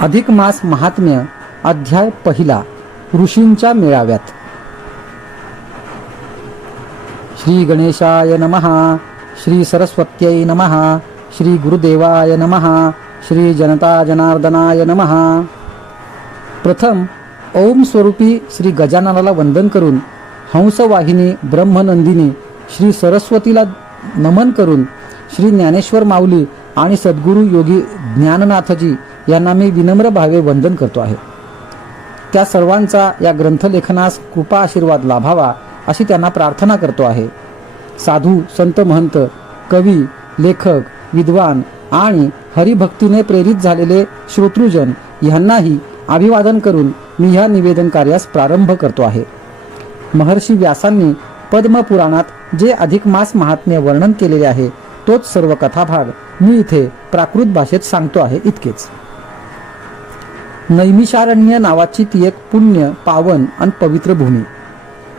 अधिक मास महात्म्य अध्याय पहिला. ऋषींच्या मेळाव्यात. श्री गणेशाय नमः. श्री सरस्वत्यै नमः. श्री गुरुदेवाय नमः. श्री जनता जनार्दनाय नमः. प्रथम ओम स्वरूपी श्री गजाननाला वंदन करून, हंसवाहिनी ब्रह्मनंदिनी श्री सरस्वतीला नमन करून, श्री ज्ञानेश्वर माऊली आणि सद्गुरू योगी ज्ञाननाथजी यांना मी विनम्र भावे वंदन करतो आहे. त्या सर्वांचा या ग्रंथलेखनास कृपा आशीर्वाद लाभावा अशी त्यांना प्रार्थना करतो आहे. साधू संत महंत, कवी, लेखक, विद्वान आणि हरिभक्तीने प्रेरित झालेले श्रोतृजन यांनाही अभिवादन करून मी ह्या निवेदन कार्यास प्रारंभ करतो आहे. महर्षी व्यासांनी पद्मपुराणात जे अधिक मास महात्म्य वर्णन केलेले आहे तोच सर्व कथाभाग मी इथे प्राकृत भाषेत सांगतो आहे. इतकेच. नैमिषारण्य नावाची ती एक पुण्य, पावन आणि पवित्र भूमी.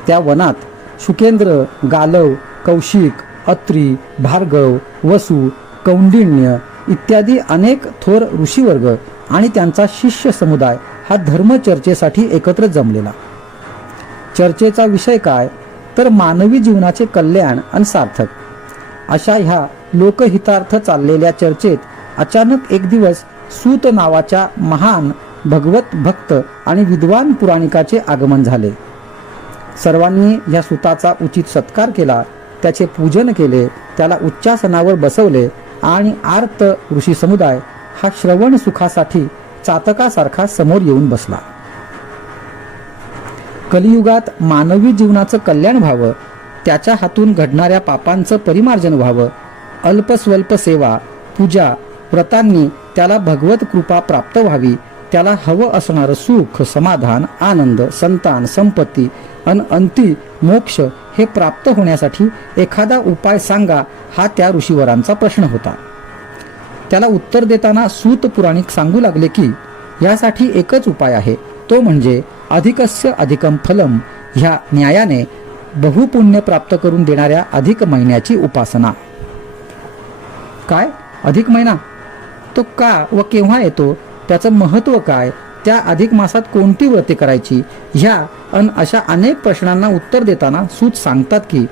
त्या वनात शुकेंद्र, गालव, कौशिक, अत्री, भार्गव, वसु, कौंडिण्य इत्यादी अनेक थोर ऋषीवर्ग आणि त्यांचा शिष्य समुदाय हा धर्मचर्चेसाठी एकत्र जमलेला. चर्चेचा विषय काय तर मानवी जीवनाचे कल्याण आणि सार्थक. अशा ह्या लोकहितार्थ चाललेल्या चर्चेत अचानक एक दिवस सूत नावाच्या महान भगवत भक्त आणि विद्वान पुराणिकाचे आगमन झाले. सर्वांनी या सूताचा उचित सत्कार केला, त्याचे पूजन केले, त्याला उच्चासनावर बसवले आणि आर्त ऋषी समुदाय हा श्रवण सुखासाठी चातकासारखा समोर येऊन बसला. कलियुगात मानवी जीवनाचं कल्याण व्हावं, त्याच्या हातून घडणाऱ्या पापांचं परिमार्जन व्हावं, अल्पस्वल्प सेवा, पूजा, व्रतांनी त्याला भगवत कृपा प्राप्त व्हावी, त्याला हवं असणारं सुख, समाधान, आनंद, संतान, संपत्ती आणि अंती मोक्ष हे प्राप्त होण्यासाठी एखादा उपाय सांगा हा त्या ऋषीवरांचा प्रश्न होता. त्याला उत्तर देताना सूत पुराणिक सांगू लागले की यासाठी एकच उपाय आहे, तो म्हणजे अधिकस्य अधिकम फलम ह्या न्यायाने बहुपुण्य प्राप्त करून देणाऱ्या अधिक महिन्याची उपासना. काय अधिक महिना? तो का व केव्हा येतो? त्याचं महत्त्व काय? त्या अधिक मासात कोणती व्रते करायची? ह्या अशा अनेक प्रश्नांना उत्तर देताना सूत सांगतात की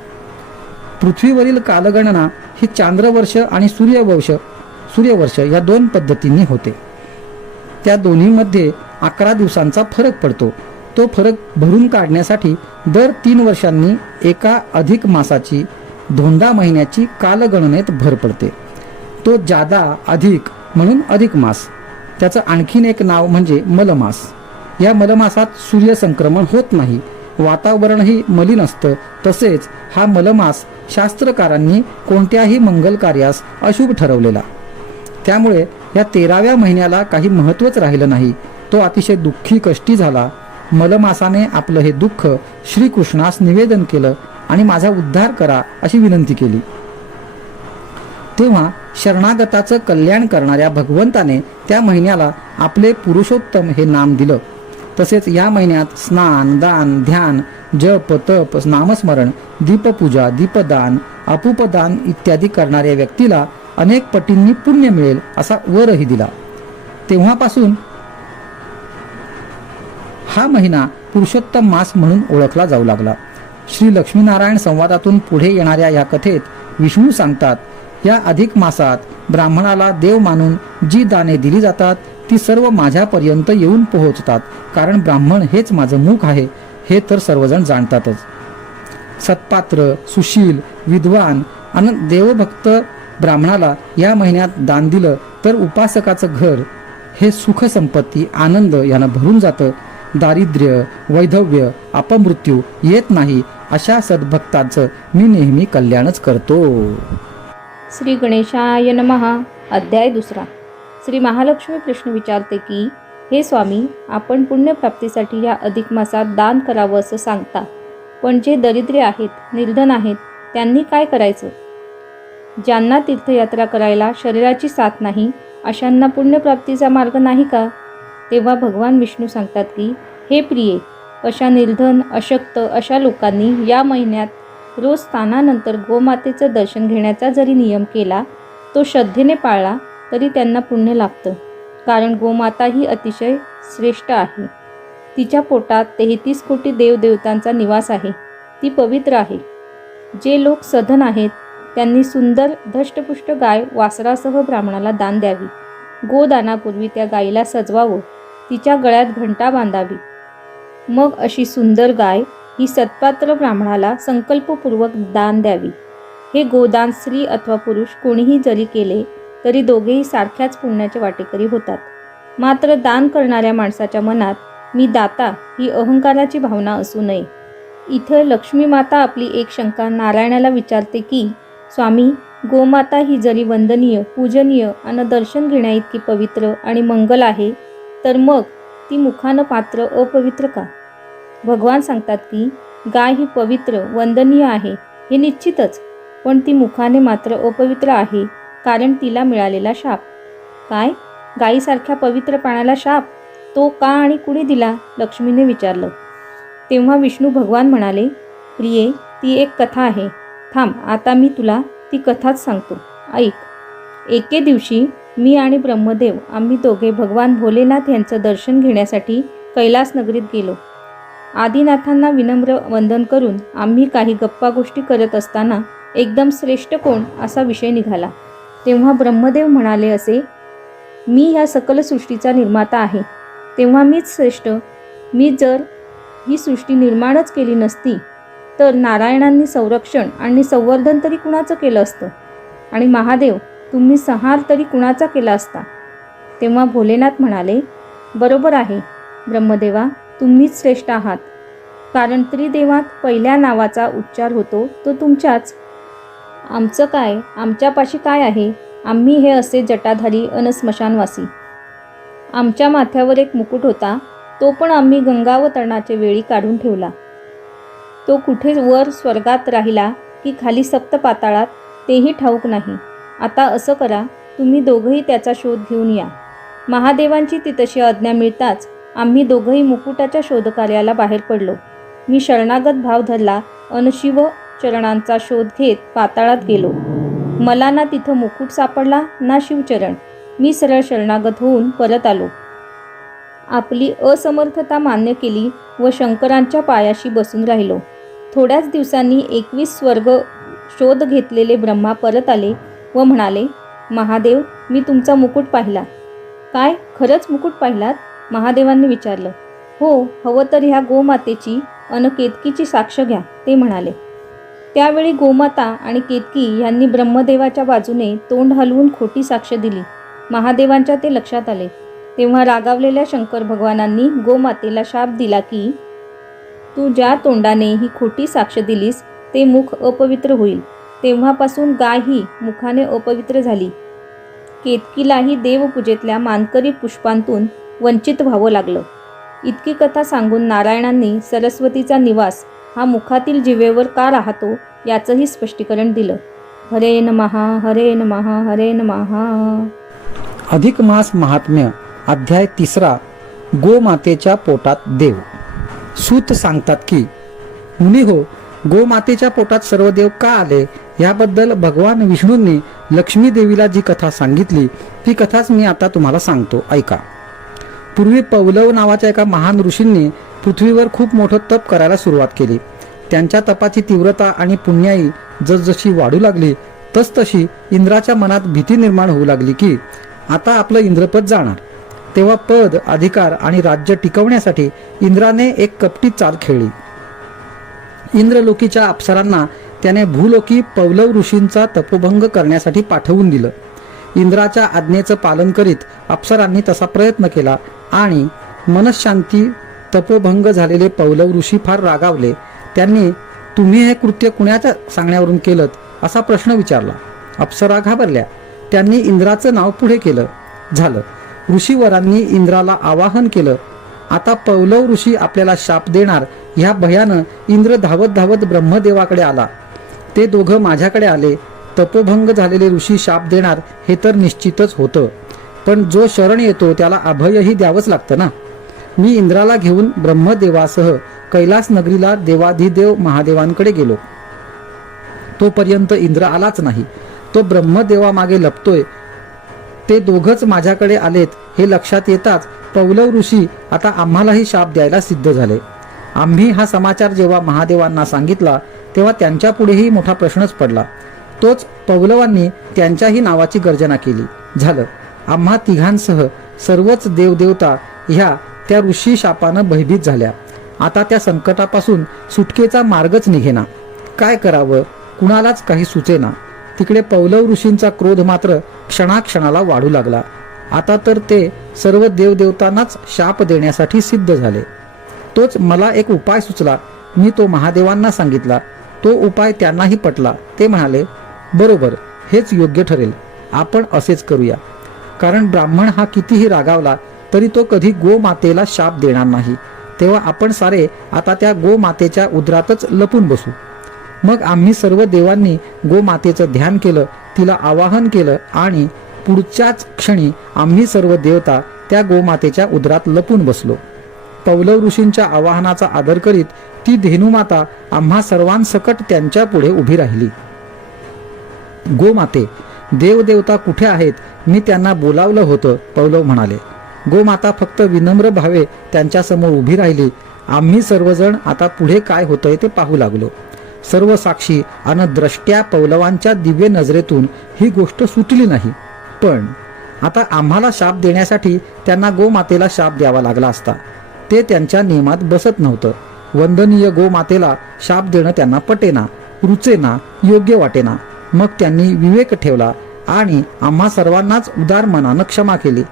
पृथ्वीवरील कालगणना ही चांद्रवर्ष आणि सूर्यवर्ष या दोन पद्धतींनी होते. त्या दोन्हीमध्ये 11 दिवसांचा फरक पडतो. तो फरक भरून काढण्यासाठी दर 3 वर्षांनी एका अधिक मासाची धोंडा महिन्याची कालगणनेत भर पडते. तो जादा अधिक म्हणून अधिक मास. त्याचं आणखीन एक नाव म्हणजे मलमास. या मलमासात सूर्य संक्रमण होत नाही, वातावरणही मलिन असतं. तसेच हा मलमास शास्त्रकारांनी कोणत्याही मंगल कार्यास अशुभ ठरवलेला. त्यामुळे या 13व्या महिन्याला काही महत्त्वच राहिलं नाही. तो अतिशय दुःखी कष्टी झाला. मलमासाने आपलं हे दुःख श्रीकृष्णास निवेदन केलं आणि माझा उद्धार करा अशी विनंती केली. तेव्हा शरणागताचं कल्याण करणाऱ्या भगवंताने त्या महिन्याला आपले पुरुषोत्तम हे नाम दिलं. तसेच या महिन्यात स्नान, दान, ध्यान, जप, तप, नामस्मरण, दीपपूजा, दीपदान, अपूपदान इत्यादी करणाऱ्या व्यक्तीला अनेक पटींनी पुण्य मिळेल असा वरही दिला. तेव्हापासून हा महिना पुरुषोत्तम मास म्हणून ओळखला जाऊ लागला. श्री लक्ष्मीनारायण संवादातून पुढे येणाऱ्या या कथेत विष्णू सांगतात, या अधिक मासात ब्राह्मणाला देव मानून जी दाने दिली जातात ती सर्व माझ्यापर्यंत येऊन पोहोचतात, कारण ब्राह्मण हेच माझं मुख आहे हे तर सर्वजण जाणतातच. सत्पात्र, सुशील, विद्वान आणि देवभक्त ब्राह्मणाला या महिन्यात दान दिलं तर उपासकाचं घर हे सुख, संपत्ती, आनंद यानं भरून जातं. दारिद्र्य, वैधव्य, अपमृत्यू येत नाही. अशा सद्भक्तांचं मी नेहमी कल्याणच करतो. श्री गणेशाय नमः. अध्याय दुसरा. श्री महालक्ष्मी प्रश्न विचारते की हे स्वामी, आपण पुण्यप्राप्तीसाठी या अधिक मासात दान करावं असं सांगता, पण जे दरिद्री आहेत, निर्धन आहेत, त्यांनी काय करायचं? ज्यांना तीर्थयात्रा करायला शरीराची साथ नाही अशांना पुण्यप्राप्तीचा मार्ग नाही का? तेव्हा भगवान विष्णू सांगतात की हे प्रिये, अशा निर्धन, अशक्त अशा लोकांनी या महिन्यात रोज स्नानानंतर गोमातेचं दर्शन घेण्याचा जरी नियम केला, तो श्रद्धेने पाळला तरी त्यांना पुण्य लाभतं. कारण गोमाता ही अतिशय श्रेष्ठ आहे. तिच्या पोटात 33 कोटी देवदेवतांचा निवास आहे. ती पवित्र आहे. जे लोक सधन आहेत त्यांनी सुंदर धष्टपुष्ट गाय वासरासह ब्राह्मणाला दान द्यावी. गोदानापूर्वी त्या गायीला सजवावं, तिच्या गळ्यात घंटा बांधावी. मग अशी सुंदर गाय ही सत्पात्र ब्राह्मणाला संकल्पपूर्वक दान द्यावी. हे गोदान स्त्री अथवा पुरुष कोणीही जरी केले तरी दोघेही सारख्याच पुण्याचे वाटेकरी होतात. मात्र दान करणाऱ्या माणसाच्या मनात मी दाता ही अहंकाराची भावना असू नये. इथं लक्ष्मी माता आपली एक शंका नारायणाला विचारते की, स्वामी, गोमाता ही जरी वंदनीय, पूजनीय आणि दर्शन घेण्याइतकी पवित्र आणि मंगल आहे, तर मग ती मुखानं पात्र अपवित्र का? भगवान सांगतात की गाय ही पवित्र, वंदनीय आहे हे निश्चितच, पण ती मुखाने मात्र अपवित्र आहे, कारण तिला मिळालेला शाप. काय? गायीसारख्या पवित्र प्राण्याला शाप? तो का आणि कुणी दिला? लक्ष्मीने विचारलं. तेव्हा विष्णू भगवान म्हणाले, प्रिये, ती एक कथा आहे. थांब, आता मी तुला ती कथाच सांगतो, ऐक. एके दिवशी मी आणि ब्रह्मदेव आम्ही दोघे भगवान भोलेनाथ यांचं दर्शन घेण्यासाठी कैलास नगरीत गेलो. आदिनाथांना विनम्र वंदन करून आम्ही काही गप्पा गोष्टी करत असताना एकदम श्रेष्ठ कोण असा विषय निघाला. तेव्हा ब्रह्मदेव म्हणाले असे, मी ह्या सकल सृष्टीचा निर्माता आहे, तेव्हा मीच श्रेष्ठ. मी जर ही सृष्टी निर्माणच केली नसती तर नारायणांनी संरक्षण आणि संवर्धन तरी कुणाचं केलं असतं? आणि महादेव, तुम्ही संहार तरी कुणाचा केला असता? तेव्हा भोलेनाथ म्हणाले, बरोबर आहे ब्रह्मदेवा, तुम्हीच श्रेष्ठ आहात, कारण त्रिदेवात पहिल्या नावाचा उच्चार होतो तो तुमच्याच. आमचं काय? आमच्यापाशी काय आहे? आम्ही हे असे जटाधारी अन स्मशानवासी. आमच्या माथ्यावर एक मुकुट होता, तो पण आम्ही गंगावतरणाच्या वेळी काढून ठेवला. तो कुठे वर स्वर्गात राहिला की खाली सप्त पाताळात तेही ठाऊक नाही. आता असं करा, तुम्ही दोघंही त्याचा शोध घेऊन या. महादेवांची ती तशी आज्ञा मिळताच आम्ही दोघंही मुकुटाच्या शोधकार्याला बाहेर पडलो. मी शरणागत भाव धरला अन शिव चरणांचा शोध घेत पाताळात गेलो. मला ना तिथं मुकुट सापडला ना शिवचरण. मी सरळ शरणागत होऊन परत आलो. आपली असमर्थता मान्य केली व शंकरांच्या पायाशी बसून राहिलो. थोड्याच दिवसांनी 21 स्वर्ग शोध घेतलेले ब्रह्मा परत आले व म्हणाले, महादेव, मी तुमचा मुकुट पाहिला. काय? खरंच मुकुट पाहिलात? महादेवांनी विचारलं. हो, हवं तर ह्या गोमातेची अन केतकीची साक्ष घ्या, ते म्हणाले. त्यावेळी गोमाता आणि केतकी यांनी ब्रह्मदेवाच्या बाजूने तोंड हलवून खोटी साक्ष दिली. महादेवांच्या ते लक्षात आले. तेव्हा रागावलेल्या शंकर भगवानांनी गोमातेला शाप दिला की, तू ज्या तोंडाने ही खोटी साक्ष दिलीस ते मुख अपवित्र होईल. तेव्हापासून गाय ही मुखाने अपवित्र झाली. केतकीलाही देवपूजेतल्या मानकरी पुष्पांतून वंचित व्हावं लागलं. इतकी कथा सांगून नारायणांनी सरस्वतीचा निवास हा मुखातील जिवेवर का राहतो याचंही स्पष्टीकरण दिलं. हरे नमः, हरे नमः, हरे नमः. अधिक मास महात्म्य, अध्याय 3. गोमातेच्या पोटात देव. सूत सांगतात की, मुनी हो, गोमातेच्या पोटात सर्व देव का आले याबद्दल भगवान विष्णूंनी लक्ष्मी देवीला जी कथा सांगितली ती कथाच मी आता तुम्हाला सांगतो, ऐका. पूर्वी पौलव नावाच्या एका महान ऋषींनी पृथ्वीवर खूप मोठं तप करायला सुरुवात केली. त्यांच्या तपाची तीव्रता आणि पुण्याई जसजशी वाढू लागली तसतशी इंद्राच्या मनात भीती निर्माण होऊ लागली की आता आपलं इंद्रपद जाणार. तेव्हा पद, अधिकार आणि राज्य टिकवण्यासाठी इंद्राने एक कपटी चाल खेळली. इंद्रलोकीच्या अप्सरांना त्याने भूलोकी पौलव ऋषींचा तपोभंग करण्यासाठी पाठवून दिलं. इंद्राच्या आज्ञेचं पालन करीत अप्सरांनी तसा प्रयत्न केला आणि मनशांती तपोभंग झालेले पौलव ऋषी फार रागावले. त्यांनी, तुम्ही हे कृत्य कुणाच्या सांगण्यावरून केलं असा प्रश्न विचारला. अप्सरा घाबरल्या. त्यांनी इंद्राचं नाव पुढे केलं. झालं. ऋषीवरांनी इंद्राला आवाहन केलं. आता पौलव ऋषी आपल्याला शाप देणार ह्या भयानं इंद्र धावत धावत ब्रह्मदेवाकडे आला. ते दोघं माझ्याकडे आले. तपोभंग झालेले ऋषी शाप देणार हे तर निश्चितच होतं, पण जो शरण येतो त्याला अभयही द्यावंच लागतं ना. मी इंद्राला घेऊन ब्रह्मदेवासह कैलास नगरीला देवाधिदेव महादेवांकडे गेलो. तोपर्यंत इंद्र आलाच नाही. तो ब्रह्मदेवामागे लपतोय. ते दोघंच माझ्याकडे आलेत हे लक्षात येताच पौलव ऋषी आता आम्हालाही शाप द्यायला सिद्ध झाले. आम्ही हा समाचार जेव्हा महादेवांना सांगितला तेव्हा त्यांच्या पुढेही मोठा प्रश्नच पडला. तोच पौलवांनी त्यांच्याही नावाची गर्जना केली. झालं, आम्हा तिघांसह सर्वच देवदेवता ह्या त्या ऋषी शापानं भयभीत झाल्या. आता त्या संकटापासून सुटकेचा मार्गच निघेना. काय करावं कुणालाच काही सुचेना. तिकडे पौलव ऋषींचा क्रोध मात्र क्षणाक्षणाला वाढू लागला. आता तर ते सर्व देवदेवतांनाच शाप देण्यासाठी सिद्ध झाले. तोच मला एक उपाय सुचला. मी तो महादेवांना सांगितला. तो उपाय त्यांनाही पटला. ते म्हणाले, बरोबर, हेच योग्य ठरेल. आपण असेच करूया. कारण ब्राह्मण हा कितीही रागावला तरी तो कधी गोमातेला शाप देणार नाही. तेव्हा आपण सारे आता त्या गोमातेच्या उदरातच लपून बसू. मग आम्ही सर्व देवांनी गोमातेचं ध्यान केलं, तिला आवाहन केलं आणि पुढच्याच क्षणी आम्ही सर्व देवता त्या गोमातेच्या उदरात लपून बसलो. पौलव ऋषींच्या आवाहनाचा आदर करीत ती धेनुमाता आम्हा सर्वांसकट त्यांच्या पुढे उभी राहिली. गोमाते, देवदेवता कुठे आहेत? मी त्यांना बोलावलं होतं, पौलव म्हणाले. गोमाता फक्त विनम्र भावे त्यांच्या समोर उभी राहिली. आम्ही सर्वजण आता पुढे काय होतंय ते पाहू लागलो. सर्व साक्षी आणि द्रष्ट्या पौलवांच्या दिव्य नजरेतून ही गोष्ट सुटली नाही. पण आता आम्हाला शाप देण्यासाठी त्यांना गोमातेला शाप द्यावा लागला असता. ते त्यांच्या नियमात बसत नव्हतं. वंदनीय गोमातेला शाप देणं त्यांना पटेना, रुचेना, योग्य वाटेना. मग त्यांनी विवेक ठेवला आणि आम्हा सर्वांनाच उदार मनानं क्षमा केली.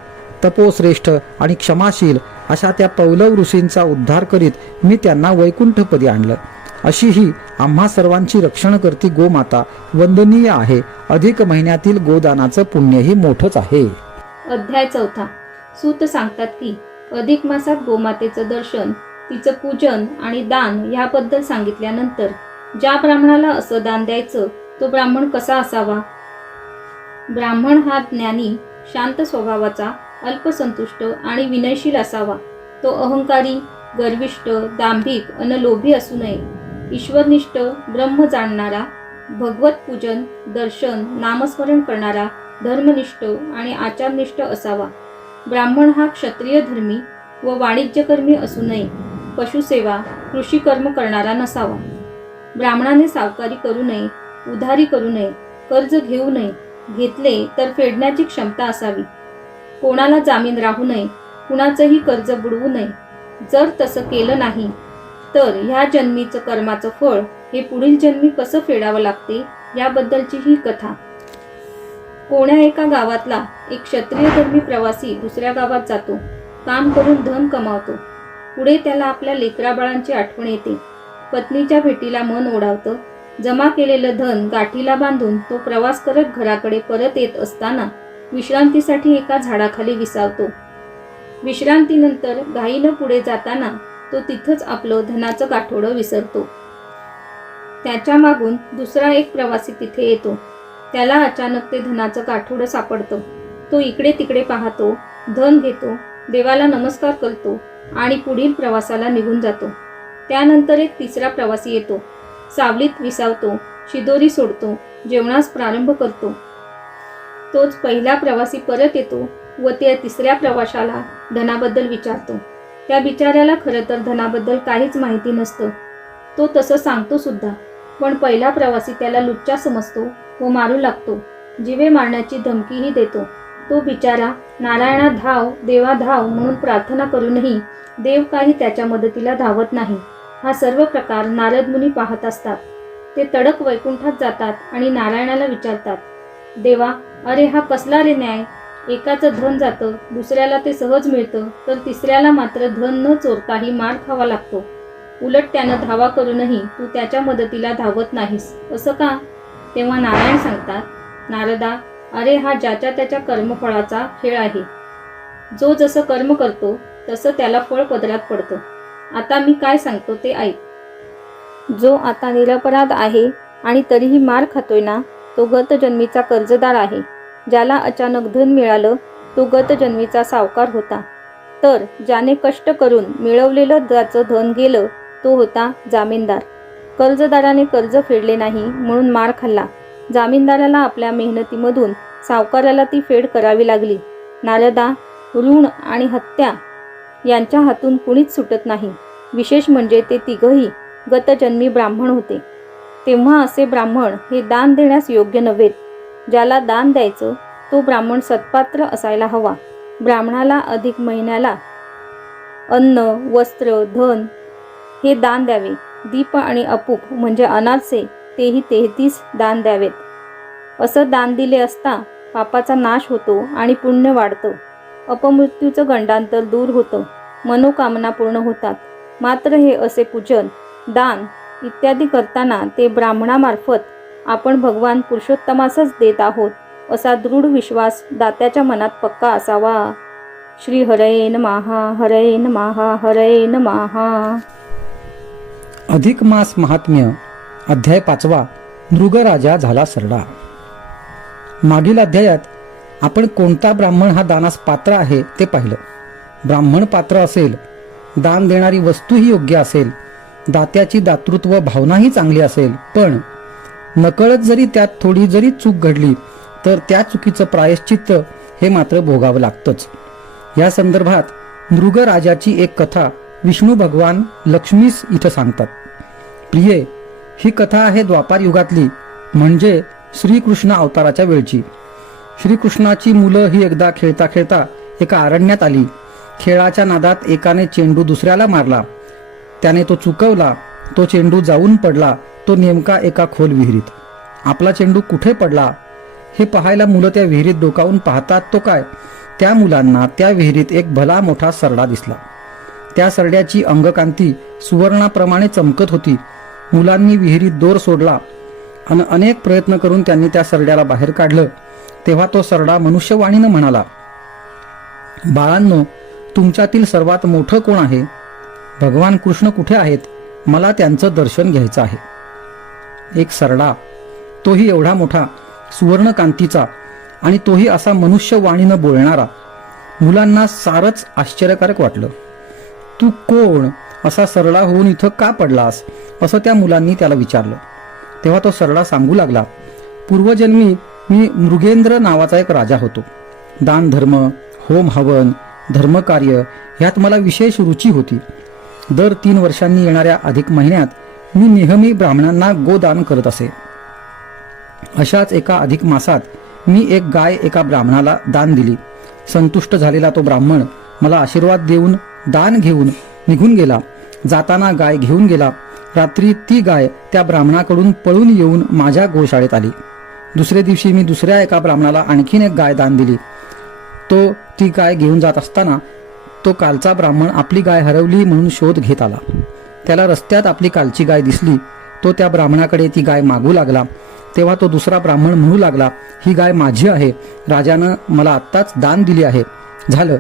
तपोश्रेष्ठ आणि क्षमाशील अशा त्या पौलव ऋषींचा उद्धार करीत मी त्यांना वैकुंठपदी आणलं. अशी ही आम्हा सर्वांची रक्षण करती गोमाता वंदनीय आहे. अधिक महिन्यातील गोदानाचं पुण्यही मोठंच आहे. अध्याय 4. सूत सांगतात की अधिक मासात गोमातेचं दर्शन, तिचं पूजन आणि दान याबद्दल सांगितल्यानंतर ज्या ब्राह्मणाला असं दान द्यायचं तो ब्राह्मण कसा असावा? ब्राह्मण हा ज्ञानी, शांत स्वभावाचा, अल्पसंतुष्ट आणि विनयशील असावा. तो अहंकारी, गर्विष्ठ, दांभिक अन लोभी असू नये. ईश्वरनिष्ठ, ब्रह्म जाणणारा, भगवत पूजन, दर्शन, नामस्मरण करणारा, धर्मनिष्ठ आणि आचारनिष्ठ असावा. ब्राह्मण हा क्षत्रिय धर्मी व वाणिज्यकर्मी असू नये. पशुसेवा, कृषीकर्म करणारा नसावा. ब्राह्मणाने सावकारी करू नये, उधारी करू नये, कर्ज घेऊ नये. घेतले तर फेडण्याची क्षमता असावी. कोणाला जामीन राहू नये, कुणाचंही कर्ज बुडवू नये. जर तसं केलं नाही तर ह्या जन्मीचं कर्माचं फळ हे पुढील जन्मी कसं फेडावं लागते याबद्दलची ही कथा. कोण्या एका गावातला एक क्षत्रिय धर्मी प्रवासी दुसऱ्या गावात जातो. काम करून धन कमावतो. पुढे त्याला आपल्या लेकराबाळांची आठवण येते. पत्नीच्या भेटीला मन ओढावतं. जमा केलेलं धन गाठीला बांधून तो प्रवास करत घराकडे परत येत असताना विश्रांतीसाठी एका झाडाखाली विसावतो. विश्रांतीनंतर घाईनं पुढे जाताना तो तिथंच आपलं धनाचं गाठोडं विसरतो. त्याच्या मागून दुसरा एक प्रवासी तिथे येतो. त्याला अचानक ते धनाचं गाठोडं सापडतं. तो इकडे तिकडे पाहतो, धन घेतो, देवाला नमस्कार करतो आणि पुढील प्रवासाला निघून जातो. त्यानंतर एक तिसरा प्रवासी येतो. सावलीत विसावतो, शिदोरी सोडतो, जेवणास प्रारंभ करतो. तोच पहिला प्रवासी परत येतो व त्या तिसऱ्या प्रवाशाला धनाबद्दल विचारतो. त्या बिचाऱ्याला खरं तर धनाबद्दल काहीच माहिती नसतं. तो तसं सांगतो सुद्धा. पण पहिला प्रवासी त्याला लुच्चा समजतो व मारू लागतो. जीवे मारण्याची धमकीही देतो. तो बिचारा नारायणा धाव, देवा धाव म्हणून प्रार्थना करूनही देव काही त्याच्या मदतीला धावत नाही. हा सर्व प्रकार नारद मुनी पाहत असतात. ते तडक वैकुंठात जातात आणि नारायणाला विचारतात, देवा, अरे हा कसला रे न्याय? एकाचं धन जातं, दुसऱ्याला ते सहज मिळतं, तर तिसऱ्याला मात्र धन न चोरताही मार खावा लागतो. उलट त्यानं धावा करूनही तू त्याच्या मदतीला धावत नाहीस, असं का? तेव्हा नारायण सांगतात, नारदा, अरे हा ज्याच्या त्याच्या कर्मफळाचा खेळ आहे. जो जसं कर्म करतो तसं त्याला फळ पदरात पडतं. आता मी काय सांगतो ते ऐक. जो आता निरपराध आहे आणि तरीही मार खातोय ना, तो गत जन्मीचा कर्जदार आहे. ज्याला अचानक धन मिळालं तो गत जन्मीचा सावकार होता. तर ज्याने कष्ट करून मिळवलेलं ज्याचं धन गेलं तो होता जामीनदार. कर्जदाराने कर्ज फेडले नाही म्हणून मार खाल्ला. जामीनदाराला आपल्या मेहनतीमधून सावकाराला ती फेड करावी लागली. नारदा, ऋण आणि हत्या यांच्या हातून कुणीच सुटत नाही. विशेष म्हणजे ते तिघही गतजन्मी ब्राह्मण होते. तेव्हा असे ब्राह्मण हे दान देण्यास योग्य नव्हेत. ज्याला दान द्यायचं तो ब्राह्मण सत्पात्र असायला हवा. ब्राह्मणाला अधिक महिन्याला अन्न, वस्त्र, धन हे दान द्यावे. दीप आणि अपूप म्हणजे अनारसे तेही 33 दान द्यावेत. असं दान दिले असता पापाचा नाश होतो आणि पुण्य वाढतं. अपमृत्यूचं गंडांतर दूर होतं. मनोकामना पूर्ण होतात. मात्र हे असे पूजन, दान इत्यादी करताना ते ब्राह्मणामार्फत आपण भगवान पुरुषोत्तमासच देत आहोत असा दृढ विश्वास दात्याच्या मनात पक्का असावा. श्री हरये नमः, हरये नमः, हरये नमः. अधिक मास महात्म्य अध्याय 5. मृगराजा झाला सरडा. मागील अध्यायात आपण कोणता ब्राह्मण हा दानास पात्र आहे ते पाहिलं. ब्राह्मण पात्र असेल, दान देणारी वस्तूही योग्य असेल, दात्याची दातृत्व भावनाही चांगली असेल, पण नकळत जरी त्यात थोडी जरी चूक घडली तर त्या चुकीचं प्रायश्चित्त हे मात्र भोगावं लागतंच. या संदर्भात मृगराजाची एक कथा विष्णू भगवान लक्ष्मीस इथं सांगतात. प्रिये, ही कथा आहे द्वापार युगातली, म्हणजे श्रीकृष्ण अवताराच्या वेळची. श्रीकृष्णाची मुलं ही एकदा खेळता खेळता एका अरण्यात आली. खेळाच्या नादात एकाने चेंडू दुसऱ्याला मारला. त्याने तो चुकवला. तो चेंडू जाऊन पडला तो नेमका एका खोल विहिरीत. आपला चेंडू कुठे पडला हे पाहायला मुलं त्या विहिरीत डोकावून पाहतात तो काय, त्या मुलांना त्या विहिरीत एक भला मोठा सरडा दिसला. त्या सरड्याची अंगकांती सुवर्णाप्रमाणे चमकत होती. मुलांनी विहिरीत दोर सोडला आणि अनेक प्रयत्न करून त्यांनी त्या सरड्याला बाहेर काढलं. तेव्हा तो सरडा मनुष्यवाणीनं म्हणाला, बाळांनो, तुमच्यातील सर्वात मोठं कोण आहे? भगवान कृष्ण कुठे आहेत? मला त्यांचं दर्शन घ्यायचं आहे. एक सरडा, तोही एवढा मोठा, सुवर्णकांतीचा, आणि तोही असा मनुष्यवाणीनं बोलणारा. मुलांना सारच आश्चर्यकारक वाटलं. तू कोण? असा सरडा होऊन इथं का पडलास? असं त्या मुलांनी त्याला विचारलं. तेव्हा तो सरडा सांगू लागला, पूर्वजन्मी मी मृगेंद्र नावाचा एक राजा होतो. दान धर्म, होम हवन, धर्मकार्य ह्यात मला विशेष रुची होती. दर 3 वर्षांनी येणाऱ्या अधिक महिन्यात मी नेहमी ब्राह्मणांना गोदान करत असे. अशाच एका अधिक मासात मी एक गाय एका ब्राह्मणाला दान दिली. संतुष्ट झालेला तो ब्राह्मण मला आशीर्वाद देऊन दान घेऊन निघून गेला. जाताना गाय घेऊन गेला. रात्री ती गाय त्या ब्राह्मणाकडून पळून येऊन माझ्या गोशाळेत आली. दुसऱ्या दिवशी मी दुसऱ्या एका ब्राह्मणाला आणखीन एक गाय दान दिली. तो ती गाय घेऊन जात असताना तो कालचा ब्राह्मण आपली गाय हरवली म्हणून शोध घेत आला. त्याला रस्त्यात आपली कालची गाय दिसली. तो त्या ब्राह्मणाकडे ती गाय मागू लागला. तेव्हा तो दुसरा ब्राह्मण म्हणू लागला, ही गाय माझी आहे, राजानं मला आत्ताच दान दिली आहे. झालं,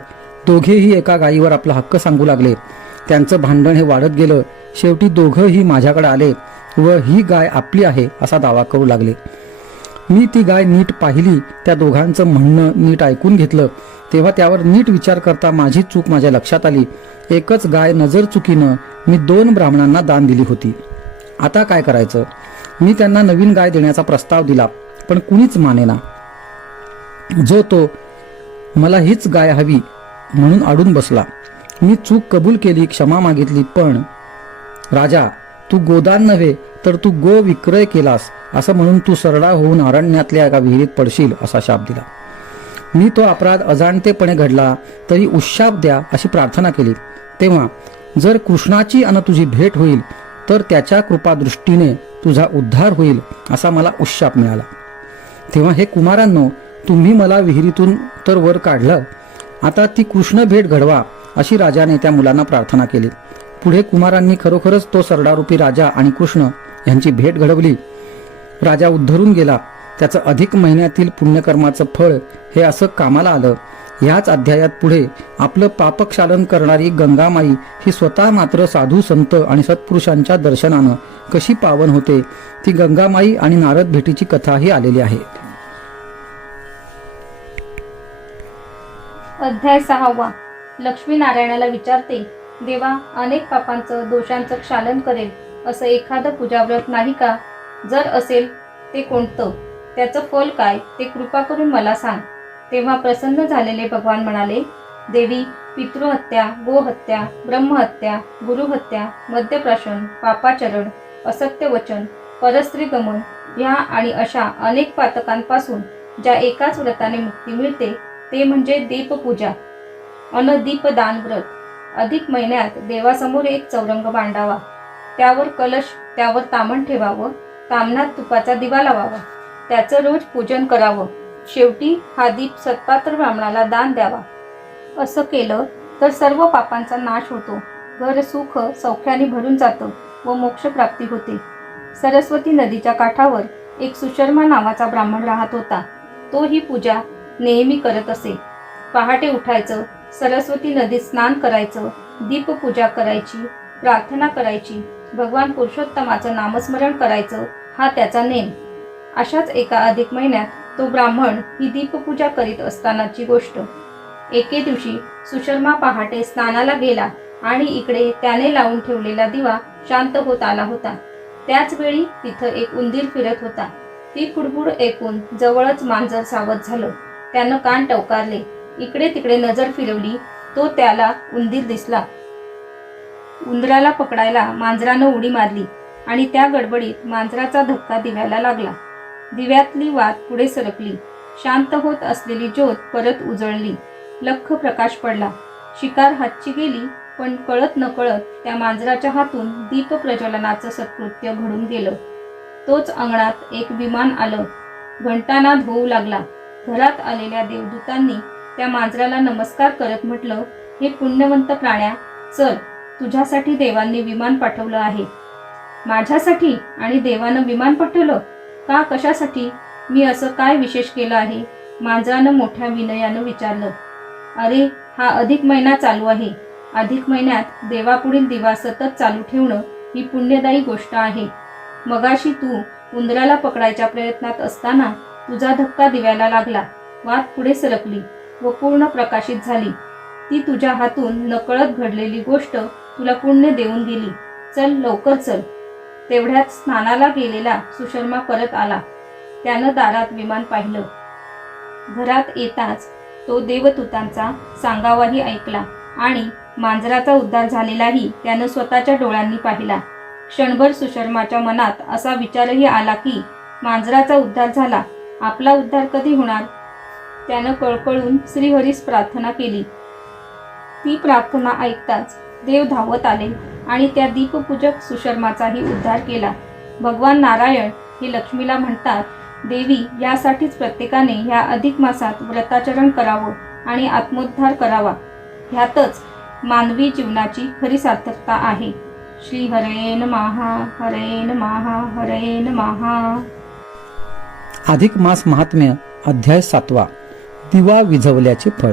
दोघेही एका गायीवर आपला हक्क सांगू लागले. त्यांचं भांडण हे वाढत गेलं. शेवटी दोघंही माझ्याकडे आले व ही गाय आपली आहे असा दावा करू लागले. मी ती गाय नीट पाहिली. त्या दोघांचं म्हणणं नीट ऐकून घेतलं. तेव्हा त्यावर नीट विचार करता माझी चूक माझ्या लक्षात आली. एकच गाय नजर चुकीनं मी 2 ब्राह्मणांना दान दिली होती. आता काय करायचं? मी त्यांना नवीन गाय देण्याचा प्रस्ताव दिला, पण कुणीच मानेना. जो तो मला हीच गाय हवी म्हणून अडून बसला. मी चूक कबूल केली, क्षमा मागितली, पण राजा, तू गोदान नव्हे तर तू गो विक्रय केलास असं म्हणून तू सरडा होऊन अरण्यातल्या एका विहिरीत पडशील असा शाप दिला. मी तो अपराध अजाणतेपणे घडला तरी उशाप द्या अशी प्रार्थना केली. तेव्हा जर कृष्णाची अन तुझी भेट होईल तर त्याच्या कृपादृष्टीने तुझा उद्धार होईल असा मला उशाप मिळाला. तेव्हा हे कुमारांनो, तुम्ही मला विहिरीतून तर वर काढलं, आता ती कृष्ण भेट घडवा अशी राजाने त्या मुलांना प्रार्थना केली. पुढे कुमारांनी खरोखरच तो सरडारूपी राजा आणि कृष्ण यांची भेट घडवली. राजा उद्धरून गेला. त्याचं अधिक महिन्यातील पुण्यकर्माचं फळ हे असं कामाला आलं. ह्याच अध्यायात पुढे आपलं पापक्षालन करणारी गंगामाई ही स्वतः मात्र साधू संत आणि सत्पुरुषांच्या दर्शनानं कशी पावन होते ती गंगामाई आणि नारद भेटीची कथाही आलेली आहे. अध्याय 6. लक्ष्मीनारायणाला विचारते, देवा, अनेक पापांचं दोषांचं क्षालन करेल असं एखादं पूजाव्रत नाही का? जर असेल ते कोणतं? त्याचं फल काय ते कृपा करून मला सांग. तेव्हा प्रसन्न झालेले भगवान म्हणाले, देवी, पितृहत्या, गोहत्या, ब्रह्महत्या, गुरुहत्या, मद्यप्राशन, पापाचरण, असत्य वचन, परस्त्रीगमन ह्या आणि अशा अनेक पातकांपासून ज्या एकाच व्रताने मुक्ती मिळते ते म्हणजे दीपपूजा अन दीपदान व्रत. अधिक महिन्यात देवासमोर एक चौरंग मांडावा, त्यावर कलश, त्यावर तामण ठेवावं, तामणात तुपाचा दिवा लावावा, त्याचं रोज पूजन करावं. शेवटी हा दीप सत्पात्र ब्राह्मणाला दान द्यावा. असं केलं तर सर्व पापांचा नाश होतो, घर सुख सौख्याने भरून जातं व मोक्षप्राप्ती होते. सरस्वती नदीच्या काठावर एक सुशर्मा नावाचा ब्राह्मण राहत होता. तो ही पूजा नेहमी करत असे. पहाटे उठायचं, सरस्वती नदीत स्नान करायचं, दीपपूजा करायची, प्रार्थना करायची, भगवान पुरुषोत्तमाचं नामस्मरण करायचं, हा त्याचा नेम. अशाच एका अधिक महिन्यात तो ब्राह्मण ही दीपपूजा करीत असतानाची गोष्ट. एके दिवशी सुशर्मा पहाटे स्नानाला गेला आणि इकडे त्याने लावून ठेवलेला दिवा शांत होत आला होता. त्याच वेळी तिथं एक उंदीर फिरत होता. ती कुडबुड ऐकून जवळच मांजर सावध झालं. त्यानं कान टवकारले, इकडे तिकडे नजर फिरवली, तो त्याला उंदीर दिसला. उंदराला पकडायला मांजरानं उडी मारली आणि त्या गडबडीत मांजराचा धक्का दिव्याला लागला. दिव्यातली वात पुढे सरकली. शांत होत असलेली ज्योत परत उजळली. लख्ख प्रकाश पडला. शिकार हातची गेली, पण कळत नकळत त्या मांजराच्या हातून दीप प्रज्वलनाचं सत्कृत्य घडून गेलं. तोच अंगणात एक विमान आलं. घंटानाद होऊ लागला. घरात आलेल्या देवदूतांनी त्या मांजराला नमस्कार करत म्हटलं, हे पुण्यवंत प्राण्या, चल, तुझ्यासाठी देवांनी विमान पाठवलं आहे. माझ्यासाठी? आणि देवानं विमान पाठवलं का? कशासाठी? मी असं काय विशेष केलं आहे? मांजरानं मोठ्या विनयानं विचारलं. अरे, हा अधिक महिना चालू आहे. अधिक महिन्यात देवापुढील दिवा सतत चालू ठेवणं ही पुण्यदायी गोष्ट आहे. मगाशी तू उंदराला पकडायच्या प्रयत्नात असताना तुझा धक्का दिव्याला लागला. वात पुढे सरकली व पूर्ण प्रकाशित झाली. ती तुझ्या हातून नकळत घडलेली गोष्ट तुला पुण्य देऊन गेली. चल, लवकर चल. तेवढ्यात स्नानाला गेलेला सुशर्मा परत आला. त्यानं दारात विमान पाहिलं. घरात येताच तो देवदूतांचा सांगावाही ऐकला आणि मांजराचा उद्धार झालेलाही त्यानं स्वतःच्या डोळ्यांनी पाहिला. क्षणभर सुशर्माच्या मनात असा विचारही आला की मांजराचा उद्धार झाला, आपला उद्धार कधी होणार? त्यानं कळकळून श्रीहरीस प्रार्थना केली. ती प्रार्थना ऐकताच देव धावत आले आणि त्या दीपपूजक सुशर्माचाही उद्धार केला. भगवान नारायण हे लक्ष्मीला म्हणतात, देवी, यासाठीच प्रत्येकाने ह्या अधिक मासात व्रताचरण करावं आणि आत्मोद्धार करावा. ह्यातच मानवी जीवनाची खरी सार्थकता आहे. श्री हरे नमः, हरे नमः, हरे नमः. अधिक मास महात्म्य अध्याय 7. दिवा विझवल्याचे फळ.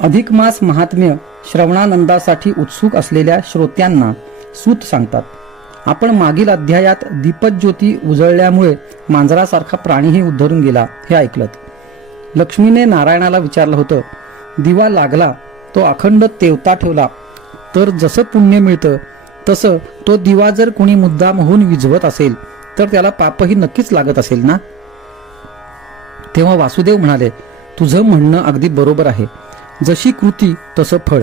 अधिक मास महात्म्य श्रवणानंदासाठी उत्सुक असलेल्या श्रोत्यांना सूत सांगतात. आपण मागील अध्यायात दीपज्योती उजळल्यामुळे मांजरासारखा प्राणीही उद्धरून गेला हे ऐकलं. लक्ष्मीने नारायणाला विचारलं होतं, दिवा लागला, तो अखंड तेवता ठेवला तर जसं पुण्य मिळतं तसं तो दिवा जर कोणी मुद्दाम होऊन विझवत असेल तर त्याला पापही नक्कीच लागत असेल ना? तेव्हा वासुदेव म्हणाले, तुझं म्हणणं अगदी बरोबर आहे. जशी कृती तसं फळ,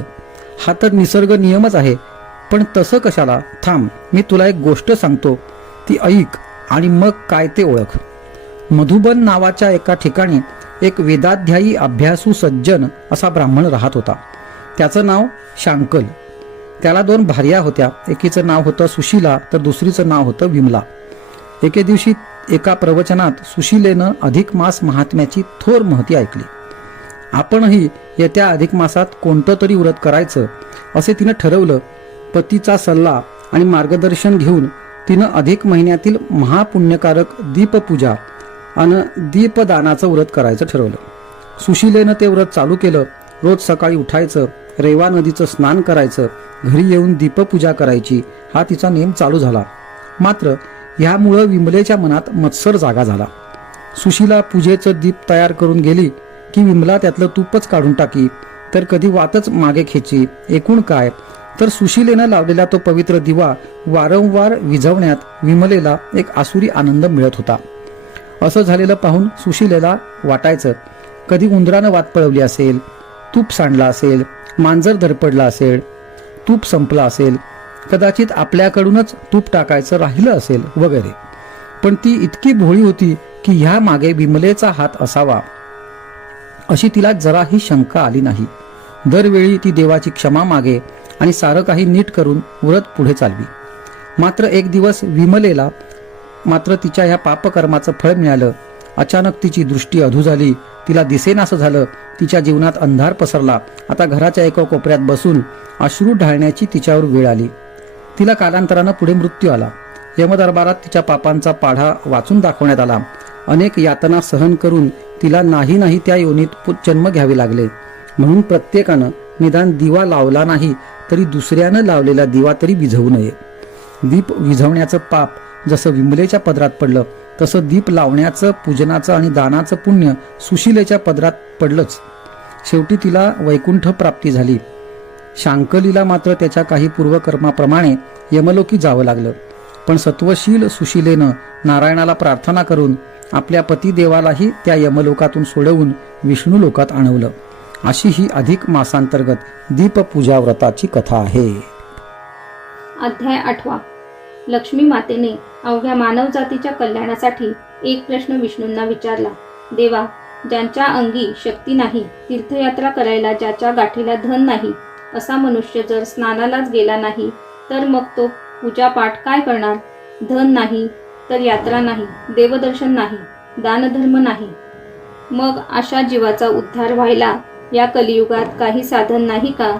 हा तर निसर्ग नियमच आहे. पण तसं कशाला? थांब, मी तुला एक गोष्ट सांगतो, ती ऐक आणि मग काय ते ओळख. मधुबन नावाच्या एका ठिकाणी एक वेदाध्यायी अभ्यासू सज्जन असा ब्राह्मण राहत होता. त्याचं नाव शांकल. त्याला 2 भार्या होत्या. एकीचं नाव होतं सुशीला तर दुसरीचं नाव होतं विमला. एके दिवशी एका प्रवचनात सुशीलेनं अधिक मास महात्म्याची थोर महती ऐकली. आपणही येत्या अधिक मासात कोणतं तरी व्रत करायचं असे तिनं ठरवलं. पतीचा सल्ला आणि मार्गदर्शन घेऊन तिनं अधिक महिन्यातील महापुण्यकारक दीपपूजा आणि दीपदानाचं व्रत करायचं ठरवलं. सुशीलेनं ते व्रत चालू केलं. रोज सकाळी उठायचं, रेवा नदीचं स्नान करायचं, घरी येऊन दीपपूजा करायची, हा तिचा नेम चालू झाला. मात्र ह्यामुळं विमलेच्या मनात मत्सर जागा झाला. सुशीला पूजेचं दीप तयार करून गेली की विमला त्यातलं तूपच काढून टाकी, तर कधी वातच मागे खेची. एकूण काय तर सुशीलेनं लावलेला तो पवित्र दिवा वारंवार विझवण्यात विमलेला एक आसुरी आनंद मिळत होता. असं झालेलं पाहून सुशिलेला वाटायचं, कधी उंदरानं वाट पळवली असेल, तूप सांडला असेल, मांजर धडपडला असेल, तूप संपलं असेल, कदाचित आपल्याकडूनच तूप टाकायचं राहिलं असेल वगैरे. पण ती इतकी भोळी होती की ह्या मागे विमलेचा हात असावा अशी तिला जराही शंका आली नाही. दरवेळी ती देवाची क्षमा मागे आणि सारं काही नीट करून व्रत पुढे चालवी. मात्र एक दिवस विमलेला मात्र तिच्या ह्या पापकर्माचं फळ मिळालं. अचानक तिची दृष्टी अधू झाली, तिला दिसेनासं झालं, तिच्या जीवनात अंधार पसरला. आता घराच्या एका कोपऱ्यात बसून अश्रू ढाळण्याची तिच्यावर वेळ आली. तिला कालांतरानं पुढे मृत्यू आला. यमदरबारात तिच्या पापांचा पाढा वाचून दाखवण्यात आला. अनेक यातना सहन करून तिला नाही त्या योनीत जन्म घ्यावे लागले. म्हणून प्रत्येकानं निदान दिवा लावला नाही तरी दुसऱ्यानं लावलेला दिवा तरी विझवू नये. दीप विझवण्याचं पाप जसं विमलेच्या पदरात पडलं तसं दीप लावण्याचं, पूजनाचं आणि दानाचं पुण्य सुशिलेच्या पदरात पडलंच. शेवटी तिला वैकुंठ प्राप्ती झाली. शांकलीला मात्र त्याच्या काही पूर्वकर्माप्रमाणे यमलोकी जावं लागलं. पण सत्वशील सुशिलेनं नारायणाला प्रार्थना करून आपल्या पतिदेवालाही त्या यमलोकातून सोडवून विष्णू लोकात आणवलं. अशी ही अधिक मासांतर्गत दीपपूजा व्रताची कथा आहे. अध्याय 8. लक्ष्मी मातेने अवघ्या मानवजातीच्या कल्याणासाठी एक प्रश्न विष्णूंना विचारला. देवा, ज्यांच्या अंगी शक्ती नाही, तीर्थयात्रा करायला ज्याच्या गाठीला धन नाही, असा मनुष्य जर स्नानालाच गेला नाही तर मग तो पूजापाठ काय करणार? धन नाही तर यात्रा नाही, देवदर्शन नाही, दानधर्म नाही, मग अशा जीवाचा उद्धार व्हायला या कलियुगात काही साधन नाही का?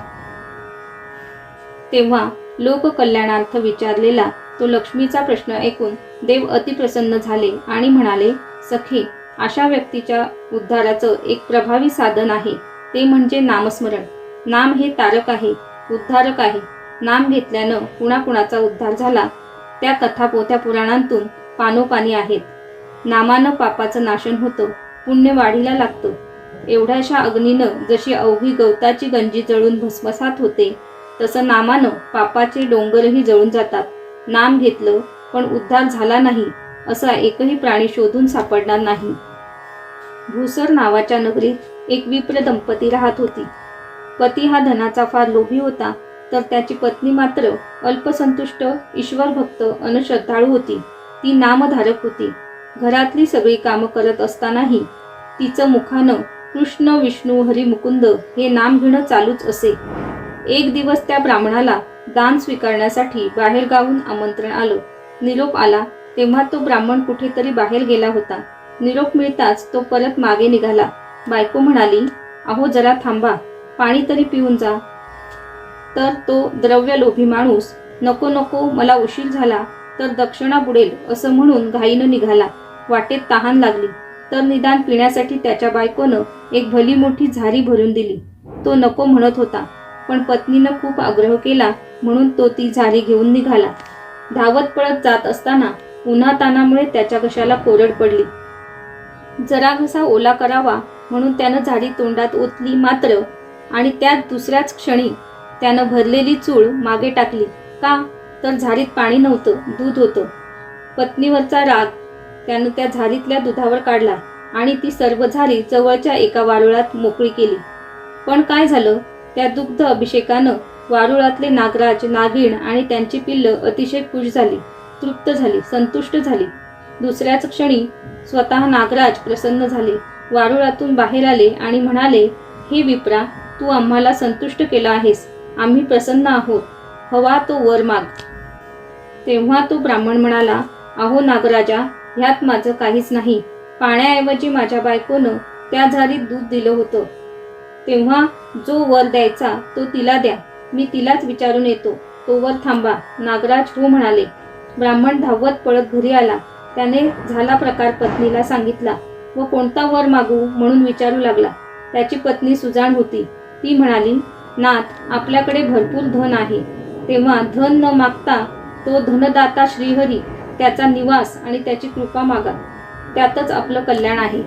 तेव्हा लोककल्याणार्थ विचारलेला तो लक्ष्मीचा प्रश्न ऐकून देव अतिप्रसन्न झाले आणि म्हणाले, सखे, अशा व्यक्तीच्या उद्धाराचं एक प्रभावी साधन आहे, ते म्हणजे नामस्मरण. नाम हे तारक आहे, उद्धारक आहे. नाम घेतल्यानं कुणाकुणाचा उद्धार झाला त्या कथा पोथ्या पुराणांतून पानोपानी आहेत. नामानं पापाचं नाशन होतं, पुण्य वाढीला लागतं. एवढ्याशा अग्नीनं जशी अवघी गवताची गंजी जळून भस्मसात होते, तसं नामानं पापाचे डोंगरही जळून जातात. नाम घेतलं पण उद्धार झाला नाही असा एकही प्राणी शोधून सापडणार नाही. भूसर नावाच्या नगरीत एक विप्र दंपती राहत होती. पती हा धनाचा फार लोभी होता, तर त्याची पत्नी मात्र अल्पसंतुष्ट, ईश्वरभक्त अन श्रद्धाळू होती. ती नामधारक होती. घरातली सगळी कामं करत असतानाही तिचं मुखानं कृष्ण, विष्णू, हरी, मुकुंद हे नाम घेणं चालूच असे. एक दिवस त्या ब्राह्मणाला दान स्वीकारण्यासाठी बाहेरगावून आमंत्रण आलं. निरोप आला तेव्हा तो ब्राह्मण कुठेतरी बाहेर गेला होता. निरोप मिळताच तो परत मागे निघाला. बायको म्हणाली, अहो जरा थांबा, पाणी तरी पिऊन जा. तर तो द्रव्यलोभी माणूस, नको नको, मला उशीर झाला तर दक्षिणा बुडेल असं म्हणून घाईनं निघाला. वाटेत तहान लागली तर निदान पिण्यासाठी त्याच्या बायकोनं एक भली मोठी झारी भरून दिली. तो नको म्हणत होता, पण पत्नीनं खूप आग्रह केला म्हणून तो ती झारी घेऊन निघाला. धावत पळत जात असताना उन्हातानामुळे त्याच्या घशाला कोरड पडली. जरा घसा ओला करावा म्हणून त्यानं झाडी तोंडात ओतली मात्र आणि त्यात दुसऱ्याच क्षणी त्यानं भरलेली चूळ मागे टाकली. का तर झारीत पाणी नव्हतं, दूध होतं. पत्नीवरचा राग त्यानं त्या झारीतल्या दुधावर काढला आणि ती सर्व झारी जवळच्या एका वारुळात मोकळी केली. पण काय झालं, त्या दुग्ध अभिषेकानं वारुळातले नागराज, नागिण आणि त्यांची पिल्लं अतिशय खुश झाली, तृप्त झाली, संतुष्ट झाली. दुसऱ्याच क्षणी स्वतः नागराज प्रसन्न झाले, वारुळातून बाहेर आले आणि म्हणाले, हे विप्रा, तू आम्हाला संतुष्ट केला आहेस, आम्ही प्रसन्न आहोत, हवा तो वर माग. तेव्हा तो ब्राह्मण म्हणाला, अहो नागराजा, ह्यात माझं काहीच नाही. पाण्याऐवजी माझ्या बायकोनं त्या झारीत दूध दिलं होतं. तेव्हा जो वर द्यायचा तो तिला द्या, मी तिलाच विचारून येतो, तो वर थांबा. नागराज हो म्हणाले. ब्राह्मण धावत पळत घरी आला. त्याने झाला प्रकार पत्नीला सांगितला व कोणता वर मागू म्हणून विचारू लागला. त्याची पत्नी सुजाण होती. ती म्हणाली, नाथ, आपल्याकडे भरपूर धन आहे. तेव्हा धन न मागता तो धनदाता श्रीहरी, त्याचा निवास आणि त्याची कृपा मागा, त्यातच आपलं कल्याण आहे.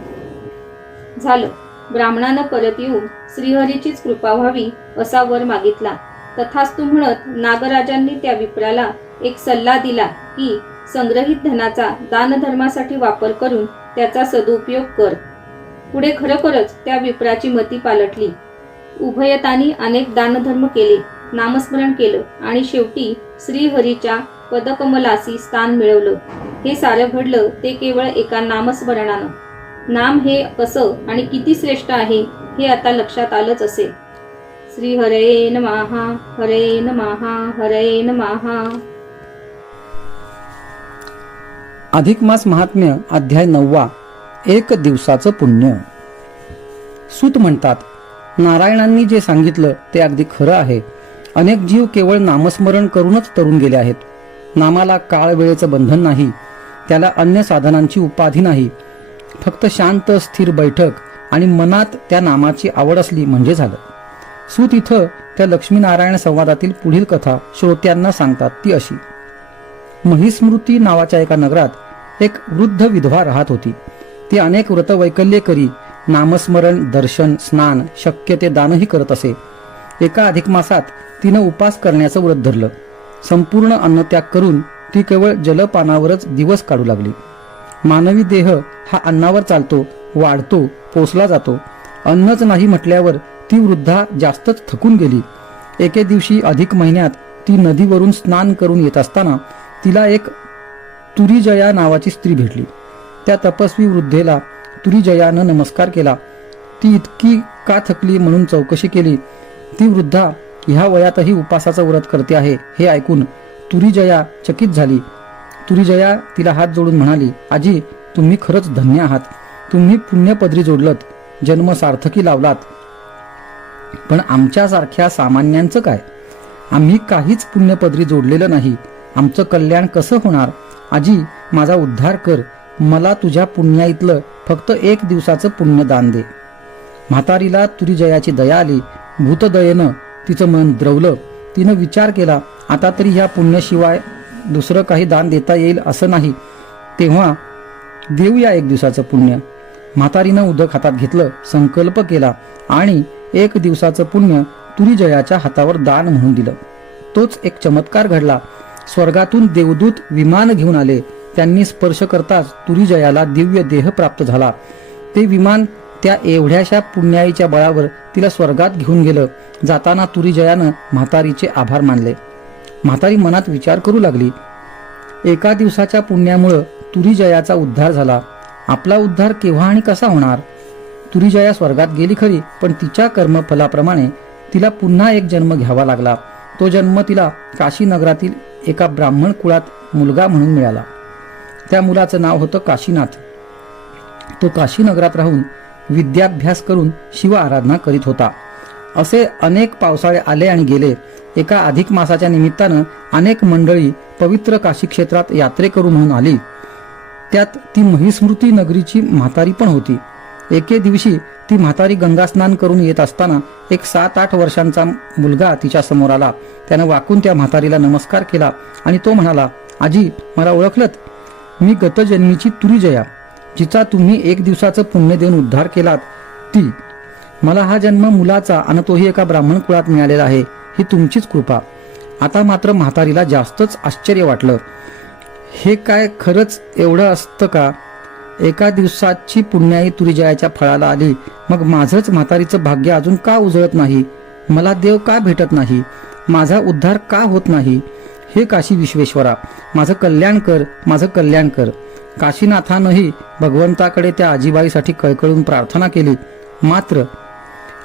झालं. ब्राह्मणानं परत येऊन श्रीहरीचीच कृपा व्हावी असा वर मागितला. तथास्तु म्हणत नागराजांनी त्या विप्राला एक सल्ला दिला की संग्रहित धनाचा दानधर्मासाठी वापर करून त्याचा सदुपयोग कर. पुढे खरोखरच त्या विप्राची मती पालटली. उभयतांनी अनेक दानधर्म केले, नामस्मरण केलं आणि शेवटी श्रीहरीच्या पदकमलासी स्थान मिळवलं. हे सारं घडलं ते केवळ एका नामस्मरणानं. नाम हे कसं आणि किती श्रेष्ठ आहे हे आता लक्षात आलंच असेल. श्री हरे नमः, हरे नमः, हरे नमः. अधिक मास महात्म्य अध्याय 9. एक दिवसाचं पुण्य. सूत म्हणतात, नारायणांनी जे सांगितलं ते अगदी खरं आहे. अनेक जीव केवळ नामस्मरण करूनच तरून गेले आहेत. नामाला काळ वेळेचं बंधन नाही, त्याला अन्य साधनांची उपाधी नाही. फक्त शांत स्थिर बैठक आणि मनात त्या नामाची आवड असली म्हणजे झालं. सूत इथं त्या लक्ष्मीनारायण संवादातील पुढील कथा श्रोत्यांना सांगतात ती अशी. महिस्मृती नावाच्या एका नगरात एक वृद्ध विधवा राहत होती. ती अनेक व्रतवैकल्ये करी, नामस्मरण, दर्शन, स्नान, शक्य ते दानही करत असे. एका अधिक मासात तिनं उपास करण्याचं व्रत धरलं. संपूर्ण अन्नत्याग करून ती केवळ जलपानावरच दिवस काढू लागली. मानवी देह हा अन्नावर चालतो, वाढतो, पोसला जातो. अन्नच नाही म्हटल्यावर ती वृद्धा जास्तच थकून गेली. एके दिवशी अधिक महिन्यात ती नदीवरून स्नान करून येत असताना तिला एक तुरीजया नावाची स्त्री भेटली. त्या तपस्वी वृद्धेला तुरीजयानं नमस्कार केला. ती इतकी का थकली म्हणून चौकशी केली. ती वृद्धा ह्या वयातही उपासाचं व्रत करते आहे हे ऐकून तुरीजया चकित झाली. तुरीजया तिला हात जोडून म्हणाली, आजी, तुम्ही खरंच धन्य आहात. तुम्ही पुण्यपदरी जोडलत, जन्म सार्थकी लावलात. पण आमच्यासारख्या सामान्यांचं काय? आम्ही काहीच पुण्यपदरी जोडलेलं नाही. आमचं कल्याण कसं होणार? आजी, माझा उद्धार कर. मला तुझ्या पुण्याईतलं फक्त एक दिवसाचं पुण्यदान दे. म्हातारीला तुरीजयाची दया आली. भूतदयेनं तिचं मन द्रवलं. तिनं विचार केला, आता तरी ह्या पुण्याशिवाय दुसरं काही दान देता येईल असं नाही. तेव्हा देऊया एक दिवसाचं पुण्य. म्हातारीनं उदक हातात घेतलं, संकल्प केला आणि एक दिवसाचं पुण्य तुरीजयाच्या हातावर दान म्हणून दिलं. तोच एक चमत्कार घडला. स्वर्गातून देवदूत विमान घेऊन आले. त्यांनी स्पर्श करताच तुरीजयाला दिव्य देह प्राप्त झाला. ते विमान त्या एवढ्याशा पुण्याईच्या बळावर तिला स्वर्गात घेऊन गेलं. जाताना तुरीजयानं म्हातारीचे आभार मानले. म्हातारी मनात विचार करू लागली, एका दिवसाच्या पुण्यामुळं तुरीजयाचा उद्धार झाला. आपला उद्धार केव्हा आणि कसा होणार? तुरीजया स्वर्गात गेली खरी, पण तिच्या कर्मफलाप्रमाणे तिला पुन्हा एक जन्म घ्यावा लागला. तो जन्म तिला काशी नगरातील एका ब्राह्मण कुळात मुलगा म्हणून मिळाला. त्या मुलाचं नाव होतं काशीनाथ. तो काशी नगरात राहून विद्याभ्यास करून शिव आराधना करीत होता. असे अनेक पावसाळे आले आणि गेले. एका अधिक मासाच्या निमित्तानं अनेक मंडळी पवित्र काशी क्षेत्रात यात्रेकरू म्हणून आली. त्यात ती महिस्मृती नगरीची म्हातारी पण होती. एके दिवशी ती म्हातारी गंगास्नान करून येत असताना एक 7-8 वर्षांचा मुलगा तिच्या समोर आला. त्यानं वाकून त्या म्हातारीला नमस्कार केला आणि तो म्हणाला, आजी, मला ओळखलत? मी गतजन्मीची तुरीजया, जिचा तुम्ही एक दिवसाचं पुण्य देऊन उद्धार केलात ती. मला हा जन्म मुलाचा आणि तोही एका ब्राह्मण कुळात मिळालेला आहे. ही तुमचीच कृपा. आता मात्र म्हातारीला जास्तच आश्चर्य वाटलं. हे काय खरंच एवढं असतं का? एका दिवसाची पुण्याई तुरीजयाच्या फळाला आली, मग माझंच म्हातारीचं भाग्य अजून का उजळत नाही? मला देव का भेटत नाही? माझा उद्धार का होत नाही? हे काशी विश्वेश्वरा, माझं कल्याण कर, माझं कल्याण कर. काशीनाथानंही भगवंताकडे त्या आजीबाईसाठी कळकळून प्रार्थना केली. मात्र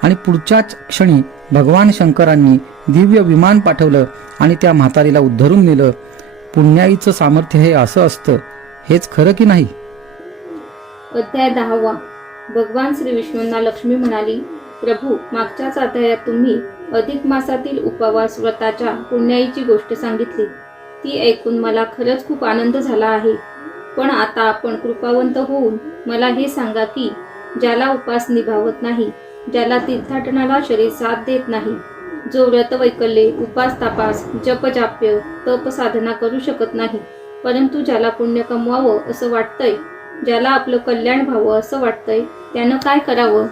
आणि पुढच्याच क्षणी भगवान शंकरांनी दिव्य विमान पाठवलं आणि त्या म्हातारीला उद्धरून नेलं. पुण्याईचं सामर्थ्य हे असं असतं, हेच खरं की नाही? अध्याय 10. भगवान श्री विष्णूंना लक्ष्मी म्हणाली, प्रभू, मागच्याच अध्यायात तुम्ही अधिक मासातील उपवास व्रताच्या पुण्याईची गोष्ट सांगितली. ती ऐकून मला खरंच खूप आनंद झाला आहे. पण आता आपण कृपावंत होऊन मला हे सांगा की ज्याला उपास निभावत नाही, ज्याला तीर्थाटनाला शरीर साथ देत नाही, जो व्रतवैकल्ये, उपास तापास, जपजाप्य, तप साधना करू शकत नाही, परंतु ज्याला पुण्य कमवावं असं वाटतंय, ज्याला आपलं कल्याण व्हावं असं वाटतंय, त्यानं काय करावं?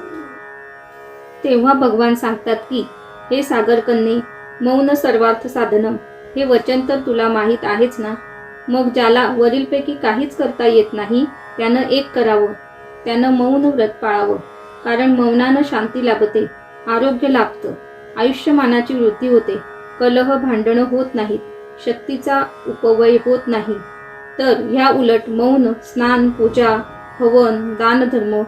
तेव्हा भगवान सांगतात की, हे सागरकन्ये, मौन सर्वार्थ साधनम, हे वचन तर तुला माहीत आहेच ना. मग ज्याला वरीलपैकी काहीच करता येत नाही त्यानं एक करावं, त्यानं मौन व्रत पाळावं. कारण मौनानं शांती लाभते, आरोग्य लाभतं, आयुष्यमानाची वृद्धी होते, कलह भांडणं होत नाहीत, शक्तीचा उपवय होत नाही. तर ह्या उलट मौन, स्नान, पूजा, हवन, दानधर्म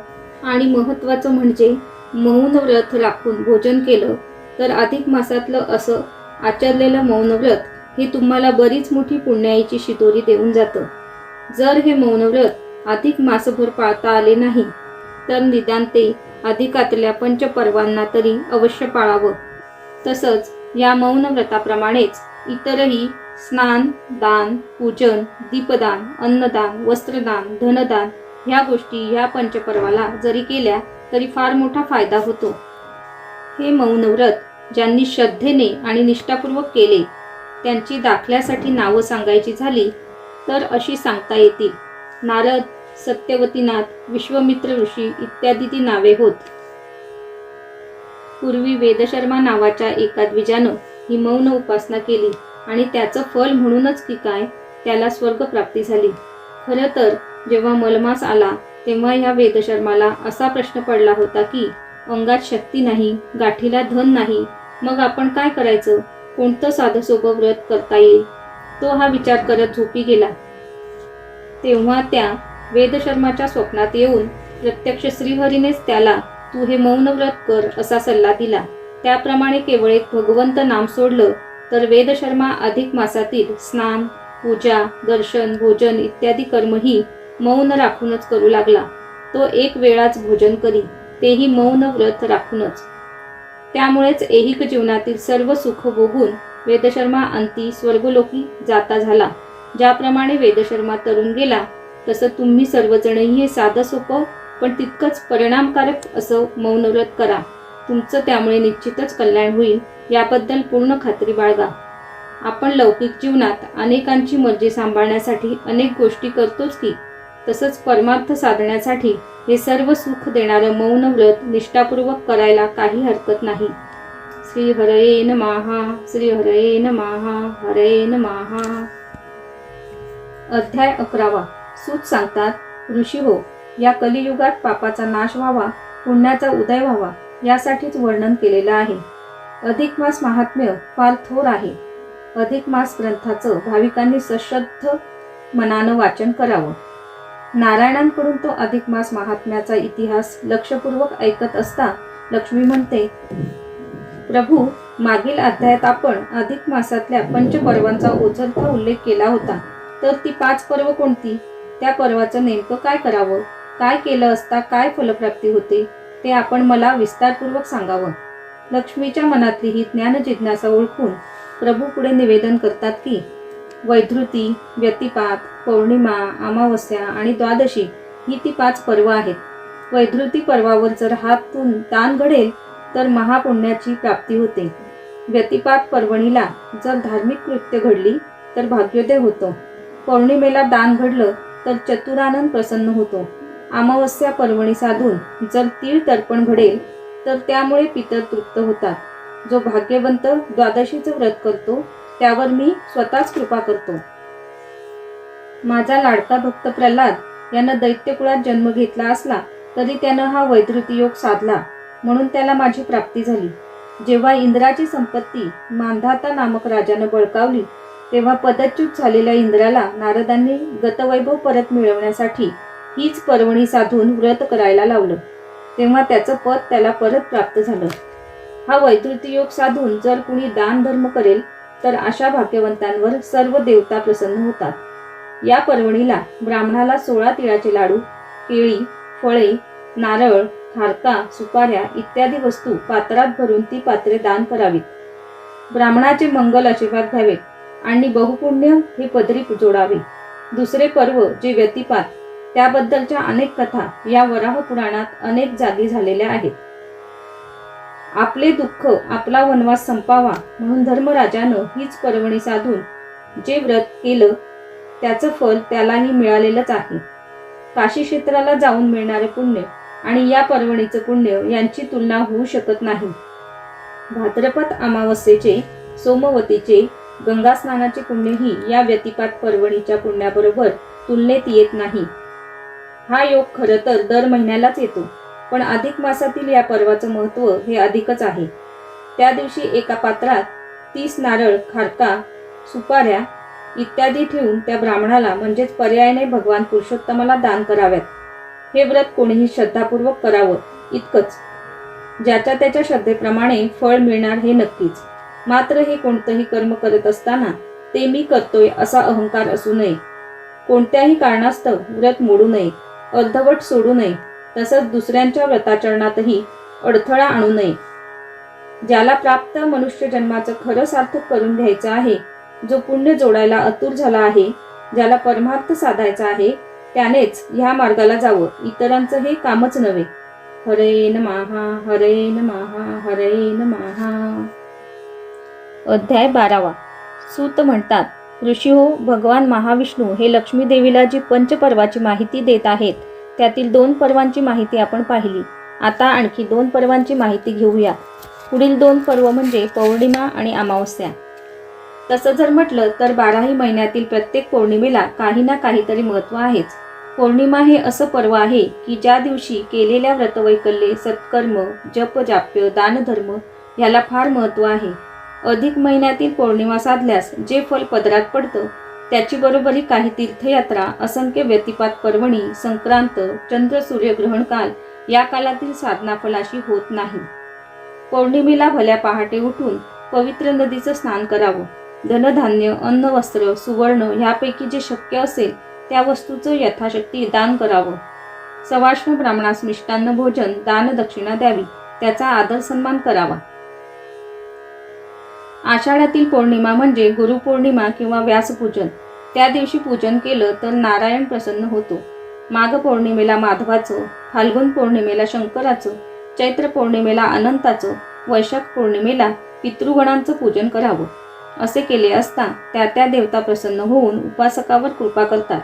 आणि महत्त्वाचं म्हणजे मौन व्रत राखून भोजन केलं तर अधिक मासातलं असं आचरलेलं मौन व्रत हे तुम्हाला बरीच मोठी पुण्याईची शिदोरी देऊन जातं. जर हे मौन व्रत अधिक मासभर पाळता आले नाही तर निदान ते अधिकातल्या पंचपर्वांना तरी अवश्य पाळावं. तसंच या मौन व्रताप्रमाणेच इतरही स्नान, दान, पूजन, दीपदान, अन्नदान, वस्त्रदान, धनदान ह्या गोष्टी ह्या पंचपर्वाला जरी केल्या तरी फार मोठा फायदा होतो. हे मौन व्रत ज्यांनी श्रद्धेने आणि निष्ठापूर्वक केले त्यांची दाखल्यासाठी नावं सांगायची झाली तर अशी सांगता येतील. नारद, सत्यवतीनाथ, विश्वामित्र ऋषी इत्यादी ती नावे होत. पूर्वी वेदशर्मा नावाच्या एका द्विजानं ही मौन उपासना केली आणि त्याचं फल म्हणूनच की काय त्याला स्वर्गप्राप्ती झाली. खरं तर जेव्हा मलमास आला तेव्हा ह्या वेदशर्माला असा प्रश्न पडला होता की अंगात शक्ती नाही, गाठीला धन नाही, मग आपण काय करायचं, कोणतं साधं सोपं व्रत करता येईल. तो हा विचार करत झोपी गेला. तेव्हा त्या वेदशर्माच्या स्वप्नात येऊन प्रत्यक्ष श्रीहरीनेच त्याला तू हे मौन व्रत कर असा सल्ला दिला. त्याप्रमाणे केवळ एक भगवंत नाम सोडलं तर वेदशर्मा अधिक मासातील स्नान, पूजा, दर्शन, भोजन इत्यादी कर्मही मौन राखूनच करू लागला. तो एक वेळाच भोजन करी, तेही मौन व्रत राखूनच. त्यामुळेच ऐहिक जीवनातील सर्व सुख भोगून वेदशर्मा अंती स्वर्गलोकी जाता झाला. ज्याप्रमाणे वेदशर्मा तरुण गेला तसं तुम्ही सर्वजणही हे साधं सोपं पण तितकंच परिणामकारक असं मौन व्रत करा. तुमचं त्यामुळे निश्चितच कल्याण होईल याबद्दल पूर्ण खात्री बाळगा. आपण लौकिक जीवनात अनेकांची मर्जी सांभाळण्यासाठी अनेक गोष्टी करतोच की, तसंच परमार्थ साधण्यासाठी हे सर्व सुख देणारं मौन व्रत निष्ठापूर्वक करायला काही हरकत नाही. श्री हरये नमः, श्री हरये नमः, हरये नमः. अध्याय 11. सूत सांगतात, ऋषी हो, या कलियुगात पापाचा नाश व्हावा, पुण्याचा उदय व्हावा यासाठीच वर्णन केलेलं आहे. अधिक मास महात्म्य फार थोर आहे. अधिक मास ग्रंथाचं भाविकांनी सश्रद्ध मनानं वाचन करावं. नारायणांकडून तो अधिक मास महात्म्याचा इतिहास लक्षपूर्वक ऐकत असता लक्ष्मी म्हणते, प्रभू, मागील अध्यायात आपण अधिक मासातल्या पंचपर्वांचा ओझरता उल्लेख केला होता. तर ती 5 पर्व कोणती, त्या पर्वाचं नेमकं काय करावं, काय केलं असता काय फलप्राप्ती होते ते आपण मला विस्तारपूर्वक सांगावं. लक्ष्मीच्या मनातली ही ज्ञान जिज्ञासा ओळखून प्रभू पुढे निवेदन करतात की वैधृती, व्यतिपात, पौर्णिमा, अमावस्या आणि द्वादशी ही ती 5 पर्व आहेत. वैधृती पर्वावर जर हातून दान घडेल तर महापुण्याची प्राप्ती होते. व्यतिपात पर्वणीला जर धार्मिक कृत्य घडली तर भाग्योदय होतो. पौर्णिमेला दान घडलं तर चतुरानंद प्रसन्न होतो. अमावस्या पर्वणी साधून जर तीळ तर्पण घडेल तर त्यामुळे पितर तृप्त होतात. जो भाग्यवंत द्वादशीचं व्रत करतो त्यावर मी स्वतःच कृपा करतो. माझा लाडका भक्त प्रल्हाद यानं दैत्यकुळात जन्म घेतला असला तरी त्यानं हा वैधृती योग साधला म्हणून त्याला माझी प्राप्ती झाली. जेव्हा इंद्राची संपत्ती मांधाता नामक राजानं बळकावली तेव्हा पदच्युत झालेल्या इंद्राला नारदांनी गतवैभव परत मिळवण्यासाठी हीच पर्वणी साधून व्रत करायला लावलं. तेव्हा त्याचं पद त्याला परत प्राप्त झालं. हा वैधृती योग साधून जर कुणी दान धर्म करेल तर अशा भाग्यवंतांवर सर्व देवता प्रसन्न होतात. या पर्वणीला ब्राह्मणाला 16 तिळाचे लाडू, केळी, फळे, नारळ, खारका, सुपाऱ्या इत्यादी वस्तू पात्रात भरून ती पात्रे दान करावीत. ब्राह्मणाचे मंगल आशीर्वाद घ्यावेत आणि बहुपुण्य हे पदरी जोडावे. दुसरे पर्व जे व्यतिपात, त्याबद्दलच्या अनेक कथा या वराह पुराणात अनेक जागी झालेल्या आहेत. आपले दुःख, आपला वनवास संपावा म्हणून धर्मराजानं हीच पर्वणी साधून जे व्रत केलं त्याचं फल त्यालाही मिळालेलंच आहे. काशी क्षेत्राला जाऊन मिळणारे पुण्य आणि या पर्वणीचं पुण्य यांची तुलना होऊ शकत नाही. भाद्रपद अमावस्येचे, सोमवतीचे, गंगा स्नानाचे पुण्यही या व्यतिपात पर्वणीच्या पुण्याबरोबर तुलनेत येत नाही. हा योग खरं तर दर महिन्यालाच येतो, पण अधिक मासातील या पर्वाचं महत्त्व हे अधिकच आहे. त्या दिवशी एका पात्रात 30 नारळ, खारका, सुपाऱ्या इत्यादी ठेवून त्या ब्राह्मणाला म्हणजेच पर्यायाने भगवान पुरुषोत्तमाला दान कराव्यात. हे व्रत कोणीही श्रद्धापूर्वक करावं इतकंच. ज्याच्या त्याच्या श्रद्धेप्रमाणे फळ मिळणार हे नक्कीच. मात्र हे कोणतंही कर्म करत असताना ते मी करतोय असा अहंकार असू नये. कोणत्याही कारणास्तव व्रत मोडू नये, अर्धवट सोडू नये, तसंच दुसऱ्यांच्या व्रताचरणातही अडथळा आणू नये. ज्याला प्राप्त मनुष्य जन्माचं खरं सार्थक करून घ्यायचं आहे, जो पुण्य जोडायला आतुर झाला आहे, ज्याला परमार्थ साधायचा आहे, त्यानेच ह्या मार्गाला जावं, इतरांचं हे कामच नव्हे. हरे नमः, हरे नमः, हरे नमः. अध्याय 12. सूत म्हणतात, ऋषी हो, भगवान महाविष्णू हे लक्ष्मी देवीला जी पंचपर्वाची माहिती देत आहेत, त्यातील 2 पर्वांची माहिती आपण पाहिली. आता आणखी 2 पर्वांची माहिती घेऊया. पुढील 2 पर्व म्हणजे पौर्णिमा आणि अमावस्या. तसं जर म्हटलं तर 12ही महिन्यातील प्रत्येक पौर्णिमेला काही ना काहीतरी महत्त्व आहेच. पौर्णिमा हे असं पर्व आहे की ज्या दिवशी केलेल्या व्रतवैकल्ये, सत्कर्म, जप, जाप्य, दानधर्म ह्याला फार महत्त्व आहे. अधिक महिन्यातील पौर्णिमा साधल्यास जे फल पदरात पडतं त्याची बरोबरी काही तीर्थयात्रा, असंख्य व्यतिपात पर्वणी, संक्रांत, चंद्र सूर्य ग्रहण काल या कालातील साधना फलाशी होत नाही. पौर्णिमेला भल्या पहाटे उठून पवित्र नदीचं स्नान करावं. धनधान्य, अन्न, वस्त्र, सुवर्ण ह्यापैकी जे शक्य असेल त्या वस्तूचं यथाशक्ती दान करावं. सवाष्ण ब्राह्मणास मिष्टान्न भोजन, दान दक्षिणा द्यावी, त्याचा आदर सन्मान करावा. आषाढातील पौर्णिमा म्हणजे गुरुपौर्णिमा किंवा व्यासपूजन. त्या दिवशी पूजन केलं तर नारायण प्रसन्न होतो. माघ पौर्णिमेला माधवाचं, फाल्गुन पौर्णिमेला शंकराचं, चैत्र पौर्णिमेला अनंताचं, वैशाख पौर्णिमेला पितृगणांचं पूजन करावं. असे केले असता त्या देवता प्रसन्न होऊन उपासकावर कृपा करतात.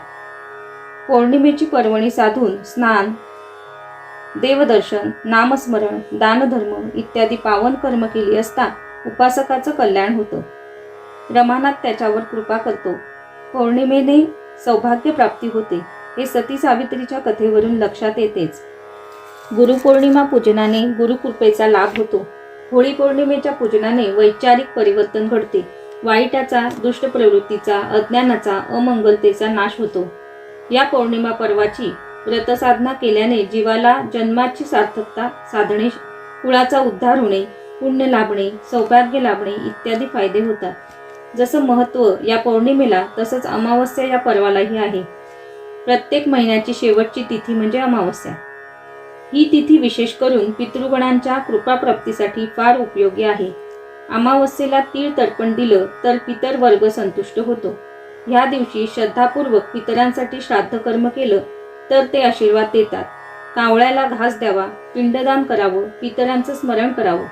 पौर्णिमेची पर्वणी साधून स्नान, देवदर्शन, नामस्मरण, दानधर्म इत्यादी पावन कर्म केली असता उपासकाचं कल्याण होतं. रमानाथ त्याच्यावर कृपा करतो. पौर्णिमेने सौभाग्य प्राप्ती होते, हे सती सावित्रीच्या कथेवरून लक्षात येतेच. गुरुपौर्णिमा पूजनाने गुरुकृपेचा लाभ होतो. होळी पौर्णिमेच्या पूजनाने वैचारिक परिवर्तन घडते. वाईटाचा, दुष्ट प्रवृत्तीचा, अज्ञानाचा, अमंगलतेचा नाश होतो. या पौर्णिमा पर्वाची व्रतसाधना केल्याने जीवाला जन्माची सार्थकता साधणे, कुळाचा उद्धार होणे, पुण्य लाभणे, सौभाग्य लाभणे इत्यादी फायदे होतात. जसं महत्त्व या पौर्णिमेला तसंच अमावस्या या पर्वालाही आहे. प्रत्येक महिन्याची शेवटची तिथी म्हणजे अमावस्या. ही तिथी विशेष करून पितृगणांच्या कृपाप्राप्तीसाठी फार उपयोगी आहे. अमावस्येला तीळ तर्पण दिलं तर पितर वर्ग संतुष्ट होतो. ह्या दिवशी श्रद्धापूर्वक पितरांसाठी श्राद्ध कर्म केलं तर ते आशीर्वाद देतात. कावळ्याला घास द्यावा, पिंडदान करावं, पितरांचं स्मरण करावं.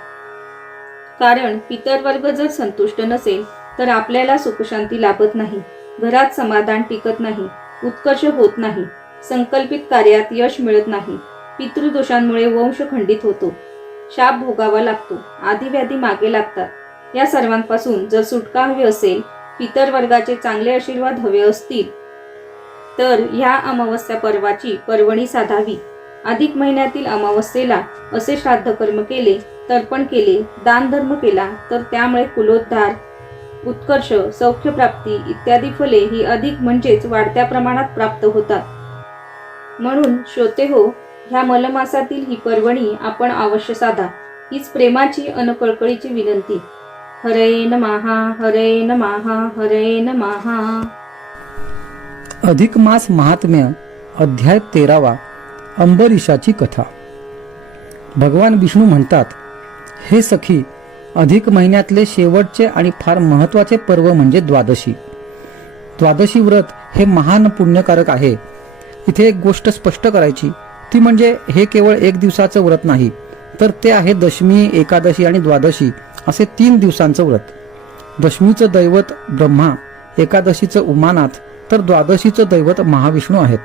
कारण पितरवर्ग जर संतुष्ट नसेल तर आपल्याला सुखशांती लाभत नाही, घरात समाधान टिकत नाही, उत्कर्ष होत नाही, संकल्पित कार्यात यश मिळत नाही, पितृदोषांमुळे वंश खंडित होतो, शाप भोगावा लागतो, आदिव्याधी मागे लागतात. या सर्वांपासून जर सुटका हवी असेल, पितरवर्गाचे चांगले आशीर्वाद हवे असतील तर ह्या अमावस्या पर्वाची पर्वणी साधावी. अधिक महिन्यातील अमावस्येला असे श्राद्ध कर्म केले, तर्पण केले, दानधर्म केला तर त्यामुळे कुलोद्धार, उत्कर्ष, सौख्यप्राप्ती इत्यादी फले ही अधिक म्हणजेच वाढत्या प्रमाणात प्राप्त होतात. म्हणून श्रोते हो, ह्या मलमासातील ही पर्वणी आपण अवश्य साधा, हीच प्रेमाची अन कळकळीची विनंती. हरे नमः, हरे नमः, हरे नमः. अधिक मास महात्म्य अध्याय 13. अंबरीशाची कथा. भगवान विष्णू म्हणतात, हे सखी, अधिक महिन्यातले शेवटचे आणि फार महत्त्वाचे पर्व म्हणजे द्वादशी. द्वादशी व्रत हे महान पुण्यकारक आहे. इथे एक गोष्ट स्पष्ट करायची, ती म्हणजे हे केवळ 1 दिवसाचं व्रत नाही, तर ते आहे दशमी, एकादशी आणि द्वादशी असे 3 दिवसांचं व्रत. दशमीचं दैवत ब्रह्मा, एकादशीचं उमानाथ तर द्वादशीचं दैवत महाविष्णू आहेत.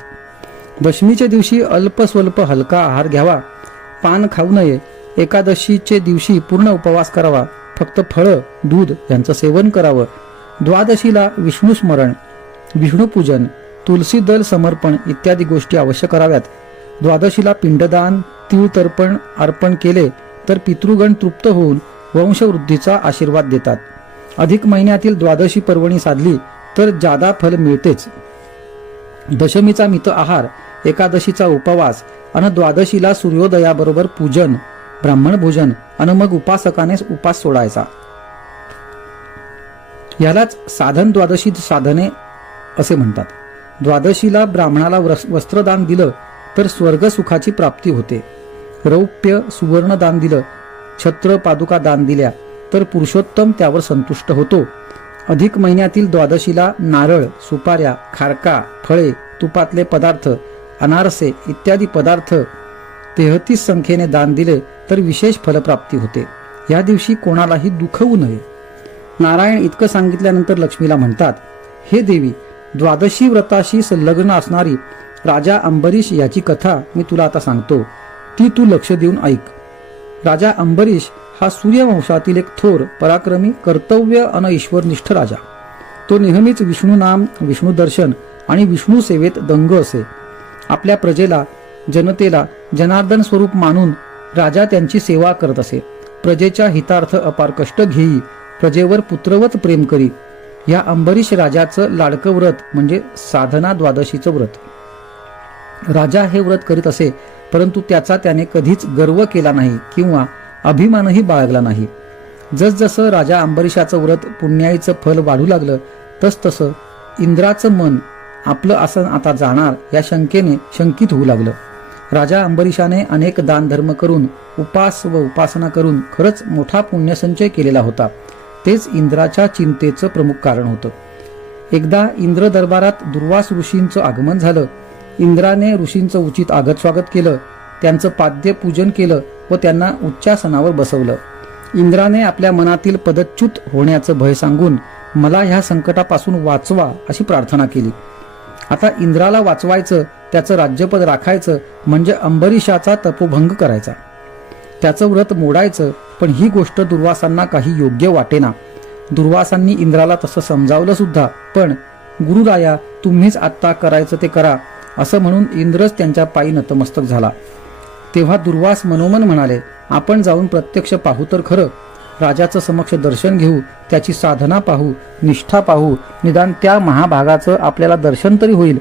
दशमीच्या दिवशी अल्प स्वल्प हलका आहार घ्यावा, पान खाऊ नये. एकादशीचे दिवशी पूर्ण उपवास करावा, फक्त फळं, दूध यांचं सेवन करावं. द्वादशीला विष्णुस्मरण, विष्णुपूजन, तुलसी दल समर्पण इत्यादी गोष्टी अवश्य कराव्यात. द्वादशीला पिंडदान, तीळ तर्पण अर्पण केले तर पितृगण तृप्त होऊन वंशवृद्धीचा आशीर्वाद देतात. अधिक महिन्यातील द्वादशी पर्वणी साधली तर जादा फल मिळतेच. दशमीचा मित आहार, एकादशीचा उपवास आणि द्वादशीला सूर्योदयाबरोबर पूजन, ब्राह्मण भोजन आणि मग उपासकाने उपास सोडायचा. यालाच साधन द्वादशी साधने असे म्हणतात. द्वादशीला ब्राह्मणाला वस्त्रदान दिलं तर स्वर्ग सुखाची प्राप्ती होते. रौप्य सुवर्ण दान दिलं, छत्र पादुका दान दिल्या तर पुरुषोत्तम त्यावर संतुष्ट होतो. अधिक महिन्यातील द्वादशीला नारळ, सुपाऱ्या, खारका, फळे, तुपातले पदार्थ, अनारसे इत्यादी पदार्थ 33 संख्येने दान दिले तर विशेष फलप्राप्ती होते. या दिवशी कोणालाही दुखवू नये. नारायण इतकं सांगितल्यानंतर लक्ष्मीला म्हणतात, हे देवी, द्वादशी व्रताशी संलग्न असणारी राजा अंबरीश याची कथा मी तुला आता सांगतो, ती तू लक्ष देऊन ऐक. राजा अंबरीश हा सूर्यवंशातील एक थोर, पराक्रमी, कर्तव्य आणि ईश्वरनिष्ठ राजा. तो नेहमीच विष्णू नाम, विष्णू दर्शन आणि विष्णू सेवेत दंग असे. आपल्या प्रजेला, जनतेला जनार्दन स्वरूप मानून राजा त्यांची सेवा करत असे. प्रजेच्या हितार्थ अपार कष्ट घेई, प्रजेवर पुत्रवत प्रेम करी. या अंबरीश राजाचं लाडकं व्रत म्हणजे साधना द्वादशीचं व्रत. राजा हे व्रत करीत असे, परंतु त्याचा त्याने कधीच गर्व केला नाही किंवा अभिमानही बाळगला नाही. जसजसं राजा अंबरीशाचं व्रत पुण्याईचं फल वाढू लागलं तसतसं इंद्राचं मन आपलं आसन आता जाणार या शंकेने शंकित होऊ लागलं. राजा अंबरीशाने अनेक दान धर्म करून, उपास व उपासना करून खरंच मोठा पुण्यसंचय केलेला होता. तेच इंद्राच्या चिंतेचं प्रमुख कारण होतं. एकदा इंद्र दरबारात दुर्वास ऋषींचं आगमन झालं. इंद्राने ऋषींचं उचित आगत स्वागत केलं, त्यांचं पाद्य पूजन केलं व त्यांना उच्चासनावर बसवलं. इंद्राने आपल्या मनातील पदच्युत होण्याचं भय सांगून मला ह्या संकटापासून वाचवा अशी प्रार्थना केली. आता इंद्राला वाचवायचं, त्याचं राज्यपद राखायचं म्हणजे अंबरीशाचा तपोभंग करायचा, त्याचं व्रत मोडायचं. पण ही गोष्ट दुर्वासांना काही योग्य वाटेना. दुर्वासांनी इंद्राला तसं समजावलं सुद्धा, पण गुरुराया, तुम्हीच आत्ता करायचं ते करा असं म्हणून इंद्रच त्यांच्या पायी नतमस्तक झाला. तेव्हा दुर्वास मनोमन म्हणाले, आपण जाऊन प्रत्यक्ष पाहू तर खरं, राजाचं समक्ष दर्शन घेऊ, त्याची साधना पाहू, निष्ठा पाहू, निदान त्या महाभागाचं आपल्याला दर्शन तरी होईल.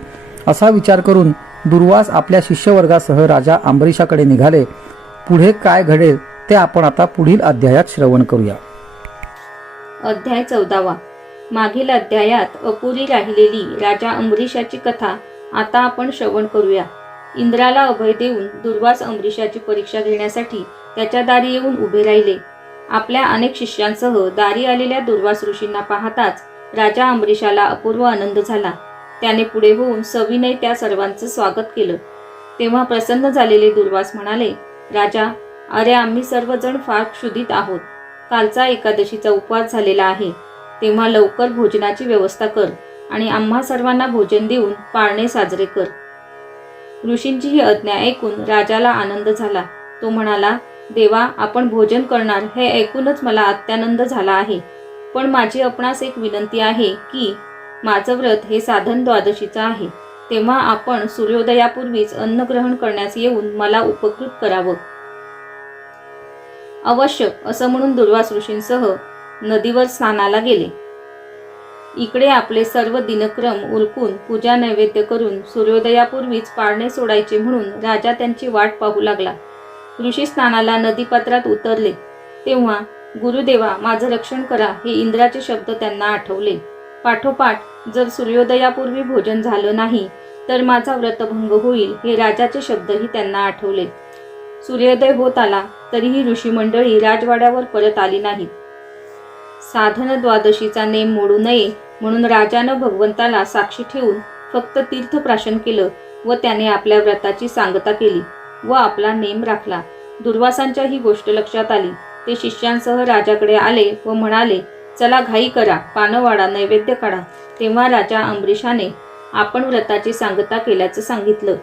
असा विचार करून दुर्वास आपल्या शिष्यवर्गासह राजा अंबरीशाकडे निघाले. पुढे काय घडेल ते आपण आता पुढील अध्यायात श्रवण करूया. अध्याय 14. मागील अध्यायात अपुरी राहिलेली राजा अंबरीशाची कथा आता आपण श्रवण करूया. इंद्राला अभय देऊन दुर्वास अंबरीशाची परीक्षा घेण्यासाठी त्याच्या दारी येऊन उभे राहिले. आपल्या अनेक शिष्यांसह दारी आलेल्या दुर्वास ऋषींना पाहताच राजा अंबरीशाला अपूर्व आनंद झाला. त्याने पुढे होऊन सविनय त्या सर्वांचं स्वागत केलं. तेव्हा प्रसन्न झालेले दुर्वास म्हणाले, राजा, अरे आम्ही सर्वजण फार क्षुधित आहोत. कालचा एकादशीचा उपवास झालेला आहे, तेव्हा लवकर भोजनाची व्यवस्था कर आणि आम्हा सर्वांना भोजन देऊन पाळणे साजरे कर. ऋषींची ही आज्ञा ऐकून राजाला आनंद झाला. तो म्हणाला, देवा, आपण भोजन करणार हे ऐकूनच मला अत्यानंद झाला आहे. पण माझी आपणास एक विनंती आहे की माझं व्रत हे साधन द्वादशीचं आहे, तेव्हा आपण सूर्योदयापूर्वीच अन्न ग्रहण करण्यास येऊन मला उपकृत करावं. अवश्य असं म्हणून दुर्वास ऋषींसह नदीवर स्नानाला गेले. इकडे आपले सर्व दिनक्रम उरकून पूजा नैवेद्य करून सूर्योदयापूर्वीच पाळणे सोडायचे म्हणून राजा त्यांची वाट पाहू लागला. ऋषी स्नानाला नदीपात्रात उतरले तेव्हा, गुरुदेवा, माझं रक्षण करा हे इंद्राचे शब्द त्यांना आठवले. पाठोपाठ जर सूर्योदयापूर्वी भोजन झालं नाही तर माझा व्रतभंग होईल हे राजाचे शब्दही त्यांना आठवले. सूर्योदय होत आला तरीही ऋषी मंडळी राजवाड्यावर परत आली नाहीत. साधन द्वादशीचा नेम मोडू नये म्हणून राजानं भगवंताला साक्षी ठेवून फक्त तीर्थप्राशन केलं व त्याने आपल्या व्रताची सांगता केली व आपला नेम राखला. दुर्वासांच्या ही गोष्ट लक्षात आली. ते शिष्यांसह राजाकडे आले व म्हणाले, चला घाई करा, पानं वाढा, नैवेद्य काढा. तेव्हा राजा अंबरीशाने आपण व्रताची सांगता केल्याचं सांगितलं.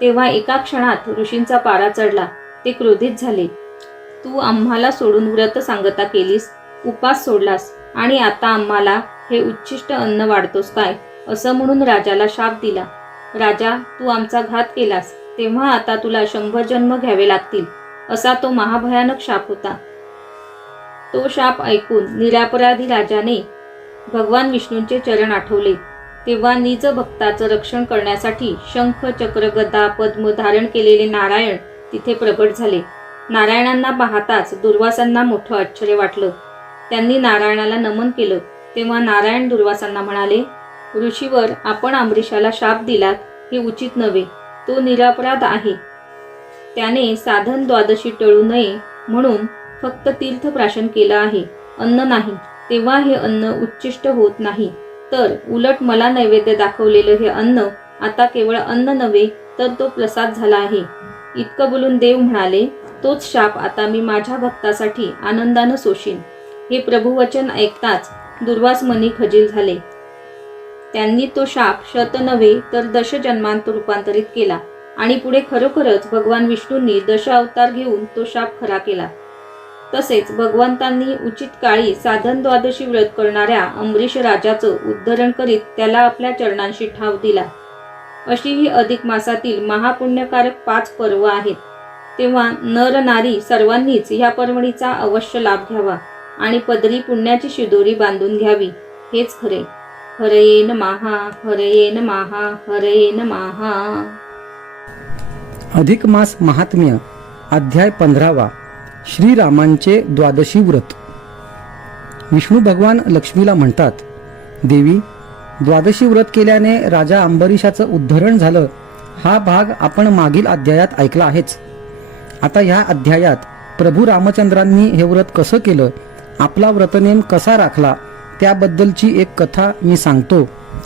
तेव्हा एका क्षणात ऋषींचा पारा चढला. ते क्रोधित झाले. तू आम्हाला सोडून व्रत सांगता केलीस, उपास सोडलास आणि आता आम्हाला हे उच्छिष्ट अन्न वाढतोस काय, असं म्हणून राजाला शाप दिला. राजा, तू आमचा घात केलास, तेव्हा आता तुला 100 जन्म घ्यावे लागतील, असा तो महाभयानक शाप होता. तो शाप ऐकून निरापराधी राजाने भगवान विष्णूंचे चरण आठवले. तेव्हा निज भक्ताचं रक्षण करण्यासाठी शंख, चक्र, गदा, पद्म धारण केलेले नारायण तिथे प्रगट झाले. नारायणांना पाहताच दुर्वासांना मोठं आश्चर्य वाटलं. त्यांनी नारायणाला नमन केलं. तेव्हा नारायण दुर्वासांना म्हणाले, ऋषीवर, आपण अमरीशाला शाप दिलात हे उचित नव्हे. तो निरपराध आहे. त्याने साधन द्वादशी टळू नये म्हणून फक्त तीर्थप्राशन केलं आहे, अन्न नाही. तेव्हा हे अन्न उच्छिष्ट होत नाही. तर उलट मला नैवेद्य दाखवलेलं हे अन्न आता केवळ अन्न नव्हे तर तो प्रसाद झाला आहे. इतकं बोलून देव म्हणाले, तोच शाप आता मी माझ्या भक्तासाठी आनंदानं सोशीन. हे प्रभुवचन ऐकताच दुर्वास मनी खजील झाले. त्यांनी तो शाप शत नव्हे तर 10 जन्मांत रूपांतरित केला आणि पुढे खरोखरच भगवान विष्णूंनी 10 अवतार घेऊन तो शाप खरा केला. तसेच भगवंतांनी उचित काळी साधन द्वादशी व्रत करणाऱ्या अमरीश राजाचं उद्धरण करीत त्याला आपल्या चरणांशी ठाव दिला. अशी ही अधिक मासातील महापुण्यकारक 5 पर्व आहेत. तेव्हा नर नारी सर्वांनीच ह्या पर्वणीचा अवश्य लाभ घ्यावा आणि पदरी पुण्याची शिदोरी बांधून घ्यावी, हेच खरे. हरये नमः, हरये नमः, हरये नमः. अधिक मास महात्म्य अध्याय 15. श्रीरामांचे द्वादशी व्रत. विष्णू भगवान लक्ष्मीला म्हणतात, देवी, द्वादशी व्रत केल्याने राजा अंबरीशाचं उद्धरण झालं. हा भाग आपण मागील अध्यायात ऐकला आहेच. आता ह्या अध्यायात प्रभू रामचंद्रांनी हे व्रत कसं केलं, आपला व्रतनेम कसा राखला, त्याबद्दलची एक कथा मी सांगतो,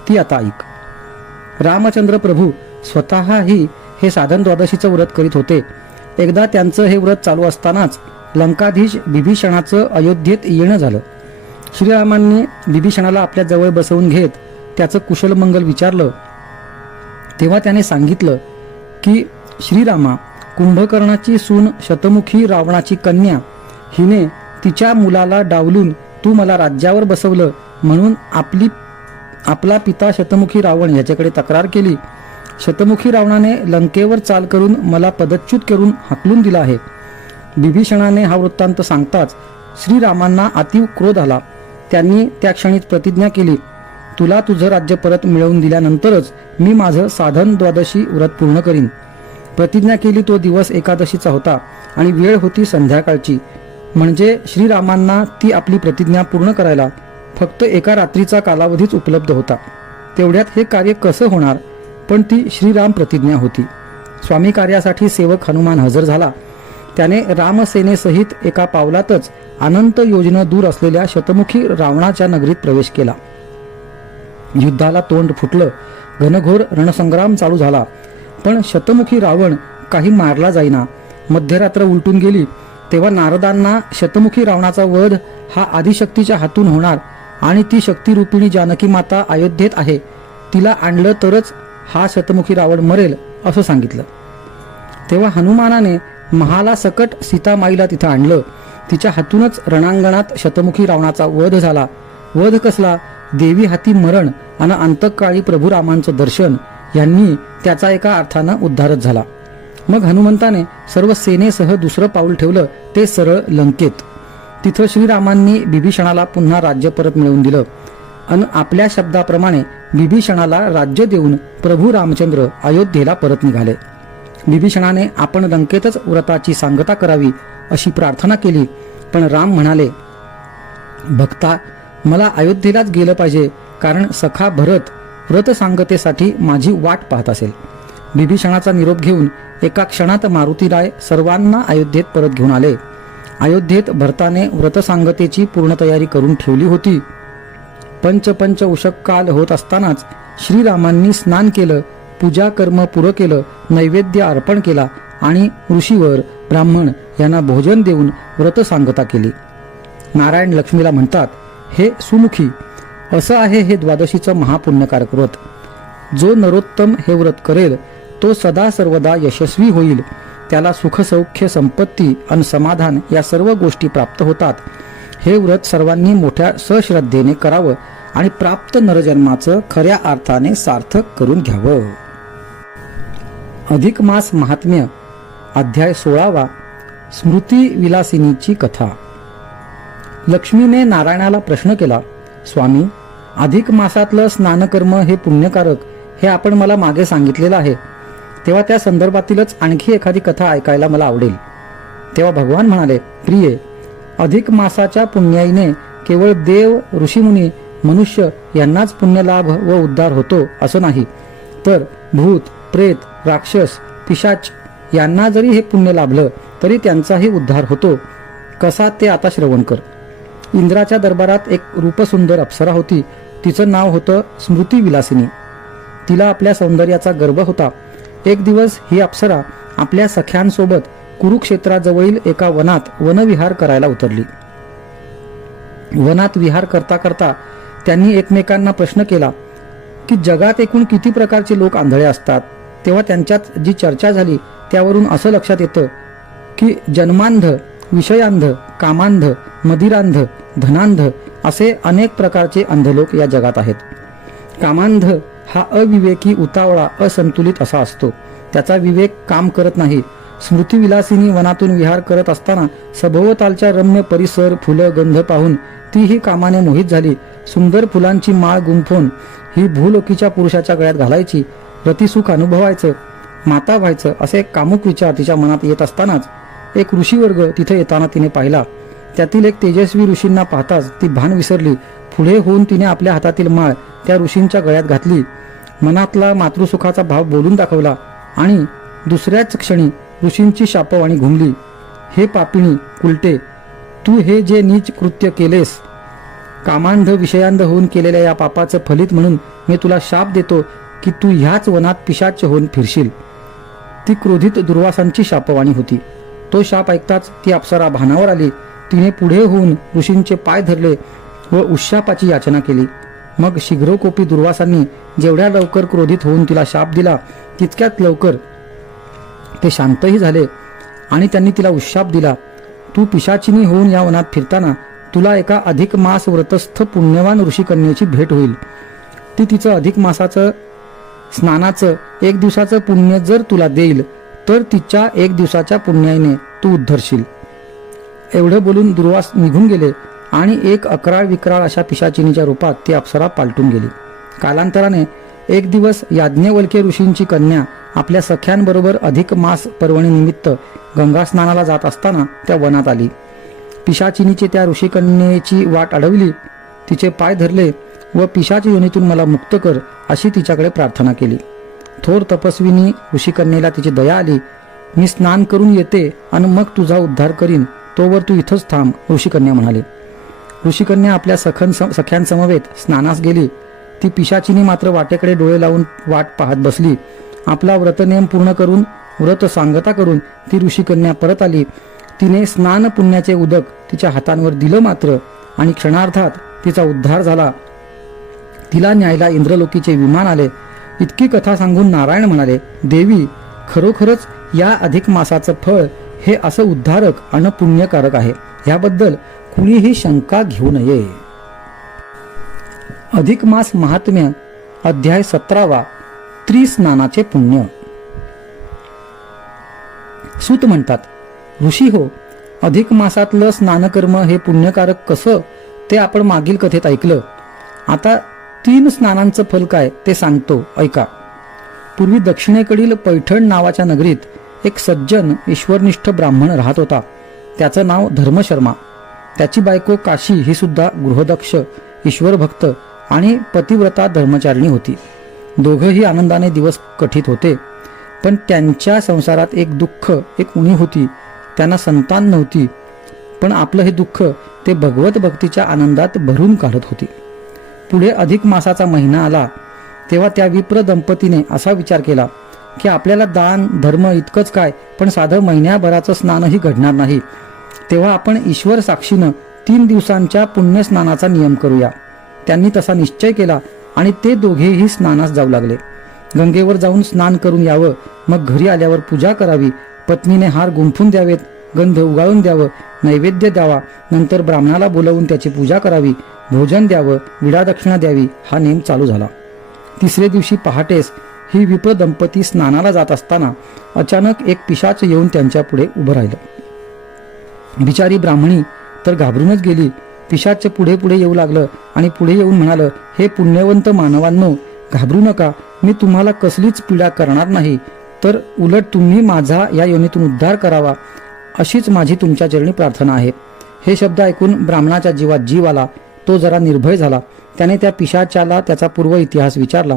ती आता ऐक. रामचंद्र प्रभू स्वतःही हे साधन द्वादशीचं व्रत करीत होते. एकदा त्यांचं हे व्रत चालू असतानाच लंकाधीश बिभीषणाचं अयोध्येत येणं झालं. श्रीरामांनी बिभीषणाला आपल्या जवळ बसवून घेत त्याचं कुशलमंगल विचारलं. तेव्हा त्याने सांगितलं की, श्रीरामा, कुंभकर्णाची सून शतमुखी रावणाची कन्या, हिने तिच्या मुलाला डावलून तू मला राज्यावर बसवलं म्हणून आपला पिता शतमुखी रावण याच्याकडे तक्रार केली. शतमुखी रावणाने लंकेवर चाल करून मला पदच्युत करून हाकलून दिला आहे. बिभीषणाने हा वृत्तांत सांगताच श्रीरामांना अतीव क्रोध आला. त्यांनी त्या क्षणीच प्रतिज्ञा केली, तुला तुझं राज्य परत मिळवून दिल्यानंतरच मी माझं साधन द्वादशी व्रत पूर्ण करीन. प्रतिज्ञा केली. तो दिवस एकादशीचा होता आणि वेळ होती संध्याकाळची. म्हणजे श्रीरामांना ती आपली प्रतिज्ञा पूर्ण करायला फक्त एका रात्रीचा कालावधीच उपलब्ध होता. तेवढ्यात हे कार्य कसं होणार, पण ती श्रीराम प्रतिज्ञा होती. स्वामी कार्यासाठी सेवक हनुमान हजर झाला. त्याने रामसेनेसहित एका पावलातच अनंत योजना दूर असलेल्या शतमुखी रावणाच्या नगरीत प्रवेश केला. युद्धाला तोंड फुटलं. घनघोर रणसंग्राम चालू झाला. पण शतमुखी रावण काही मारला जाईना. मध्यरात्र उलटून गेली. तेव्हा नारदांना शतमुखी रावणाचा वध हा आदिशक्तीच्या हातून होणार आणि ती शक्तिरूपिणी जानकी माता अयोध्येत आहे, तिला आणलं तरच हा शतमुखी रावण मरेल असं सांगितलं. तेव्हा हनुमानाने महालासकट सीतामाईला तिथं आणलं. तिच्या हातूनच रणांगणात शतमुखी रावणाचा वध झाला. वध कसला, देवी हाती मरण आणि अंतकाळी प्रभू रामांचं दर्शन यांनी त्याचा एका अर्थानं उद्धारच झाला. मग हनुमंताने सर्व सेनेसह दुसरं पाऊल ठेवलं, ते सरळ लंकेत. तिथं श्रीरामांनी बिभीषणाला पुन्हा राज्य परत मिळवून दिलं आणि आपल्या शब्दाप्रमाणे बिभीषणाला राज्य देऊन प्रभू रामचंद्र अयोध्येला परत निघाले. बिभीषणाने आपण लंकेतच व्रताची सांगता करावी अशी प्रार्थना केली, पण राम म्हणाले, भक्ता, मला अयोध्येलाच गेलं पाहिजे, कारण सखा भरत व्रत सांगतेसाठी माझी वाट पाहत असेल. बिभीषणाचा निरोप घेऊन एका क्षणात मारुतीराय सर्वांना अयोध्येत परत घेऊन आले. अयोध्येत भरताने व्रतसांगतेची पूर्ण तयारी करून ठेवली होती. पंच उषक काल होत असतानाच श्रीरामांनी स्नान केलं, पूजा कर्म पुरं केलं, नैवेद्य अर्पण केला आणि ऋषीवर ब्राह्मण यांना भोजन देऊन व्रतसांगता केली. नारायण लक्ष्मीला म्हणतात, हे सुमुखी, असं आहे हे द्वादशीचं महापुण्यकारक व्रत. जो नरोत्तम हे व्रत करेल तो सदा सर्वदा यशस्वी होईल. त्याला सुख, सौख्य, संपत्ती आणि समाधान या सर्व गोष्टी प्राप्त होतात. हे व्रत सर्वांनी मोठ्या सश्रद्धेने करावं आणि प्राप्त नरजन्माचं खऱ्या अर्थाने सार्थक करून घ्यावं. अधिक मास महात्म्य अध्याय 16 स्मृती विलासिनीची कथा. लक्ष्मीने नारायणाला प्रश्न केला, स्वामी, अधिक मासातलं स्नानकर्म हे पुण्यकारक हे आपण मला मागे सांगितलेलं आहे, तेव्हा त्या संदर्भातीलच आणखी एखादी कथा ऐकायला मला आवडेल. तेव्हा भगवान म्हणाले, प्रिये, अधिक मासाच्या पुण्याईने केवळ देव, ऋषीमुनी, मनुष्य यांनाच पुण्यलाभ व उद्धार होतो असं नाही, तर भूत, प्रेत, राक्षस, पिशाच यांना जरी हे पुण्य लाभलं तरी त्यांचाही उद्धार होतो. कसा ते आता श्रवण कर. इंद्राच्या दरबारात एक रूपसुंदर अप्सरा होती. तिचं नाव होतं स्मृती विलासिनी. तिला आपल्या सौंदर्याचा गर्व होता. एक दिवस ही अप्सरा आपल्या सख्यांसोबत कुरुक्षेत्राजवळील एका वनात वनविहार करायला उतरली. वनात विहार करता करता त्यांनी एकमेकांना प्रश्न केला की जगात एकूण किती प्रकारचे लोक आंधळे असतात. तेव्हा त्यांच्यात जी चर्चा झाली त्यावरून असं लक्षात येतं की जन्मांध, विषयांध, कामांध, मदिरांध, धनांध असे अनेक प्रकारचे अंध लोक या जगात आहेत. कामांध हा अविवेकी, उतावळा, असंतुलित असा असतो. त्याचा विवेक काम करत नाही. स्मृती विलासिनी वनातून विहार करत असताना सभोवतालच्या रम्य परिसर, फुलं, गंध पाहून तीही कामाने मोहित झाली. सुंदर फुलांची माळ गुंफून ही भूलोकीच्या पुरुषाच्या गळ्यात घालायची, रतिसुख अनुभवायचं, माता व्हायचं असे कामुक विचार तिच्या मनात येत असतानाच एक ऋषीवर्ग तिथे येताना तिने पाहिला. त्यातील एक तेजस्वी ऋषींना पाहताच ती भान विसरली. पुढे होऊन तिने आपल्या हातातील माळ त्या ऋषींच्या गळ्यात घातली, मनातला मातृसुखाचा भाव बोलून दाखवला आणि दुसऱ्याच क्षणी ऋषींची शापवाणी घुमली. हे पापिणी, उलटे, तू हे जे नीच कृत्य केलेस, कामांध, विषयांध होऊन केलेल्या या पापाचं फलित म्हणून मी तुला शाप देतो की तू ह्याच वनात पिशाच होऊन फिरशील. ती क्रोधित दुर्वासांची शापवाणी होती. तो शाप ऐकताच ती अप्सरा भानावर आली. तिने पुढे होऊन ऋषींचे पाय धरले व उशापाची याचना केली. मग शीघ्रकोपी दुर्वासांनी जेवढ्या लवकर क्रोधित होऊन तिला शाप दिला तितक्यात लवकर ते शांतही झाले आणि त्यांनी तिला उशाप दिला. तू पिशाचिनी होऊन या वनात फिरताना तुला एका अधिक मास व्रतस्थ पुण्यवान ऋषिकन्येची भेट होईल. ती तिचं अधिक मासाचं स्नानाचं 1 दिवसाचं पुण्य जर तुला देईल तर तिच्या 1 दिवसाच्या पुण्याईने तू उद्धरशील. एवढं बोलून दुर्वास निघून गेले आणि एक अकराळ विक्राळ अशा पिशाचिनीच्या रूपात ती अप्सरा पालटून गेली. कालांतराने एक दिवस याज्ञवल्क्य ऋषींची कन्या आपल्या सख्यांबरोबर अधिक मास पर्वणीनिमित्त गंगा स्नानाला जात असताना त्या वनात आली. पिशाचिनीचे त्या ऋषिकन्येची वाट अडवली, तिचे पाय धरले व पिशाच योनीतून मला मुक्त कर अशी तिच्याकडे प्रार्थना केली. थोर तपस्विनी ऋषिकन्येला तिची दया आली. मी स्नान करून येते आणि मग तुझा उद्धार करीन, तोवर तू इथंच थांब, ऋषिकन्या म्हणाले. ऋषिकन्या आपल्या सख्यांसमवेत स्नानास गेली. ती पिशाचिनी मात्र वाटेकडे डोळे लावून वाट पाहत बसली. आपला व्रतनेम पूर्ण करून व्रत सांगता करून ती ऋषिकन्या परत आली. तिने स्नान पुण्याचे उदक तिच्या हातांवर दिलं मात्र आणि क्षणार्धात तिचा उद्धार झाला. तिला न्यायला इंद्रलोकीचे विमान आले. इतकी कथा सांगून नारायण म्हणाले, देवी, खरोखरच या अधिक मासाचं फळ हे असं उद्धारक आणि पुण्यकारक आहे. याबद्दल कुणीही शंका घेऊ नये. अधिक मास महात्म्य अध्याय 17 त्रिस्नानाचे पुण्य. सूत म्हणतात, ऋषी हो, अधिक मासातलं स्नानकर्म हे पुण्यकारक कसं ते आपण मागील कथेत ऐकलं. आता 3 स्नानांचं फल काय ते सांगतो, ऐका. पूर्वी दक्षिणेकडील पैठण नावाच्या नगरीत एक सज्जन ईश्वरनिष्ठ ब्राह्मण राहत होता. त्याचं नाव धर्मशर्मा. त्याची बायको काशी ही सुद्धा गृहदक्ष, ईश्वरभक्त आणि पतिव्रता धर्मचारिणी होती. दोघंही आनंदाने दिवस कठीत होते. पण त्यांच्या संसारात एक दुःख, एक उणीव होती. त्यांना संतान नव्हती. पण आपलं हे दुःख ते भगवत भक्तीच्या आनंदात भरून काढत होती. पुढे अधिक मासाचा महिना आला तेव्हा त्या विप्र दंपतीने असा विचार केला की आपल्याला दान धर्म इतकंच काय, पण साधं महिन्याभराचं स्नानही घडणार नाही. तेव्हा आपण ईश्वर साक्षीनं 3 दिवसांच्या पुण्यस्नानाचा नियम करूया. त्यांनी तसा निश्चय केला आणि ते दोघेही स्नानास जाऊ लागले. गंगेवर जाऊन स्नान करून यावं, मग घरी आल्यावर पूजा करावी, पत्नीने हार गुंफून द्यावेत गंध उगाळून द्यावं, नैवेद्य द्यावा, नंतर ब्राह्मणाला बोलवून त्याची पूजा करावी, भोजन द्यावं, विडादक्षिणा द्यावी, हा नेम चालू झाला. तिसरे दिवशी पहाटेस ही विप्र दंपती स्नानाला जात असताना अचानक एक पिशाच येऊन त्यांच्या पुढे उभं राहिलं. बिचारी ब्राह्मणी तर घाबरूनच गेली. पिशाच पुढे पुढे येऊ लागलं आणि पुढे येऊन म्हणालं, हे पुण्यवंत मानवांनो, घाबरू नका, मी तुम्हाला कसलीच पीडा करणार नाही, तर उलट तुम्ही माझा या योनीतून उद्धार करावा, अशीच माझी तुमच्या चरणी प्रार्थना आहे. हे शब्द ऐकून ब्राह्मणाच्या जीवात जीव आला. तो जरा निर्भय झाला. त्याने त्या पिशाच्याला त्याचा पूर्व इतिहास विचारला.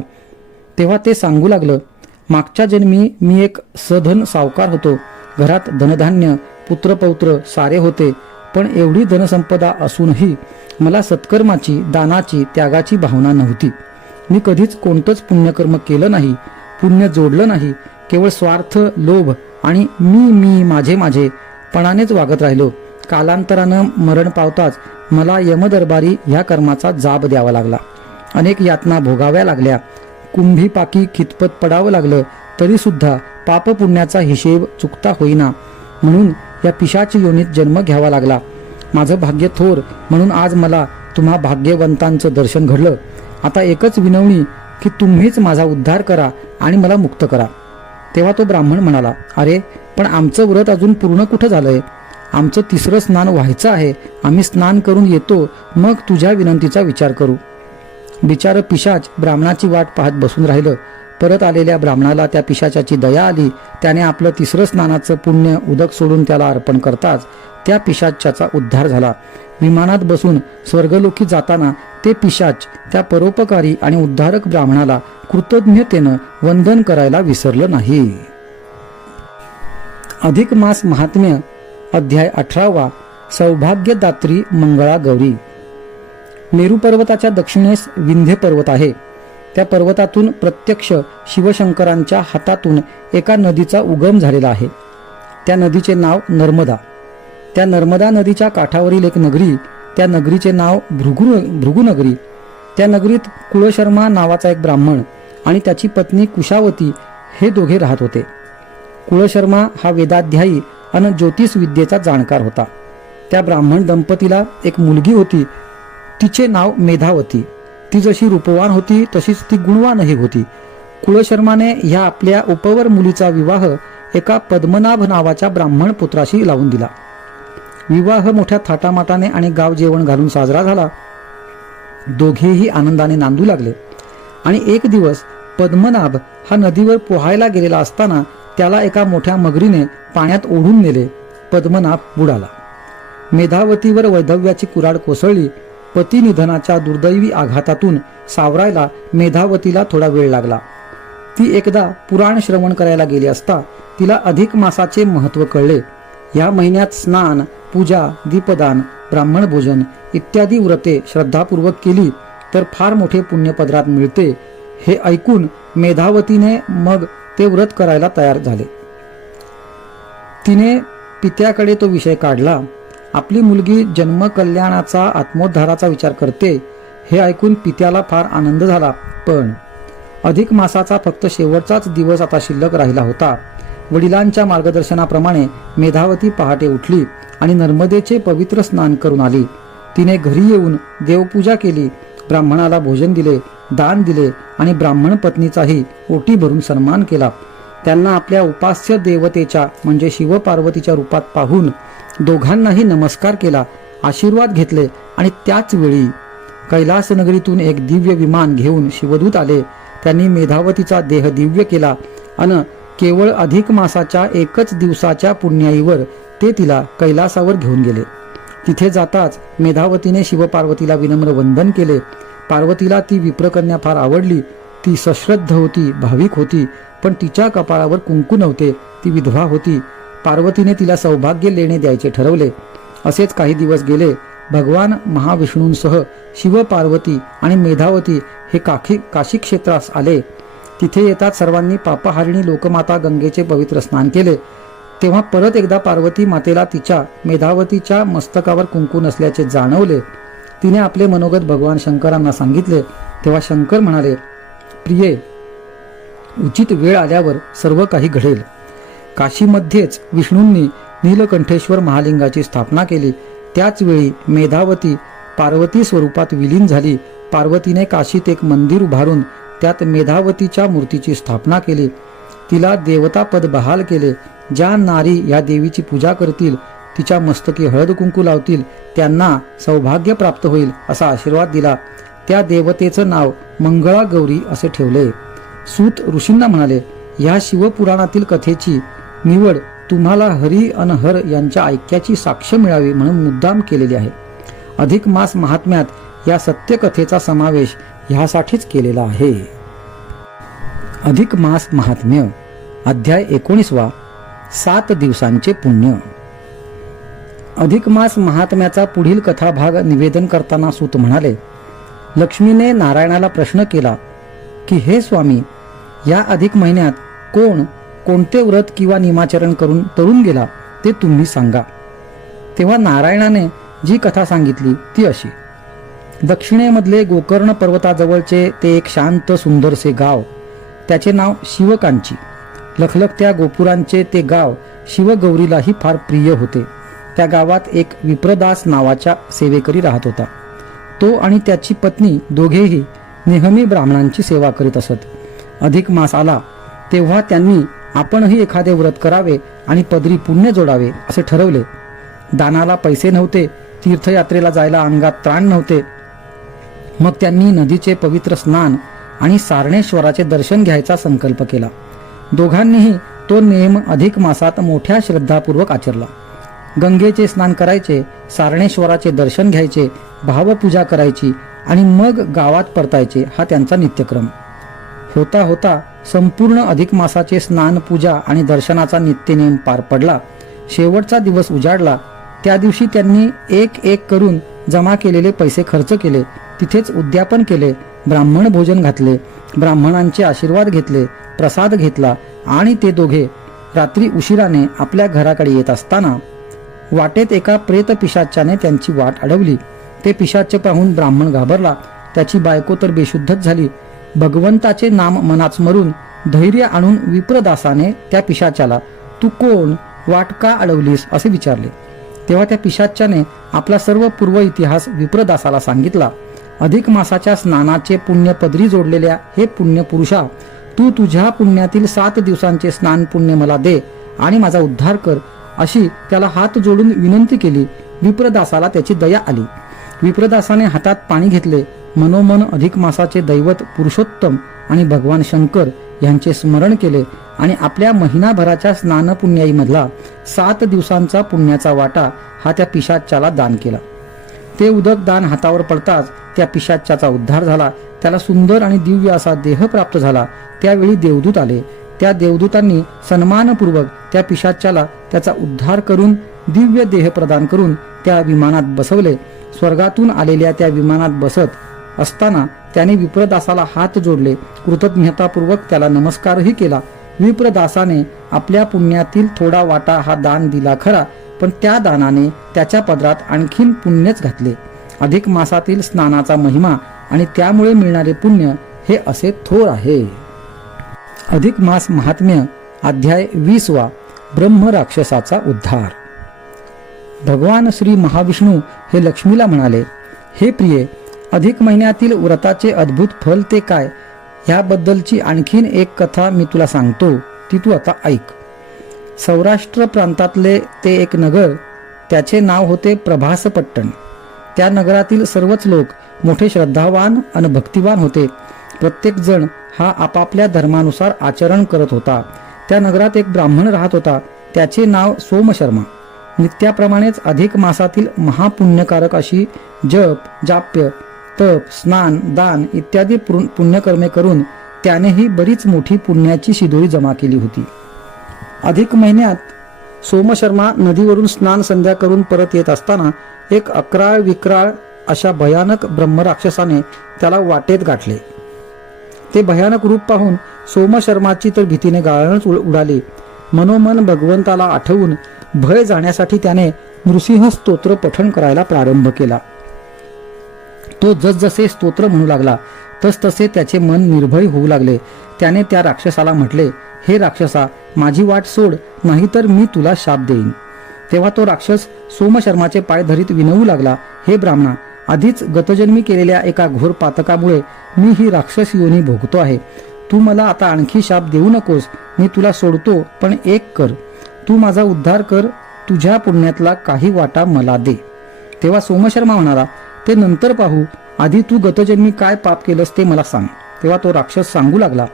तेव्हा ते सांगू लागलं, मागच्या जन्मी मी एक सधन सावकार होतो. घरात धनधान्य, पुत्रपौत्र सारे होते, पण एवढी धनसंपदा असूनही मला सत्कर्माची, दानाची, त्यागाची भावना नव्हती. मी कधीच कोणतंच पुण्यकर्म केलं नाही, पुण्य जोडलं नाही. केवळ स्वार्थ, लोभ आणि मी माझे पणानेच वागत राहिलो. कालांतरानं मरण पावताच मला यमदरबारी ह्या कर्माचा जाब द्यावा लागला. अनेक यातना भोगाव्या लागल्या. कुंभीपाकी खितपत पडावं लागलं, तरी सुद्धा पापपुण्याचा हिशेब चुकता होईना, म्हणून या पिशाची योनीत जन्म घ्यावा लागला. माझं भाग्य थोर, म्हणून आज मला तुम्हा भाग्यवंतांचं दर्शन घडलं. आता एकच विनवणी की तुम्हीच माझा उद्धार करा आणि मला मुक्त करा. तेव्हा तो ब्राह्मण म्हणाला, अरे पण आमचं व्रत अजून पूर्ण कुठं झालंय? आमचं तिसरं स्नान व्हायचं आहे. आम्ही स्नान करून येतो, मग तुझ्या विनंतीचा विचार करू. बिचारं पिशाच ब्राह्मणाची वाट पाहत बसून राहिलं. परत आलेल्या ब्राह्मणाला त्या पिशाचाची दया आली. त्याने आपलं तिसरं स्नानाचं पुण्य उदक सोडून त्याला अर्पण करताच त्या पिशाच्याचा उद्धार झाला. विमानात बसून स्वर्गलोकी जाताना ते पिशाच त्या परोपकारी आणि उद्धारक ब्राह्मणाला कृतज्ञतेनं वंदन करायला विसरलं नाही. अधिक मास महात्म्य अध्याय 18. सौभाग्यदात्री मंगळा गौरी. मेरू पर्वताच्या दक्षिणेस विंध्य पर्वत आहे. त्या पर्वतातून प्रत्यक्ष शिवशंकरांच्या हातातून एका नदीचा उगम झालेला आहे. त्या नदीचे नाव नर्मदा. त्या नर्मदा नदीच्या काठावरील एक नगरी, त्या नगरीचे नाव भृगुनगरी. त्या नगरीत कुळशर्मा नावाचा एक ब्राह्मण आणि त्याची पत्नी कुशावती हे दोघे राहत होते. कुळशर्मा हा वेदाध्यायी आणि ज्योतिष विद्येचा जाणकार होता. त्या ब्राह्मण दंपतीला एक मुलगी होती. तिचे नाव मेधावती. ती जशी रूपवान होती तशीच ती गुणवानही होती. कुळशर्माने ह्या आपल्या उपवर मुलीचा विवाह एका पद्मनाभ नावाच्या ब्राह्मण पुत्राशी लावून दिला. विवाह मोठ्या थाटामाटाने आणि गाव जेवण घालून साजरा झाला. दोघेही आनंदाने नांदू लागले. आणि एक दिवस पद्मनाभ हा नदीवर पोहायला गेलेला असताना त्याला एका मोठ्या मगरीने पाण्यात ओढून नेले. पद्मनाभ बुडाला. मेधावतीवर वैधव्याची कुऱ्हाड कोसळली. पती निधनाच्या दुर्दैवी आघातातून सावरायला मेधावतीला थोडा वेळ लागला. ती एकदा पुराण श्रवण करायला गेली असता तिला अधिक मासाचे महत्त्व कळले. या महिन्यात स्नान, पूजा, दीपदान, ब्राह्मण भोजन इत्यादी व्रते श्रद्धापूर्वक केली तर फार मोठे पुण्यपदरात मिळते. हे ऐकून मेधावतीने मग ते व्रत करायला तयार झाले. तिने पित्याकडे तो विषय काढला. आपली मुलगी जन्मकल्याणाचा, आत्मोद्धाराचा विचार करते हे ऐकून पित्याला फार आनंद झाला. पण अधिक मासाचा फक्त शेवटचाच दिवस आता शिल्लक राहिला होता. वडिलांच्या मार्गदर्शनाप्रमाणे मेधावती पहाटे उठली आणि नर्मदेचे पवित्र स्नान करून आली. तिने घरी येऊन देवपूजा केली, ब्राह्मणाला भोजन दिले, दान दिले आणि ब्राह्मण पत्नीचाही ओटी भरून सन्मान केला. त्यांना आपल्या उपास्य देवतेच्या म्हणजे शिवपार्वतीच्या रूपात पाहून दोघांनाही नमस्कार केला, आशीर्वाद घेतले आणि त्याच वेळी कैलासनगरीतून एक दिव्य विमान घेऊन शिवदूत आले. त्यांनी मेधावतीचा देह दिव्य केला आणि केवळ अधिक मासाच्या एकच दिवसाच्या पुण्याईवर ते तिला कैलासावर घेऊन गेले. तिथे जाताच मेधावतीने शिवपार्वतीला विनम्र वंदन केले. पार्वतीला ती विप्रकन्या फार आवडली. ती सश्रद्ध होती, भाविक होती, पण तिच्या कपाळावर कुंकू नव्हते. ती विधवा होती. पार्वतीने तिला सौभाग्य लेणे द्यायचे ठरवले. असेच काही दिवस गेले. भगवान महाविष्णूंसह शिव, पार्वती आणि मेधावती हे काशी क्षेत्रास आले. तिथे येतात सर्वांनी पापहारिणी लोकमाता गंगेचे पवित्र स्नान केले. तेव्हा परत एकदा पार्वती मातेला तिच्या मेधावतीच्या मस्तकावर कुंकू नसल्याचे जाणवले. तिने आपले मनोगत भगवान शंकरांना सांगितले. तेव्हा शंकर म्हणाले, प्रिये, उचित वेळ आल्यावर सर्व काही घडेल. काशीमध्येच विष्णूंनी नीलकंठेश्वर महालिंगाची स्थापना केली. त्याच वेळी मेधावती पार्वती स्वरूपात विलीन झाली. पार्वतीने काशीत एक मंदिर उभारून त्यात मेधावतीच्या मूर्तीची स्थापना केली. तिला देवतापद बहाल केले. ज्या नारी या देवीची पूजा करतील, तिच्या मस्तकी हळद कुंकू लावतील, त्यांना सौभाग्य प्राप्त होईल असा आशीर्वाद दिला. त्या देवतेचं नाव मंगळा गौरी असे ठेवले. सूत ऋषींना म्हणाले, ह्या शिवपुराणातील कथेची निवड तुम्हाला हरी अन हर यांच्या ऐक्याची साक्ष मिळावी म्हणून मुद्दाम केलेली आहे. अधिक मास महात्म्यात या सत्यकथेचा समावेश ह्यासाठीच केलेला आहे. अधिक मास महात्म्य अध्याय 19 7 दिवसांचे पुण्य. अधिक मास महात्म्याचा पुढील कथाभाग निवेदन करताना सूत म्हणाले, लक्ष्मीने नारायणाला प्रश्न केला की हे स्वामी, या अधिक महिन्यात कोणते व्रत किंवा नियमाचरण करून तरुण गेला ते तुम्ही सांगा. तेव्हा नारायणाने जी कथा सांगितली ती अशी. दक्षिणेमधले गोकर्ण पर्वताजवळचे ते एक शांत सुंदरसे गाव, त्याचे नाव शिवकांची. लखलखत्या गोपुरांचे ते गाव शिवगौरीलाही फार प्रिय होते. त्या गावात एक विप्रदास नावाच्या सेवेकरी राहत होता. तो आणि त्याची पत्नी दोघेही नेहमी ब्राह्मणांची सेवा करीत असत. अधिक मास आला तेव्हा त्यांनी आपणही एखादे व्रत करावे आणि पदरी पुण्य जोडावे असे ठरवले. दानाला पैसे नव्हते, तीर्थयात्रेला जायला अंगात त्राण नव्हते. मग त्यांनी नदीचे पवित्र स्नान आणि सारणेश्वराचे दर्शन घ्यायचा संकल्प केला. दोघांनीही तो नेम अधिक मासात मोठ्या श्रद्धापूर्वक आचरला. गंगेचे स्नान करायचे, सारणेश्वराचे दर्शन घ्यायचे, भावपूजा करायची आणि मग गावात परतायचे हा त्यांचा नित्यक्रम. होता होता संपूर्ण अधिक मासाचे स्नान, पूजा आणि दर्शनाचा नित्यनेम पार पडला. शेवटचा दिवस उजाडला. त्या दिवशी त्यांनी एक एक करून जमा केलेले पैसे खर्च केले. तिथेच उद्यापन केले, ब्राह्मण भोजन घातले, ब्राह्मणांचे आशीर्वाद घेतले, प्रसाद घेतला आणि ते दोघे रात्री उशिराने आपल्या घराकडे येत असताना वाटेत एका प्रेत पिशाच्याने त्यांची वाट अडवली. ते पिशाच पाहून ब्राह्मण घाबरला. त्याची बायको तर बेशुद्धच झाली. भगवंताचे नाम मनात स्मरून धैर्य आणून विप्रदासाने त्या पिशाच्याला, तू कोण, वाट का अडवलीस असे विचारले. तेव्हा त्या पिशाच्याने आपला सर्व पूर्व इतिहास विप्रदासाला सांगितला. अधिक मासाच्या स्नानाचे पुण्य पदरी जोडलेल्या हे पुण्य पुरुषा, तू तुझ्या पुण्यातील 7 दिवसांचे स्नान पुण्य मला दे आणि माझा उद्धार कर अशी त्याला हात जोडून विनंती केली. विप्रदासाला त्याची दया आली. विप्रदासाने हातात पाणी घेतले. मनोमन अधिक मासाचे दैवत पुरुषोत्तम आणि भगवान शंकर यांचे स्मरण केले आणि आपल्या महिनाभराच्या स्नानपुण्याईमधला 7 दिवसांचा पुण्याचा वाटा हा त्या पिशाच्याला दान केला. ते उदक दान हातावर पडताच त्या पिशाच्याचा उद्धार झाला. त्याला सुंदर आणि दिव्य असा देह प्राप्त झाला. त्यावेळी देवदूत आले. त्या देवदूतांनी सन्मानपूर्वक त्या पिशाच्याला त्याचा उद्धार करून दिव्य देह प्रदान करून त्या विमानात बसवले. स्वर्गातून आलेल्या त्या विमानात बसत असताना त्याने विप्रदासाला हात जोडले. कृतज्ञतापूर्वक त्याला नमस्कारही केला. विप्रदासाने आपल्या पुण्यातील थोडा वाटा हा दान दिला खरा, पण त्या दानाने त्याच्या पदरात आणखीन पुण्यच घातले. अधिक मासातील स्नानाचा महिमा आणि त्यामुळे मिळणारे पुण्य हे असे थोर आहे. अधिक मास महात्म्य अध्याय 20 ब्रह्म राक्षसाचा उद्धार. भगवान श्री महाविष्णू हे लक्ष्मीला म्हणाले, हे प्रिये, अधिक महिन्यातील व्रताचे अद्भुत फल ते काय याबद्दलची आणखीन एक कथा मी तुला सांगतो, ती तू आता ऐक. सौराष्ट्र प्रांतातले ते एक नगर, त्याचे नाव होते प्रभासपट्टण. त्या नगरातील सर्वच लोक मोठे श्रद्धावान आणि भक्तिवान होते. प्रत्येक जण हा आपापल्या धर्मानुसार आचरण करत होता. त्या नगरात एक ब्राह्मण राहत होता. त्याचे नाव सोमशर्मा. नित्याप्रमाणेच अधिक मासातील महापुण्यकारक अशी जप, जाप्य, तप, स्नान, दान इत्यादी पुण्यकर्मे करून त्यानेही बरीच मोठी पुण्याची शिदोरी जमा केली होती. अधिक महिन्यात सोमशर्मा नदीवरून स्नान संध्या करून परत येत असताना एक अक्राळ विक्राळ अशा भयानक ब्रह्मराक्षसाने त्याला वाटेत गाठले. ते भयानक रूप पाहून सोमशर्माची तर भीतीने गाळणच उडाली. मनोमन भगवंताला आठवून भय जाण्यासाठी त्याने नृसिंह स्तोत्र पठण करायला प्रारंभ केला. तो जसजसे स्तोत्र म्हणू लागला तसतसे त्याचे मन निर्भय होऊ लागले. त्याने त्या राक्षसाला म्हटले, हे राक्षसा, माझी वाट सोड, नाहीतर मी तुला शाप देईन. तेव्हा तो राक्षस सोमशर्माचे पाय धरीत विनवू लागला, हे ब्राह्मणा, आधीच गतजन्मी केलेल्या एका घोर पातकामुळे मी ही राक्षस योनी भोगतो आहे. तू मला आता आणखी शाप देऊ नकोस. मी तुला सोडतो, पण एक कर, तू माझा उद्धार कर, तुझ्या पुण्यातला काही वाटा मला दे. तेव्हा सोमशर्मा म्हणाला, ते नंतर पाहू, आधी तू गतजन्मी काय पाप केलंस ते मला सांग. तेव्हा तो राक्षस सांगू लागला,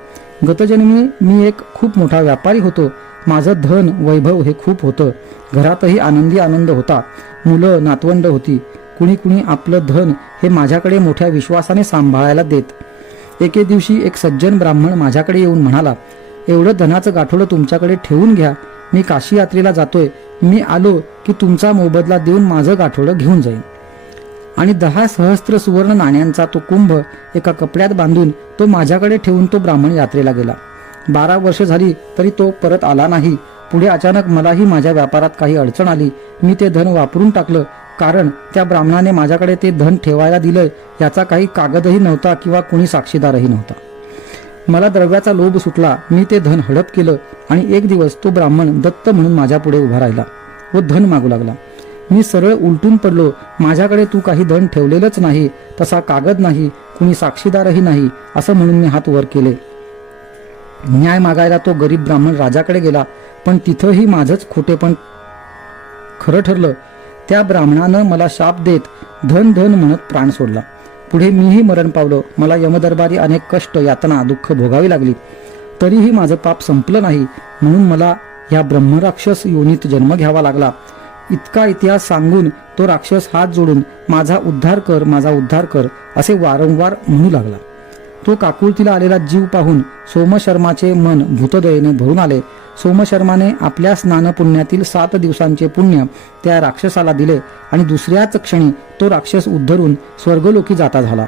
गतजन्मी मी एक खूप मोठा व्यापारी होतो. माझं धन वैभव हे खूप होतं. घरातही आनंदी आनंद होता. मुलं नातवंड होती. कुणी कुणी आपलं धन हे माझ्याकडे मोठ्या विश्वासाने सांभाळायला देत. एके दिवशी एक सज्जन ब्राह्मण माझ्याकडे येऊन म्हणाला, एवढं धनाचं गाठोडं तुमच्याकडे ठेवून घ्या. मी काशी यात्रेला जातोय. मी आलो की तुमचा मोबदला देऊन माझं गाठोडं घेऊन जाईन. आणि 10 सहस्त्र सुवर्ण नाण्यांचा तो कुंभ एका कपड्यात बांधून तो माझ्याकडे ठेवून तो ब्राह्मण यात्रेला गेला. 12 वर्ष झाली तरी तो परत आला नाही. पुढे अचानक मलाही माझ्या व्यापारात काही अडचण आली. मी ते धन वापरून टाकलं, कारण त्या ब्राह्मणाने माझ्याकडे ते धन ठेवायला दिलंय याचा काही कागदही नव्हता किंवा कोणी साक्षीदारही नव्हता. मला द्रव्याचा लोभ सुटला. मी ते धन हडप केलं आणि एक दिवस तो ब्राह्मण दत्त म्हणून माझ्या पुढे उभा राहिला व धन मागू लागला. मी सरळ उलटून पडलो. माझ्याकडे तू काही धन ठेवलेलंच नाही, तसा कागद नाही, कुणी साक्षीदारही नाही, असं म्हणून मी हात वर केले. न्याय मागायला तो गरीब ब्राह्मण राजाकडे गेला, पण तिथंही माझंच खोटेपण खरं ठरलं. त्या ब्राह्मणानं मला शाप देत धन धन म्हणत प्राण सोडला. पुढे मीही मरण पावलो. मला यमदरबारी अनेक कष्ट, यातना, दुःख भोगावी लागली. तरीही माझं पाप संपलं नाही, म्हणून मला ह्या ब्रह्मराक्षस योनीत जन्म घ्यावा लागला. इतका इतिहास सांगून तो राक्षस हात जोडून माझा उद्धार कर, माझा उद्धार कर असे वारंवार म्हणू लागला. तो काकुळतीला आलेला जीव पाहून सोमशर्माचे मन भूतदयेने भरून आले. सोमशर्माने आपल्या स्नानपुण्यातील 7 दिवसांचे पुण्य त्या राक्षसाला दिले आणि दुसऱ्याच क्षणी तो राक्षस उद्धरून स्वर्गलोकी जाता झाला.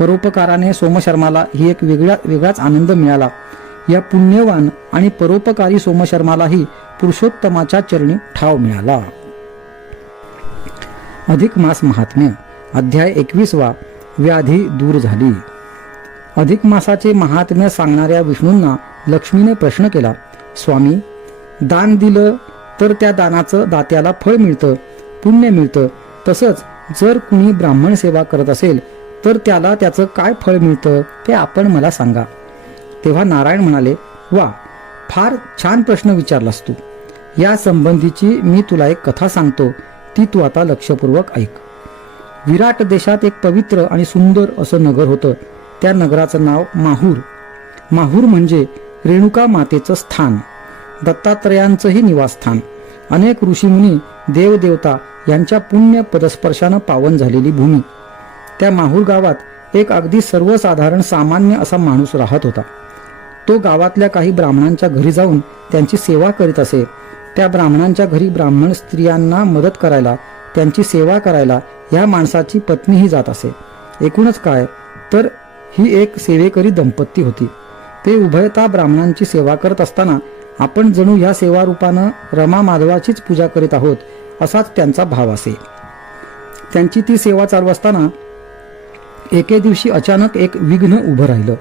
परोपकाराने सोमशर्माला ही एक वेगळाच आनंद मिळाला. या पुण्यवान आणि परोपकारी सोमशर्मालाही पुरुषोत्तमाच्या चरणी ठाव मिळाला. अधिक मास महात्म्य. अध्याय 21. व्याधी दूर झाली. अधिक मासाचे महात्म्य सांगणाऱ्या विष्णूंना लक्ष्मीने प्रश्न केला, स्वामी, दान दिलं तर त्या दानाचं दात्याला फळ मिळतं, पुण्य मिळतं. तसंच जर कुणी ब्राह्मण सेवा करत असेल तर त्याला त्याचं काय फळ मिळतं ते आपण मला सांगा. तेव्हा नारायण म्हणाले, वा, फार छान प्रश्न विचारलास तू. या संबंधीची मी तुला एक कथा सांगतो, ती तू आता लक्षपूर्वक ऐक. विराट देशात एक पवित्र आणि सुंदर असं नगर होतं. त्या नगराचं नाव माहूर. माहूर म्हणजे रेणुका मातेचं स्थान, दत्तात्रयांचंही निवासस्थान. अनेक ऋषीमुनी, देवदेवता यांच्या पुण्य पदस्पर्शानं पावन झालेली भूमी. त्या माहूर गावात एक अगदी सर्वसाधारण सामान्य असा माणूस राहत होता. तो गावातल्या काही ब्राह्मणांच्या घरी जाऊन त्यांची सेवा करीत असे. त्या ब्राह्मणांच्या घरी ब्राह्मण स्त्रियांना मदत करायला, त्यांची सेवा करायला या माणसाची पत्नीही जात असे. एकूणच काय तर ही एक सेवेकरी दंपती होती. ते उभयता ब्राह्मणांची सेवा करत असताना आपण जणू ह्या सेवा रूपानं रमा माधवाचीच पूजा करीत आहोत असाच त्यांचा भाव असे. त्यांची ती सेवा चालू असताना एके दिवशी अचानक एक विघ्न उभं राहिलं.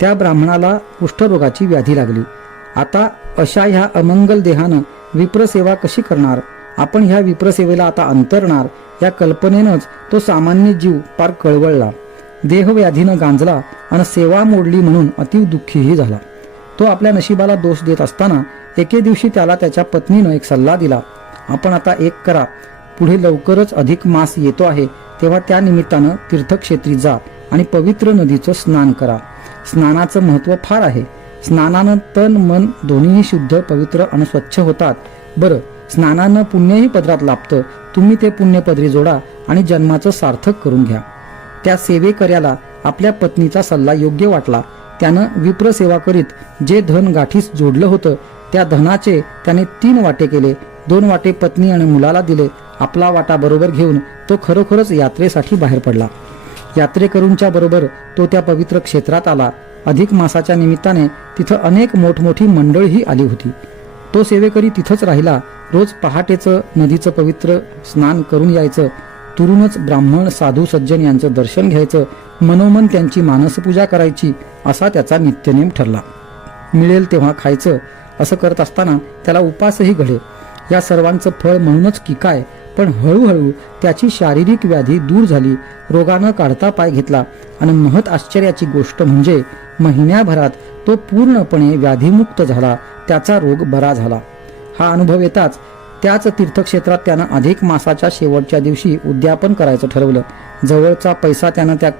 त्या ब्राह्मणाला कुष्ठरोगाची व्याधी लागली. आता अशा ह्या अमंगल देहानं विप्रसेवा कशी करणार, आपण ह्या विप्रसेवेला आता अंतरणार, या कल्पनेनंच तो सामान्य जीव पार कळवळला. देहव्याधीनं गांजला आणि सेवा मोडली म्हणून अतिव दुःखीही झाला. तो आपल्या नशिबाला दोष देत असताना एके दिवशी त्याला त्याच्या पत्नीनं एक सल्ला दिला, आपण आता एक करा, पुढे लवकरच अधिक मास येतो आहे, तेव्हा त्या निमित्तानं तीर्थक्षेत्री जा आणि पवित्र नदीचं स्नान करा. स्नानाचं महत्त्व फार आहे. स्नानानं तन मन दोन्हीही शुद्ध, पवित्र आणि स्वच्छ होतात. बरं, स्नानानं पुण्यही पदरात लाभतं. तुम्ही ते पुण्य पदरी जोडा आणि जन्माचं सार्थक करून घ्या. त्या सेवेकऱ्याला आपल्या पत्नीचा सल्ला योग्य वाटला. त्यानं विप्रसेवा करीत जे धन गाठीस जोडलं होतं त्या धनाचे त्याने 3 वाटे केले. 2 वाटे पत्नी आणि मुलाला दिले. आपला वाटा बरोबर घेऊन तो खरोखरच यात्रेसाठी बाहेर पडला. यात्रेकरूंच्या बरोबर तो त्या पवित्र क्षेत्रात आला. अधिक मासाच्या निमित्ताने तिथं अनेक मोठमोठी मंडळीही आली होती. तो सेवेकरी तिथंच राहिला. रोज पहाटेचं नदीचं पवित्र स्नान करून यायचं. तुरूनच ब्राह्मण, साधू, सज्जन यांचं दर्शन घ्यायचं. मनोमन त्यांची मानसपूजा करायची असा त्याचा नित्यनेम ठरला. मिळेल तेव्हा खायचं असं करत असताना त्याला उपासही घडे. या सर्वांचं फळ म्हणूनच की काय, पण हळूहळू त्याची शारीरिक व्याधी दूर झाली, रोगानं काढता पाय घेतला आणि महत आश्चर्याची गोष्ट म्हणजे महिन्याभरात तो पूर्णपणे व्याधीमुक्त झाला, त्याचा रोग बरा झाला. हा अनुभव येताच त्याच तीर्थक्षेत्रात त्यानं अधिक मासाच्या शेवटच्या दिवशी उद्यापन करायचं ठरवलं. जवळचा पैसा त्यानं त्या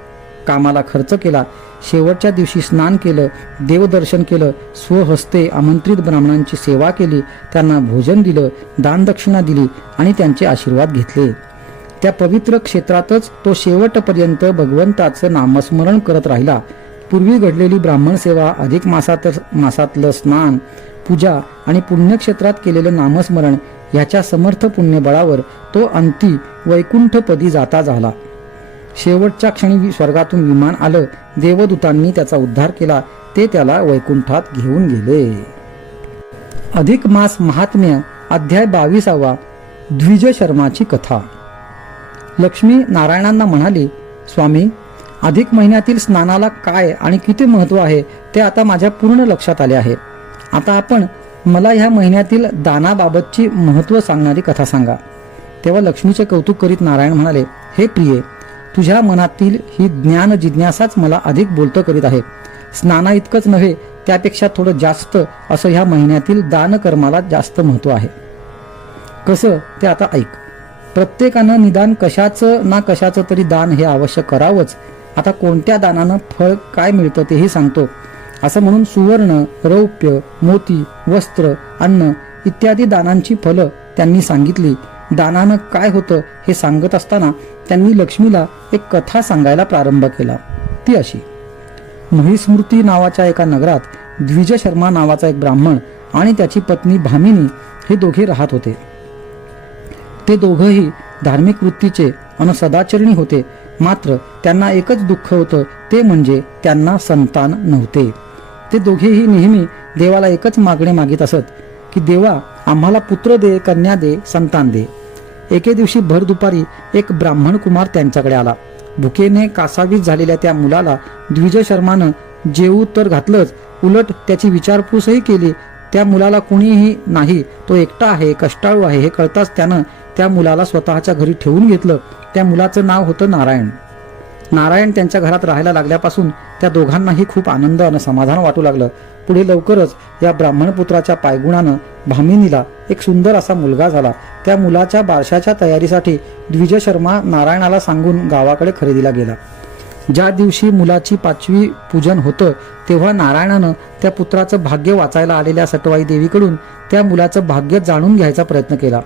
कामाला खर्च केला. शेवटच्या दिवशी स्नान केलं, देवदर्शन केलं, स्वहस्ते आमंत्रित ब्राह्मणांची सेवा केली, त्यांना भोजन दिलं, दानदक्षिणा दिली आणि त्यांचे आशीर्वाद घेतले. त्या पवित्र क्षेत्रातच तो शेवटपर्यंत भगवंताचं नामस्मरण करत राहिला. पूर्वी घडलेली ब्राह्मण सेवा, अधिक मासातलं स्नान, पूजा आणि पुण्यक्षेत्रात केलेलं नामस्मरण ह्याच्या समर्थ पुण्यबळावर तो अंती वैकुंठपदी जाता झाला. शेवटच्या क्षणी स्वर्गातून विमान आलं. देवदूतांनी त्याचा उद्धार केला. ते त्याला वैकुंठात घेऊन गेले. अधिक मास महात्म्य अध्याय 22. द्विज शर्माची कथा. लक्ष्मी नारायणांना म्हणाली, स्वामी, अधिक महिन्यातील स्नानाला काय आणि किती महत्व आहे ते आता माझ्या पूर्ण लक्षात आले आहे. आता आपण मला ह्या महिन्यातील दानाबाबतची महत्व सांगणारी कथा सांगा. तेव्हा लक्ष्मीचे कौतुक करीत नारायण म्हणाले, हे प्रिये, तुझ्या मनातील ही ज्ञान जिज्ञासाच मला अधिक बोलतं करीत आहे. स्नाना इतकंच नव्हे, त्यापेक्षा थोडं जास्त असं ह्या महिन्यातील दानकर्माला जास्त महत्व आहे. कसं ते आता ऐक. प्रत्येकानं निदान कशाचं ना कशाचं तरी दान हे अवश्य करावंच. आता कोणत्या दानानं फळ काय मिळतं तेही सांगतो. असं म्हणून सुवर्ण, रौप्य, मोती, वस्त्र, अन्न इत्यादी दानांची फलं त्यांनी सांगितली. दानानं काय होतं हे सांगत असताना त्यांनी लक्ष्मीला एक कथा सांगायला प्रारंभ केला. ती अशी. महिस्मृती नावाच्या एका नगरात द्विज शर्मा नावाचा एक ब्राह्मण आणि त्याची पत्नी भामिनी हे दोघे राहत होते. ते दोघंही धार्मिक वृत्तीचे आणि सदाचरणी होते. मात्र त्यांना एकच दुःख होतं, ते म्हणजे त्यांना संतान नव्हते. ते दोघेही नेहमी देवाला एकच मागणे मागित असत की देवा, आम्हाला पुत्र दे, कन्या दे, संतान दे. एके दिवशी भर दुपारी एक ब्राह्मण कुमार त्यांच्याकडे आला. भुकेने कासावीस झालेल्या त्या मुलाला द्विज शर्मानं जेवू तर घातलंच, उलट त्याची विचारपूसही केली. त्या मुलाला कुणीही नाही, तो एकटा आहे, कष्टाळू आहे हे कळताच त्यानं त्या मुलाला स्वतःच्या घरी ठेवून घेतलं. त्या मुलाचं नाव होतं नारायण. नारायण त्यांच्या घरात राहायला लागल्यापासून त्या दोघांनाही खूप आनंद आणि समाधान वाटू लागलं. पुढे लवकरच या ब्राह्मणपुत्राच्या पायगुणानं भामिनीला एक सुंदर असा मुलगा झाला. त्या मुलाच्या बारशाच्या तयारीसाठी द्विज शर्मा नारायणाला सांगून गावाकडे खरेदीला गेला. ज्या दिवशी मुलाची 5वी पूजन होतं तेव्हा नारायणानं त्या पुत्राचं भाग्य वाचायला आलेल्या सटवाई देवीकडून त्या मुलाचं भाग्य जाणून घ्यायचा प्रयत्न केला.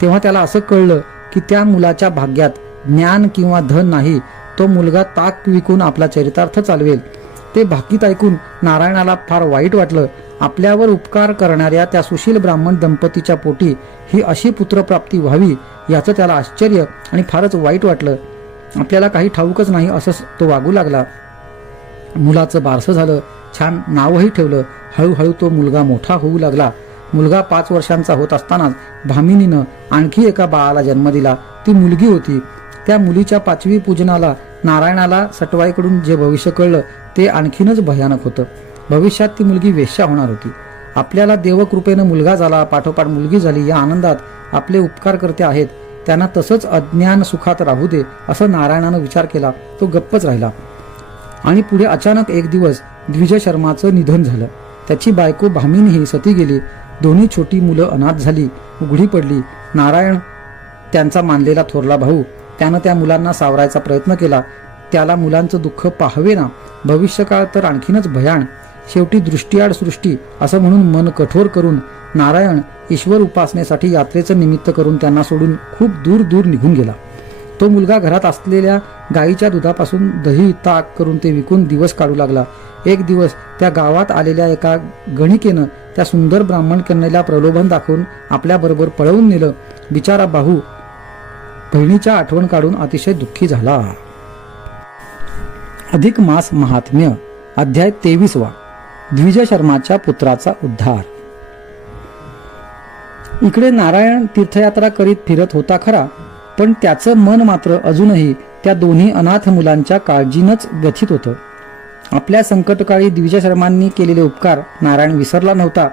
तेव्हा त्याला असं कळलं की त्या मुलाच्या भाग्यात ज्ञान किंवा धन नाही, तो मुलगा ताक विकून आपला चरितार्थ चालवेल. ते भाकीत ऐकून नारायणाला फार वाईट वाटलं. आपल्यावर उपकार करणाऱ्या त्या सुशील ब्राह्मण दंपतीच्या पोटी ही अशी पुत्रप्राप्ती व्हावी याचं त्याला आश्चर्य आणि फारच वाईट वाटलं. आपल्याला काही ठाऊकच नाही असं तो वागू लागला. मुलाचं बारसं झालं, छान नावही ठेवलं. हळूहळू तो मुलगा मोठा होऊ लागला. मुलगा 5 वर्षांचा होत असतानाच भामिनीनं आणखी एका बाळाला जन्म दिला. ती मुलगी होती. त्या मुलीच्या 5वी पूजनाला नारायणाला सटवाईकडून जे भविष्य कळलं ते आणखीनच भयानक होतं. भविष्यात ती मुलगी वेश्या होणार होती. आपल्याला देवकृपेनं मुलगा झाला, पाठोपाठ मुलगी झाली, या आनंदात आपले उपकार करते आहेत, त्यांना तसंच अज्ञान सुखात राहू दे असं नारायणानं विचार केला. तो गप्पच राहिला. आणि पुढे अचानक एक दिवस द्विज शर्माचं निधन झालं. त्याची बायको भामिनीही सती गेली. दोन्ही छोटी मुलं अनाथ झाली, उघडी पडली. नारायण त्यांचा मानलेला थोरला भाऊ, त्यानं त्या मुलांना सावरायचा प्रयत्न केला. त्याला मुलांचं दुःख पाहावे ना, भविष्यकाळ तर आणखीनच भयाण. शेवटी दृष्टीआड सृष्टी असं म्हणून मन कठोर करून नारायण ईश्वर उपासनेसाठी यात्रेचं निमित्त करून त्यांना सोडून खूप दूर दूर निघून गेला. तो मुलगा घरात असलेल्या गाईच्या दुधापासून दही ताक करून ते विकून दिवस काढू लागला. एक दिवस त्या गावात आलेल्या एका गणिकेनं त्या सुंदर ब्राह्मण कन्येला प्रलोभन दाखवून आपल्याबरोबर पळवून नेलं. बिचारा भाऊ बहिणीच्या आठवण काढून अतिशय दुःखी झाला. अधिक मास महात्म्य अध्याय 23. द्विज शर्माच्या पुत्राचा उद्धार. इकडे नारायण तीर्थयात्रा करीत फिरत होता खरा, पण त्याचं मन मात्र अजूनही त्या दोन्ही अनाथ मुलांच्या काळजीनंच व्यथित होतं. आपल्या संकटकाळी द्विज शर्मांनी केलेले उपकार नारायण विसरला नव्हता.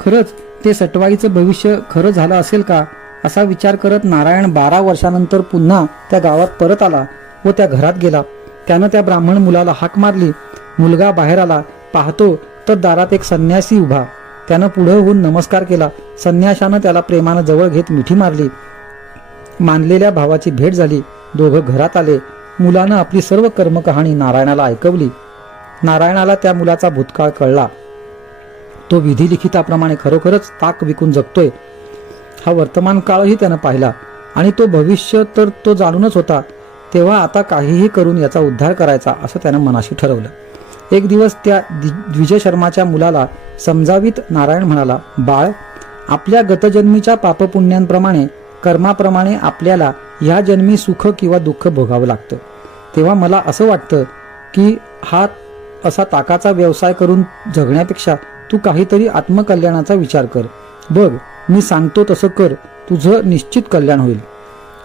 खरंच ते सटवाईचं भविष्य खरं झालं असेल का असा विचार करत नारायण 12 वर्षानंतर पुन्हा त्या गावात परत आला व त्या घरात गेला. त्यानं त्या ब्राह्मण मुलाला हाक मारली. मुलगा बाहेर आला. पाहतो तर दारात एक संन्यासी उभा. त्यानं पुढे होऊन नमस्कार केला. संन्याशानं त्याला प्रेमानं जवळ घेत मिठी मारली. मानलेल्या भावाची भेट झाली. दोघं घरात आले. मुलानं आपली सर्व कर्मकहाणी नारायणाला ऐकवली. नारायणाला त्या मुलाचा भूतकाळ कळला. तो विधिलिखिताप्रमाणे खरोखरच ताक विकून जगतोय हा वर्तमान काळही त्यानं पाहिला आणि तो भविष्य तर तो जाणूनच होता. तेव्हा आता काहीही करून याचा उद्धार करायचा असं त्यानं मनाशी ठरवलं. एक दिवस त्या द्विजशर्माच्या मुलाला समजावीत नारायण म्हणाला, बाळ, आपल्या गतजन्मीच्या पापपुण्यांप्रमाणे कर्माप्रमाणे आपल्याला ह्या जन्मी सुख किंवा दुःख भोगावं लागतं. तेव्हा मला असं वाटतं की हा असा ताकाचा व्यवसाय करून जगण्यापेक्षा तू काहीतरी आत्मकल्याणाचा विचार कर. बघ, मी सांगतो तसं कर, तुझं निश्चित कल्याण होईल.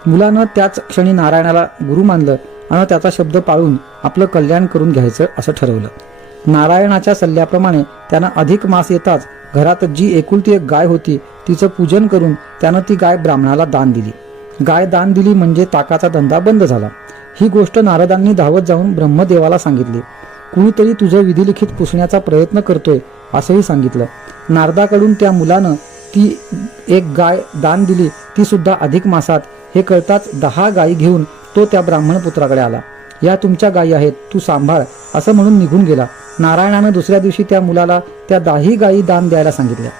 मुलानं त्याच क्षणी नारायणाला गुरु मानलं आणि त्याचा शब्द पाळून आपलं कल्याण करून घ्यायचं असं ठरवलं. नारायणाच्या सल्ल्याप्रमाणे त्यानं अधिक मास येताच घरात जी एकुलती एक गाय होती तिचं पूजन करून त्यानं ती गाय ब्राह्मणाला दान दिली. गाय दान दिली म्हणजे ताकाचा धंदा बंद झाला. ही गोष्ट नारदांनी धावत जाऊन ब्रह्मदेवाला सांगितली. कुणीतरी तुझं विधिलिखित पुसण्याचा प्रयत्न करतोय असंही सांगितलं. नारदाकडून त्या मुलानं ती एक गाय दान दिली, ती सुद्धा अधिक मासात. हे कळताच 10 गायी घेऊन तो त्या ब्राह्मण पुत्राकडे आला. या तुमच्या गायी आहेत, तू सांभाळ असं म्हणून निघून गेला. नारायणानं दुसऱ्या दिवशी त्या मुलाला त्या 10 गायी दान द्यायला सांगितल्या.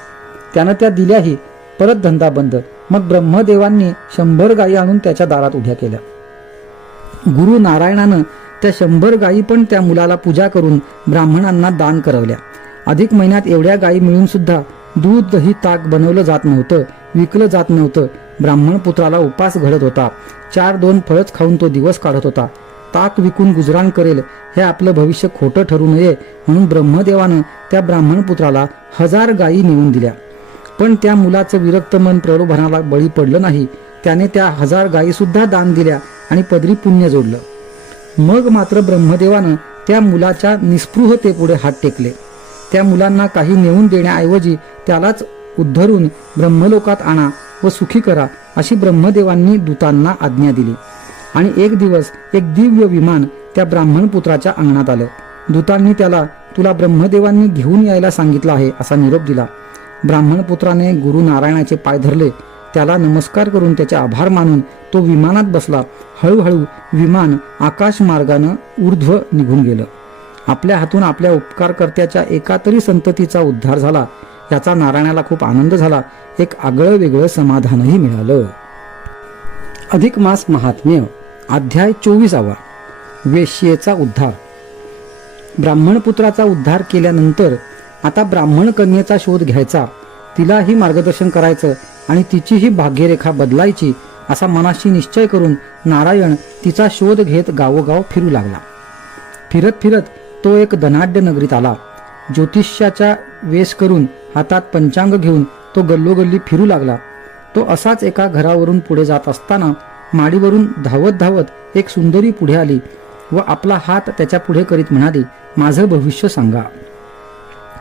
त्यानं त्या दिल्याही. परत धंदा बंद. मग ब्रह्मदेवांनी 100 गायी आणून त्याच्या दारात उभ्या केल्या. गुरु नारायणानं त्या 100 गायी पण त्या मुलाला पूजा करून ब्राह्मणांना दान करवल्या. अधिक महिन्यात एवढ्या गायी मिळून सुद्धा दूध दही ताक बनवलं जात नव्हतं, विकलं जात नव्हतं. ब्राह्मण पुत्राला उपास घडत होता. 4-2 फळच खाऊन तो दिवस काढत होता. ताक विकून गुजराण करेल हे आपलं भविष्य खोटं ठरू नये म्हणून ब्रह्मदेवानं त्या ब्राह्मण पुत्राला 1000 गायी नेऊन दिल्या. पण त्या मुलाचं विरक्त मन प्रलोभनाला बळी पडलं नाही. त्याने त्या 1000 गायी सुद्धा दान दिल्या आणि पदरी पुण्य जोडलं. मग मात्र ब्रह्मदेवानं त्या मुलाच्या निस्पृहतेपुढे हात टेकले. त्या मुलांना काही नेऊन देण्याऐवजी त्यालाच उद्धरून ब्रह्मलोकात आणा व सुखी करा अशी ब्रह्मदेवांनी दूतांना आज्ञा दिली. आणि एक दिवस एक दिव्य विमान त्या ब्राह्मण पुत्राच्या अंगणात आलं. दूतांनी त्याला तुला ब्रह्मदेवांनी घेऊन यायला सांगितलं आहे असा निरोप दिला. ब्राह्मण पुत्राने गुरु नारायणाचे पाय धरले. त्याला नमस्कार करून त्याचे आभार मानून तो विमानात बसला. हळूहळू विमान आकाश मार्गानं ऊर्ध्व निघून गेलं. आपल्या हातून आपल्या उपकारकर्त्याच्या एका तरी संततीचा उद्धार झाला याचा नारायणाला खूप आनंद झाला. एक आगळं वेगळं समाधानही मिळालं. अधिक मास महात्म्य अध्याय 24. वेश्येचा उद्धार. ब्राह्मण पुत्राचा उद्धार केल्यानंतर आता ब्राह्मण कन्येचा शोध घ्यायचा, तिलाही मार्गदर्शन करायचं आणि तिचीही भाग्यरेखा बदलायची असा मनाशी निश्चय करून नारायण तिचा शोध घेत गावोगाव फिरू लागला. फिरत फिरत तो एक धनाढ्य नगरीत आला. ज्योतिष्याचा वेश करून हातात पंचांग घेऊन तो गल्लोगल्ली फिरू लागला. तो असाच एका घरावरून पुढे जात असताना माडीवरून धावत धावत एक सुंदरी पुढे आली व आपला हात त्याच्या पुढे करीत म्हणाली, माझं भविष्य सांगा.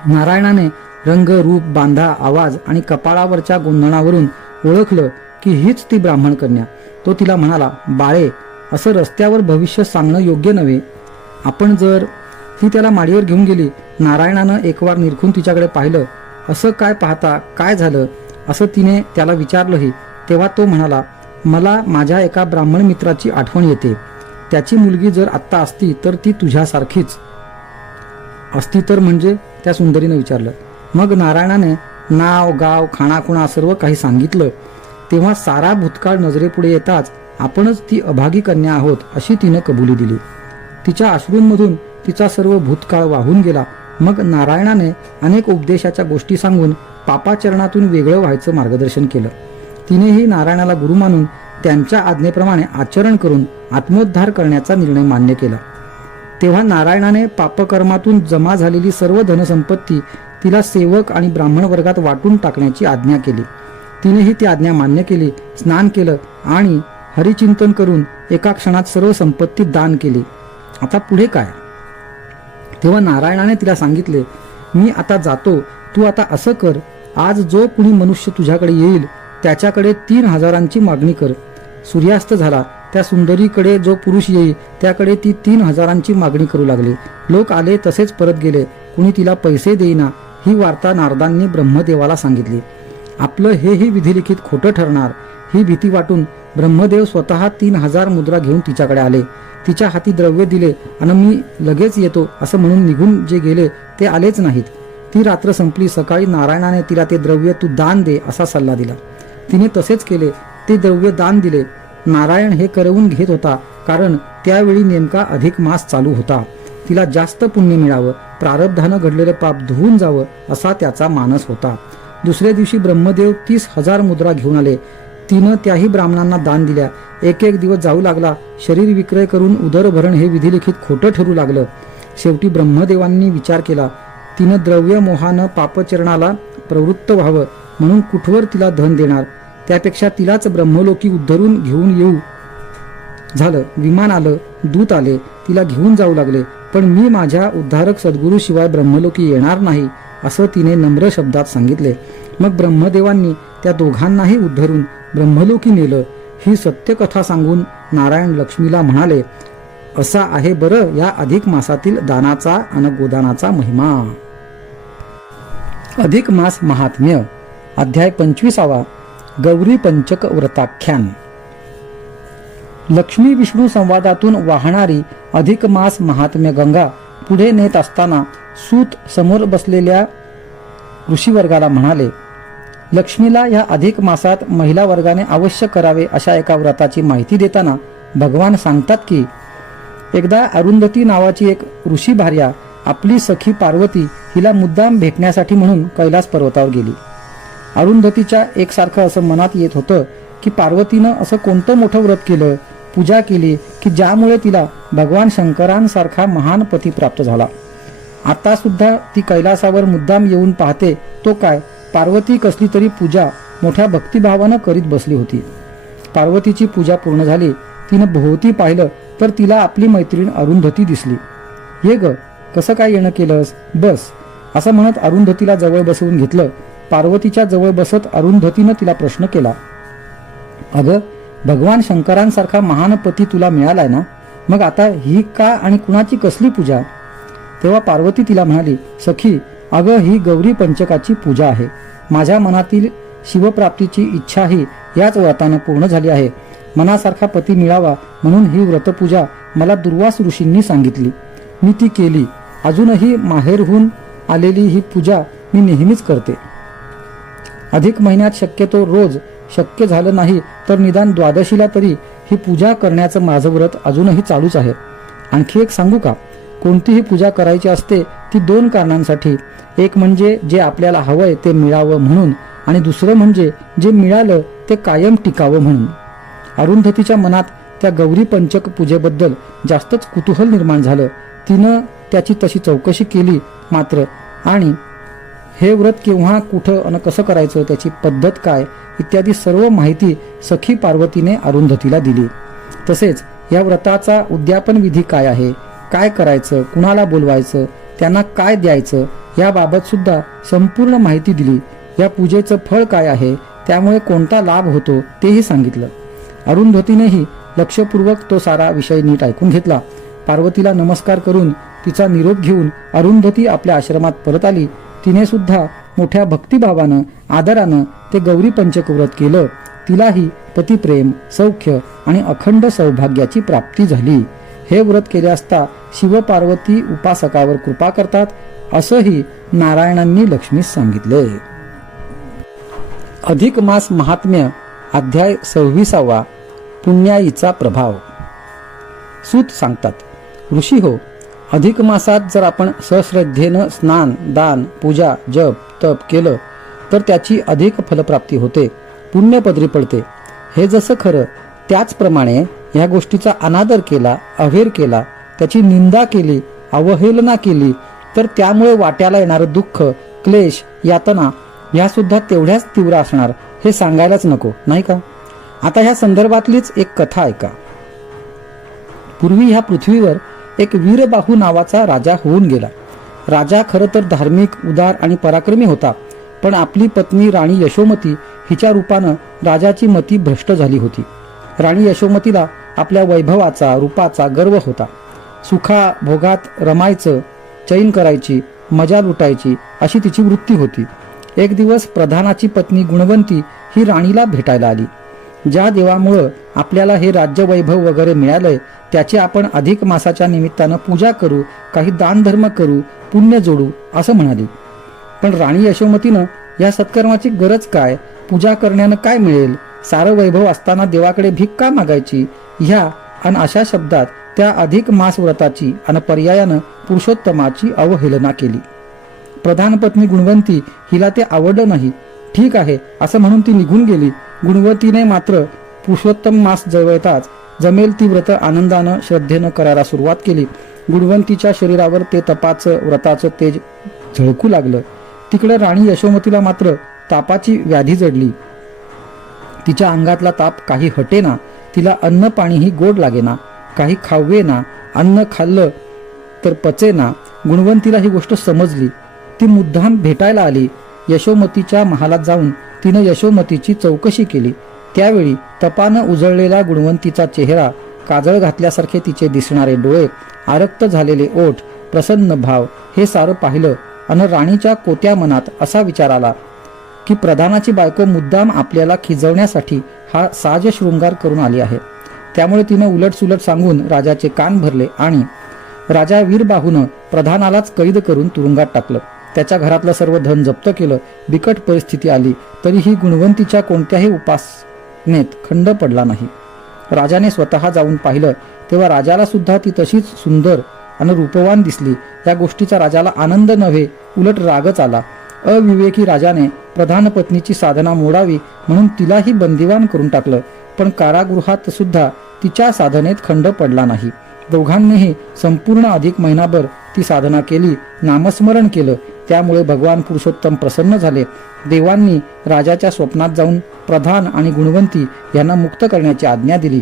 नारायणाने रंग, रूप, बांधा, आवाज आणि कपाळावरच्या गोंधणावरून ओळखलं की हीच ती ब्राह्मण कन्या. तो तिला म्हणाला, बाळे, असं रस्त्यावर भविष्य सांगणं योग्य नव्हे. आपण जर. ती त्याला माडीवर घेऊन गेली. नारायणानं एकवार निरखून तिच्याकडे पाहिलं. असं काय पाहता, काय झालं असं तिने त्याला विचारलंही. तेव्हा तो म्हणाला, मला माझ्या एका ब्राह्मण मित्राची आठवण येते. त्याची मुलगी जर आत्ता असती तर ती तुझ्यासारखीच असती तर म्हणजे. त्या सुंदरीनं विचारलं. मग नारायणाने नाव, गाव, खाणाखुणा सर्व काही सांगितलं. तेव्हा सारा भूतकाळ नजरेपुढे येताच आपणच ती अभागी कन्या आहोत अशी तिनं कबुली दिली. तिच्या अश्रूंमधून तिचा सर्व भूतकाळ वाहून गेला. मग नारायणाने अनेक उपदेशाच्या गोष्टी सांगून पापाचरणातून वेगळं व्हायचं मार्गदर्शन केलं. तिनेही नारायणाला गुरु मानून त्यांच्या आज्ञेप्रमाणे आचरण करून आत्मोद्धार करण्याचा निर्णय मान्य केला. तेव्हा नारायणाने पापकर्मातून जमा झालेली सर्व धनसंपत्ती तिला सेवक आणि ब्राह्मण वर्गात वाटून टाकण्याची आज्ञा केली. तिनेही ती आज्ञा मान्य केली. स्नान केलं आणि हरिचिंतन करून एका क्षणात सर्व संपत्ती दान केली. आता पुढे काय? तेव्हा नारायणाने तिला सांगितले, मी आता जातो. तू आता असं कर आज जो कुणी मनुष्य तुझ्याकडे येईल त्याच्याकडे 3,000ची मागणी कर. सूर्यास्त झाला. त्या सुंदरीकडे जो पुरुष येईल त्याकडे ती 3,000ची मागणी करू लागली. लोक आले तसेच परत गेले. कुणी तिला पैसे देईना. ही वार्ता नारदांनी ब्रह्मदेवाला सांगितली. आपलं हेही विधिलिखित खोटं ठरणार ही भीती वाटून ब्रह्मदेव स्वतः 3,000 मुद्रा घेऊन तिच्याकडे आले. तिच्या हाती द्रव्य दिले आणि मी लगेच येतो असं म्हणून निघून जे गेले ते आलेच नाहीत. ती रात्र संपली. सकाळी नारायणाने तिला ते द्रव्य तू दान दे असा सल्ला दिला. तिने तसेच केले. ते द्रव्य दान दिले. नारायण हे करवून घेत होता, कारण त्यावेळी नेमका अधिक मास चालू होता. तिला जास्त पुण्य मिळावं, प्रारब्धानं घडलेलं पाप धुवून जावं असा त्याचा मानस होता. दुसऱ्या दिवशी ब्रह्मदेव 30,000 मुद्रा घेऊन आले. तिनं त्याही ब्राह्मणांना दान दिल्या. एक दिवस जाऊ लागला. शरीर विक्रय करून उदरभरण हे विधिलिखित खोटं ठरू लागलं. शेवटी ब्रह्मदेवांनी विचार केला. तिनं द्रव्य मोहानं पापचरणाला प्रवृत्त व्हावं म्हणून कुठवर तिला धन देणार. त्यापेक्षा तिलाच ब्रह्मलोकी उद्धरून घेऊन येऊ. झालं. विमान आलं. दूत आले. तिला घेऊन जाऊ लागले. पण मी माझ्या उद्धारक सद्गुरू शिवाय ब्रह्मलोकी येणार नाही असं तिने नम्र शब्दात सांगितले. मग ब्रह्मदेवांनी त्या दोघांनाही उद्धरून ब्रह्मलोकी नेलं. ही सत्यकथा सांगून नारायण लक्ष्मीला म्हणाले, असा आहे बरं या अधिक मासातील दानाचा आणि गोदानाचा महिमा. अधिक मास महात्म्य. अध्याय 25. गौरी पंचक व्रताख्यान. लक्ष्मी विष्णू संवादातून वाहणारी अधिक मास महात्म्य गंगा पुढे नेत असताना सूत समोर बसलेल्या ऋषीवर्गाला म्हणाले, लक्ष्मीला या अधिक मासात महिला वर्गाने अवश्य करावे अशा एका व्रताची माहिती देताना भगवान सांगतात की, एकदा अरुंधती नावाची एक ऋषी भार्या आपली सखी पार्वती हिला मुद्दाम भेटण्यासाठी म्हणून कैलास पर्वतावर गेली. अरुंधतीच्या एकसारखं असं मनात येत होतं की पार्वतीनं असं कोणतं मोठं व्रत केलं, पूजा केली की ज्यामुळे तिला भगवान शंकरांसारखा महान पती प्राप्त झाला. आता सुद्धा ती कैलासावर मुद्दाम येऊन पाहते तो काय, पार्वती कसली तरी पूजा मोठ्या भक्तिभावानं करीत बसली होती. पार्वतीची पूजा पूर्ण झाली. तिनं भोवती पाहिलं तर तिला आपली मैत्रीण अरुंधती दिसली. ये ग, कसं काय येणं केलंस, बस असं म्हणत अरुंधतीला जवळ बसवून घेतलं. पार्वतीच्या जवळ बसत अरुंधतीनं तिला प्रश्न केला, अगं भगवान शंकरांसारखा महान पती तुला मिळालाय ना, मग आता ही का आणि कुणाची कसली पूजा. तेव्हा पार्वती तिला म्हणाली, सखी अगं ही गौरी पंचकाची पूजा आहे. माझ्या मनातील शिवप्राप्तीची इच्छाही याच व्रतानं पूर्ण झाली आहे. मनासारखा पती मिळावा म्हणून ही व्रतपूजा मला दुर्वास ऋषींनी सांगितली. मी ती केली. अजूनही माहेरहून आलेली ही पूजा मी नेहमीच करते. अधिक महिन्यात शक्यतो रोज, शक्य झालं नाही तर निदान द्वादशीला तरी ही पूजा करण्याचं माझं व्रत अजूनही चालूच आहे. आणखी एक सांगू का, कोणतीही पूजा करायची असते ती 2 कारणांसाठी. एक म्हणजे जे आपल्याला हवंय ते मिळावं म्हणून, आणि दुसरं म्हणजे जे मिळालं ते कायम टिकावं म्हणून. अरुंधतीच्या मनात त्या गौरी पंचक पूजेबद्दल जास्तच कुतूहल निर्माण झालं. तिनं त्याची तशी चौकशी केली मात्र, आणि हे व्रत केव्हा, कुठं आणि कसं करायचं, त्याची पद्धत काय इत्यादी सर्व माहिती सखी पार्वतीने अरुंधतीला दिली. तसेच या व्रताचा उद्यापन विधी काय आहे, काय करायचं, कुणाला बोलवायचं, त्यांना काय द्यायचं याबाबत सुद्धा संपूर्ण माहिती दिली. या पूजेचं फळ काय आहे, त्यामुळे कोणता लाभ होतो तेही सांगितलं. अरुंधतीनेही लक्षपूर्वक तो सारा विषय नीट ऐकून घेतला. पार्वतीला नमस्कार करून तिचा निरोप घेऊन अरुंधती आपल्या आश्रमात परत आली. तिने सुद्धा मोठ्या भक्तिभावानं, आदरानं ते गौरी पंचक व्रत केलं. तिलाही पतिप्रेम, सौख्य आणि अखंड सौभाग्याची प्राप्ती झाली. हे व्रत केले असता शिवपार्वती उपासकावर कृपा करतात असंही नारायणांनी लक्ष्मीस सांगितले. अधिक मास महात्म्य. अध्याय 26. पुण्याईचा प्रभाव. सूत सांगतात, ऋषी हो, अधिक मासात जर आपण सश्रद्धेनं स्नान, दान, पूजा, जप, तप केलं तर त्याची अधिक फलप्राप्ती होते, पुण्य पदरी पडते. हे जसं खरं त्याचप्रमाणे ह्या गोष्टीचा अनादर केला, अहेर केला, त्याची निंदा केली, अवहेलना केली तर त्यामुळे वाट्याला येणारं दुःख, क्लेश, यातना ह्या सुद्धा तेवढ्याच तीव्र असणार हे सांगायलाच नको, नाही का. आता ह्या संदर्भातलीच एक कथा ऐका. पूर्वी ह्या पृथ्वीवर एक वीरबाहू नावाचा राजा होऊन गेला. राजा खरं तर धार्मिक, उदार आणि पराक्रमी होता. पण आपली पत्नी राणी यशोमती हिच्या रूपानं राजाची मती भ्रष्ट झाली होती. राणी यशोमतीला आपल्या वैभवाचा रूपाचा गर्व होता. सुखा भोगात रमायचं, चैन करायची, मजा लुटायची अशी तिची वृत्ती होती. एक दिवस प्रधानाची पत्नी गुणवंती ही राणीला भेटायला आली. ज्या देवामुळं आपल्याला हे राज्य वैभव वगैरे मिळालंय त्याची आपण अधिक मासाच्या निमित्तानं पूजा करू, काही दानधर्म करू, पुण्य जोडू असं म्हणाली. पण राणी यशोमतीनं या सत्कर्माची गरज काय, पूजा करण्यानं काय मिळेल, सारं वैभव असताना देवाकडे भीक का मागायची, ह्या आणि अशा शब्दात त्या अधिक मास व्रताची आणि पर्यायानं पुरुषोत्तमाची अवहेलना केली. प्रधान पत्नी गुणवंती हिला ते आवडलं नाही. ठीक आहे असं म्हणून ती निघून गेली. गुणवंतीने मात्र पुरुषोत्तम मास जवळताच जमेल ती व्रत आनंदानं श्रद्धेनं करायला सुरुवात केली. गुणवंतीच्या शरीरावर ते तपाचं व्रताचं तेज झळकू लागलं. तिकडे राणी यशोमतीला मात्र तापाची व्याधी जडली. तिच्या अंगातला ताप काही हटेना. तिला अन्न पाणीही गोड लागेना, काही खावेना, अन्न खाल्लं तर पचेना. गुणवंतीला ही गोष्ट समजली. ती मुद्दाम भेटायला आली. यशोमतीच्या महालात जाऊन तिनं यशोमतीची चौकशी केली. त्यावेळी तपानं उजळलेला गुणवंतीचा चेहरा, काजळ घातल्यासारखे तिचे दिसणारे डोळे, आरक्त झालेले ओठ, प्रसन्न भाव हे सारं पाहिलं आणि राणीच्या कोत्या मनात असा विचार आला की प्रधानाची बायको मुद्दाम आपल्याला खिजवण्यासाठी हा साज शृंगार करून आली आहे. त्यामुळे तिनं उलटसुलट सांगून राजाचे कान भरले आणि राजा वीरबाहूनं प्रधानालाच कैद करून तुरुंगात टाकलं. त्याच्या घरातलं सर्व धन जप्त केलं. बिकट परिस्थिती आली तरीही गुणवंतीच्या कोणत्याही उपासनेत खंड पडला नाही. राजाने स्वतः जाऊन पाहिलं तेव्हा राजाला सुद्धा ती तशीच सुंदर आणि रूपवान दिसली. या गोष्टीचा राजाला आनंद नव्हे उलट रागच आला. अविवेकी राजाने प्रधान पत्नीची साधना मोडावी म्हणून तिलाही बंदिवान करून टाकलं. पण कारागृहात सुद्धा तिच्या साधनेत खंड पडला नाही. दोघांनीही संपूर्ण अधिक महिनाभर ती साधना केली, नामस्मरण केलं. त्यामुळे भगवान पुरुषोत्तम प्रसन्न झाले. देवांनी राजाच्या स्वप्नात जाऊन प्रधान आणि गुणवंती यांना मुक्त करण्याची आज्ञा दिली.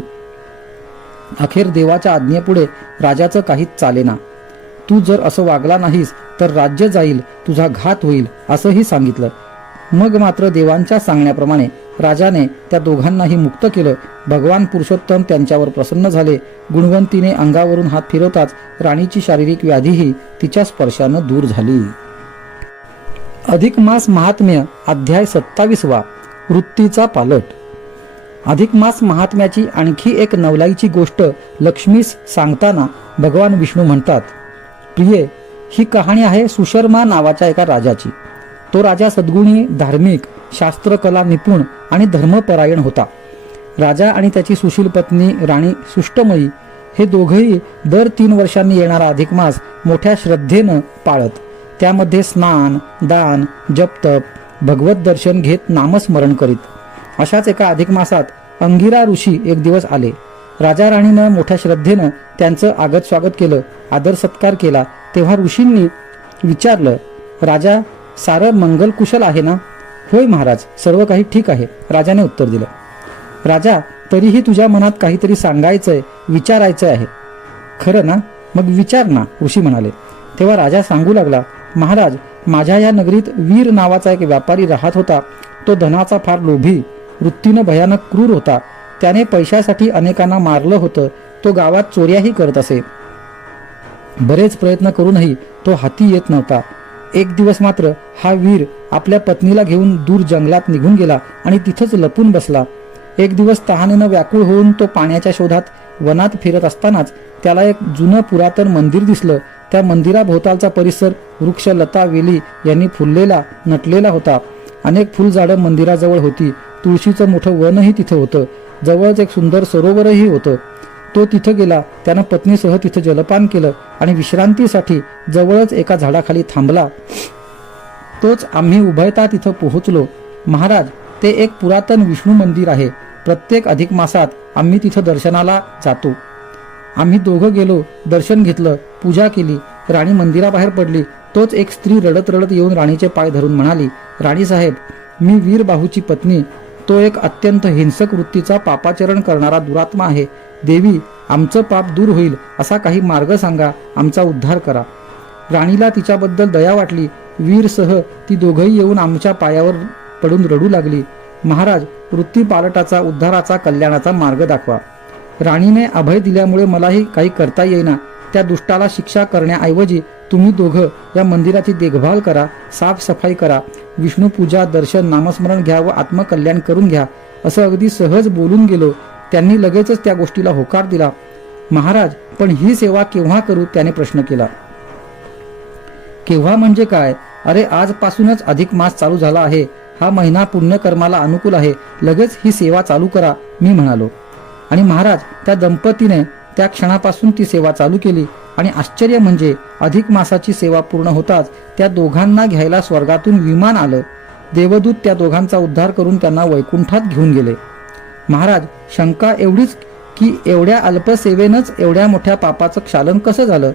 अखेर देवाच्या आज्ञेपुढे राजाचं काहीच चालेना. तू जर असं वागला नाहीस तर राज्य जाईल, तुझा घात होईल असंही सांगितलं. मग मात्र देवांच्या सांगण्याप्रमाणे राजाने त्या दोघांनाही मुक्त केलं. भगवान पुरुषोत्तम त्यांच्यावर प्रसन्न झाले. गुणवंतीने अंगावरून हात फिरवताच राणीची शारीरिक व्याधीही तिच्या स्पर्शानं दूर झाली. अधिक मास महात्म्य अध्याय 27 वृत्तीचा पालट. अधिक मास महात्म्याची आणखी एक नवलाईची गोष्ट लक्ष्मीस सांगताना भगवान विष्णू म्हणतात, प्रिये, ही कहाणी आहे सुशर्मा नावाच्या एका राजाची. तो राजा सद्गुणी, धार्मिक, शास्त्रकला निपुण आणि धर्मपरायण होता. राजा आणि त्याची सुशील पत्नी राणी सुष्टमयी हे दोघंही दर 3 वर्षांनी येणारा अधिक मास मोठ्या श्रद्धेनं पाळत. त्यामध्ये स्नान, दान, जपतप, भगवत दर्शन घेत नामस्मरण करीत. अशाच एका अधिक मासात अंगिरा ऋषी एक दिवस आले. राजा राणीनं मोठ्या श्रद्धेनं त्यांचं आगत स्वागत केलं, आदर सत्कार केला. तेव्हा ऋषींनी विचारलं, राजा, सारं मंगल कुशल आहे ना? होय महाराज, सर्व काही ठीक आहे, राजाने उत्तर दिलं. राजा, तरीही तुझ्या मनात काहीतरी सांगायचंय, विचारायचं आहे, खरं ना? मग विचार ना, ऋषी म्हणाले. तेव्हा राजा सांगू लागला, महाराज, माझ्या या नगरीत वीर नावाचा एक व्यापारी राहत होता. तो धनाचा फार लोभी, वृत्तीनं भयानक क्रूर होता. त्याने पैशासाठी अनेकांना मारलं होतं. तो गावात चोऱ्याही करत असे. बरेच प्रयत्न करूनही तो हाती येत नव्हता. एक दिवस मात्र हा वीर आपल्या पत्नीला घेऊन दूर जंगलात निघून गेला आणि तिथंच लपून बसला. एक दिवस तहानेनं व्याकुळ होऊन तो पाण्याच्या शोधात वनात फिरत असतानाच त्याला एक जुनं पुरातन मंदिर दिसलं. त्या मंदिराभोवतालचा परिसर वृक्ष, लता, वेली यांनी फुललेला, नटलेला होता. अनेक फुलझाडं मंदिराजवळ होती. तुळशीचं मोठं वनही तिथं होतं. जवळच एक सुंदर सरोवरही होतं. तो तिथं गेला. त्यानं पत्नीसह तिथं जलपान केलं आणि विश्रांतीसाठी जवळच एका झाडाखाली थांबला. तोच आम्ही उभयता तिथं पोहोचलो. महाराज, ते एक पुरातन विष्णू मंदिर आहे. प्रत्येक अधिक मासात आम्ही तिथं दर्शनाला जातो. आम्ही दोघं गेलो, दर्शन घेतलं, पूजा केली. राणी मंदिराबाहेर पडली. तोच एक स्त्री रडत रडत येऊन राणीचे पाय धरून म्हणाली, राणीसाहेब, मी वीरबाहूची पत्नी. तो एक अत्यंत हिंसक वृत्तीचा पापाचरण करणारा दुरात्मा आहे. देवी, आमचं पाप दूर होईल असा काही मार्ग सांगा, आमचा उद्धार करा. राणीला तिच्याबद्दल दया वाटली. वीरसह ती दोघंही येऊन आमच्या पायावर पडून रडू लागली. महाराज, वृत्ती पालटाचा, उद्धाराचा, कल्याणाचा मार्ग दाखवा. राणीने अभय दिल्यामुळे मलाही काही करता येईना. त्या दुष्टाला शिक्षा करण्याऐवजी तुम्ही दोघं या मंदिराची देखभाल करा, साफसफाई करा, विष्णू पूजा, दर्शन, नामस्मरण घ्या व आत्मकल्याण करून घ्या, असं अगदी सहज बोलून गेलो. त्यांनी लगेचच त्या गोष्टीला होकार दिला. महाराज, पण ही सेवा केव्हा करू, त्याने प्रश्न केला. केव्हा म्हणजे काय? अरे, आजपासूनच अधिक मास चालू झाला आहे. हा महिना पुण्यकर्माला अनुकूल आहे. लगेच ही सेवा चालू करा, मी म्हणालो. आणि महाराज, त्या दंपतीने त्या क्षणापासून ती सेवा चालू केली. आणि आश्चर्य म्हणजे अधिक मासाची सेवा पूर्ण होताच त्या दोघांना घ्यायला स्वर्गातून विमान आलं. देवदूत त्या दोघांचा उद्धार करून त्यांना वैकुंठात घेऊन गेले. महाराज, शंका एवढीच की एवढ्या अल्पसेवेनंच एवढ्या मोठ्या पापाचं क्षालन कसं झालं?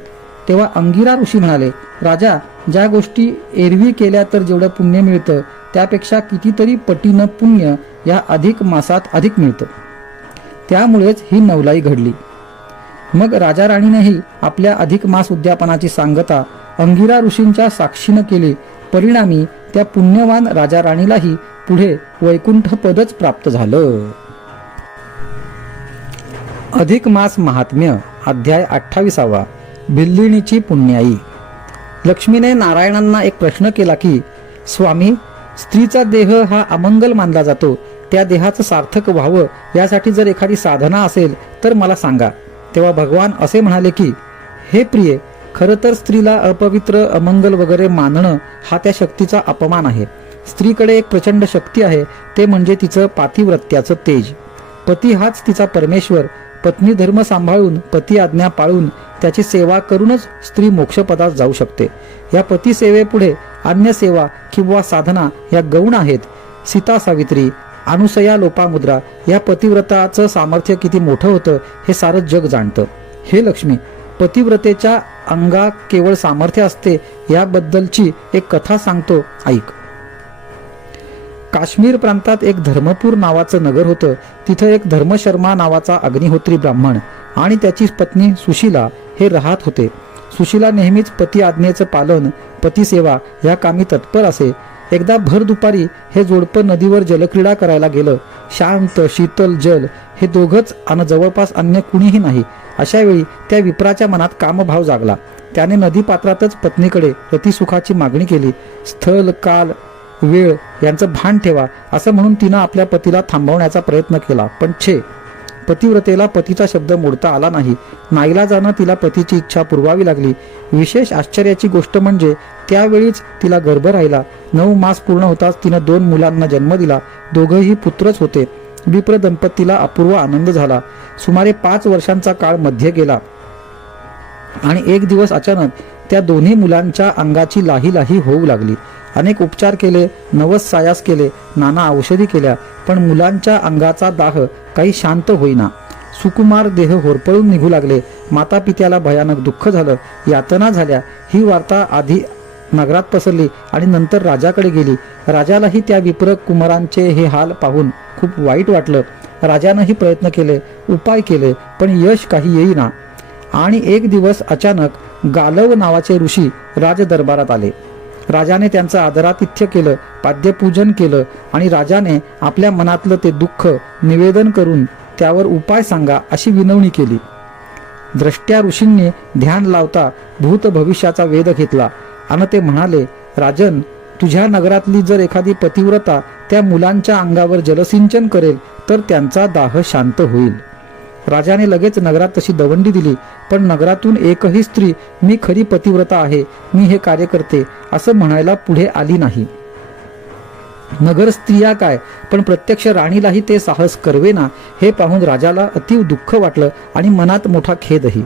तेव्हा अंगिरा ऋषी म्हणाले, राजा, ज्या गोष्टी एरवी केल्या तर जेवढं पुण्य मिळतं त्यापेक्षा कितीतरी पटीनं पुण्य या अधिक मासात अधिक मिळतं. त्यामुळेच ही नवलाई घडली. मग राजा राणीनेही आपल्या अधिक मास उद्यापनाची सांगता अंगिरा ऋषींच्या साक्षीनं केली. परिणामी त्या पुण्यवान राजा राणीलाही पुढे वैकुंठ पदच प्राप्त झालं. अधिक मास महात्म्य, अध्याय 28. भिल्लिणीची पुण्याई. लक्ष्मीने नारायणांना एक प्रश्न केला की, स्वामी, स्त्रीचा देह हा अमंगल मानला जातो. त्या देहाचं सार्थक व्हावं यासाठी जर एखादी साधना असेल तर मला सांगा. तेव्हा भगवान असे म्हणाले की, हे प्रिये, खरं तर स्त्रीला अपवित्र, अमंगल वगैरे मानणं हा त्या शक्तीचा अपमान आहे. स्त्रीकडे एक प्रचंड शक्ती आहे, ते म्हणजे तिचं पातिव्रत्याचं तेज. पती हाच तिचा परमेश्वर. पत्नी धर्म सांभाळून, पती आज्ञा पाळून, त्याची सेवा करूनच स्त्री मोक्षपदास जाऊ शकते. या पती सेवेपुढे अन्य सेवा किंवा साधना या गौण आहेत. सीता सावित्री, अनुसया लोपामुद्रा या पतिव्रताचं सामर्थ्य किती मोठं होतं हे सारं जग जाणतं. हे लक्ष्मी, पतिव्रतेच्या अंगा केवळ सामर्थ्य असते याबद्दलची एक कथा सांगतो, ऐक. काश्मीर प्रांतात एक धर्मपूर नावाचं नगर होतं. तिथं एक धर्मशर्मा नावाचा अग्निहोत्री ब्राह्मण आणि त्याची पत्नी सुशीला हे राहत होते. सुशीला नेहमीच पती आज्ञेचं पालन, पतिसेवा या कामी तत्पर असे. एकदा भर दुपारी हे जोडपं नदीवर जलक्रीडा करायला गेलं. शांत शीतल जल हे दोघंच आणि जवळपास अन्य कुणीही नाही. अशा वेळी त्या विप्राच्या मनात कामभाव जागला. त्याने नदीपात्रातच पत्नीकडे रतिसुखाची मागणी केली. स्थल, काल, वेळ यांचं भान ठेवा असं म्हणून तिनं आपल्या पतीला थांबवण्याचा प्रयत्न केला. पण पतिव्रतेला पतीचा शब्द मोडता आला नाही. नाईलाजानं तिला पतीची इच्छा पुरवावी लागली. विशेष आश्चर्याची गोष्ट म्हणजे त्यावेळीच तिला गर्भ राहिला. 9 मास पूर्ण होताच तिनं 2 मुलांना जन्म दिला. दोघंही पुत्रच होते. विप्र दंपतीला अपूर्व आनंद झाला. सुमारे 5 वर्षांचा काळ मध्ये गेला आणि एक दिवस अचानक त्या दोन्ही मुलांच्या अंगाची लाही लाही होऊ लागली. अनेक उपचार केले, नवस सायास केले, नाना औषधी केल्या, पण मुलांच्या अंगाचा दाह काही शांत होईना. सुकुमार देह होरपळून निघू लागले. माता पित्याला भयानक दुःख झालं, यातना झाल्या. ही वार्ता आधी नगरात पसरली आणि नंतर राजाकडे गेली. राजालाही त्या विप्र कुमारांचे हे हाल पाहून खूप वाईट वाटलं. राजानंही प्रयत्न केले, उपाय केले, पण यश काही येईना. आणि एक दिवस अचानक गालव नावाचे ऋषी राजदरबारात आले. राजाने त्यांचं आदरातिथ्य केलं, पाद्यपूजन केलं आणि राजाने आपल्या मनातलं ते दुःख निवेदन करून त्यावर उपाय सांगा अशी विनवणी केली. द्रष्ट्या ऋषींनी ध्यान लावता भूत भविष्याचा वेध घेतला आणि ते म्हणाले, राजन, तुझ्या नगरातली जर एखादी पतिव्रता त्या मुलांच्या अंगावर जलसिंचन करेल तर त्यांचा दाह शांत होईल. राजाने लगेच नगरात तशी दवंडी दिली. पण नगरातून एकही स्त्री मी खरी पतिव्रता आहे, मी हे कार्य करते असं म्हणायला पुढे आली नाही. नगर स्त्रिया काय, पण प्रत्यक्ष राणीलाही ते साहस करवेना. हे पाहून राजाला अतीव दुःख वाटलं आणि मनात मोठा खेदही.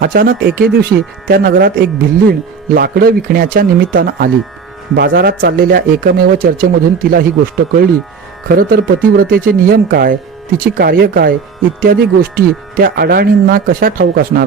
अचानक एके दिवशी त्या नगरात एक भिल्लीण लाकडं विकण्याच्या निमित्तानं आली. बाजारात चाललेल्या एकमेव चर्चेमधून तिला ही गोष्ट कळली. खरं तर पतिव्रतेचे नियम काय, तिची कार्य काय इत्यादी गोष्टी त्या अडाणींना कशा ठाऊक असणार.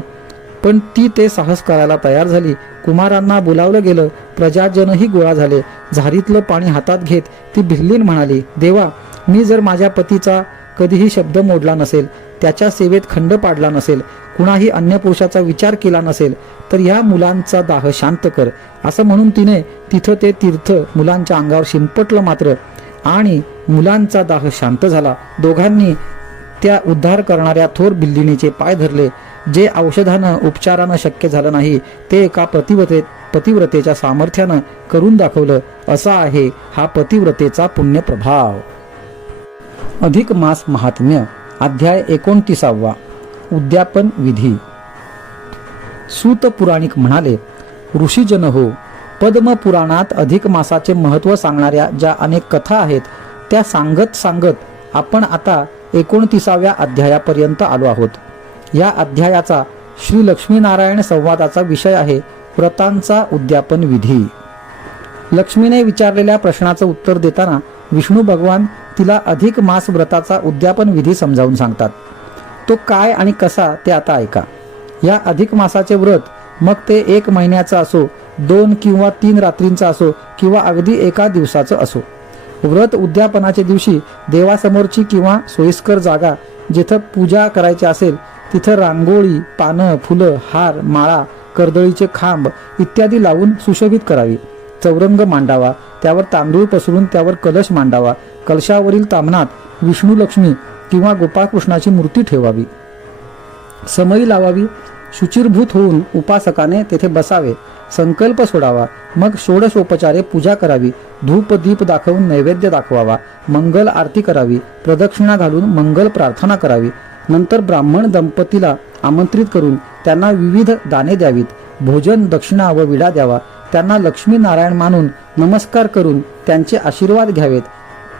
पण ती ते साहस करायला तयार झाली. कुमारांना बोलावलं गेलं. प्रजाजनही गोळा झाले. झारीतलं पाणी हातात घेत ती भिल्लीण म्हणाली, देवा, मी जर माझ्या पतीचा कधीही शब्द मोडला नसेल, त्याच्या सेवेत खंड पाडला नसेल कुणाही अन्य पुरुषाचा विचार केला नसेल तर या मुलांचा दाह शांत कर, असं म्हणून तिने तिथं ते तीर्थ मुलांच्या अंगावर शिंपटलं मात्र आणि मुलांचा दाह शांत झाला. दोघांनी त्या उद्धार करणाऱ्या थोर बिल्लिणीचे पाय धरले. जे औषधानं उपचारानं शक्य झालं नाही ते एका पतिव्रतेच्या सामर्थ्यानं करून दाखवलं. असा आहे हा पतिव्रतेचा पुण्यप्रभाव. अधिक मास महात्म्य अध्याय 29. उद्यापन विधी. सूत पुराणिक म्हणाले, ऋषीजन हो, पद्म पुराणात अधिक मासाचे महत्त्व सांगणाऱ्या ज्या अनेक कथा आहेत त्या सांगत सांगत आपण आता 29व्या अध्यायापर्यंत आलो आहोत. या अध्यायाचा श्री लक्ष्मीनारायण संवादाचा विषय आहे व्रतांचा उद्यापन विधी. लक्ष्मीने विचारलेल्या प्रश्नाचं उत्तर देताना विष्णू भगवान तिला अधिक मास व्रताचा उद्यापन विधी समजावून सांगतात. तो काय आणि कसा ते आता ऐका. या अधिक मासाचे व्रत मग ते 1 महिन्याचं असो, 2 किंवा 3 रात्रींचा असो किंवा अगदी 1 दिवसाचं असो, व्रत उद्यापनाच्या दिवशी देवासमोरची किंवा सोयीस्कर जागा जिथं पूजा करायची असेल तिथं रांगोळी, पानं, फुलं, हार, माळा, कर्दळीचे खांब इत्यादी लावून सुशोभित करावी. चौरंग मांडावा, त्यावर तांदूळ पसरून त्यावर कलश मांडावा. कलशावरील ताम्हणात विष्णू, लक्ष्मी किंवा गोपाळकृष्णाची मूर्ती ठेवावी. समई लावावी. शुचिरभूत होऊन उपासकाने तेथे बसावे. संकल्प सोडावा. मग षोडशोपचारे पूजा करावी. धूप दीप दाखवून नैवेद्य दाखवावा. मंगल आरती करावी. प्रदक्षिणा घालून मंगल प्रार्थना करावी. नंतर ब्राह्मण दंपतीला आमंत्रित करून त्यांना विविध दाने द्यावीत. भोजन, दक्षिणा व विडा द्यावा. त्यांना लक्ष्मी नारायण मानून नमस्कार करून त्यांचे आशीर्वाद घ्यावेत.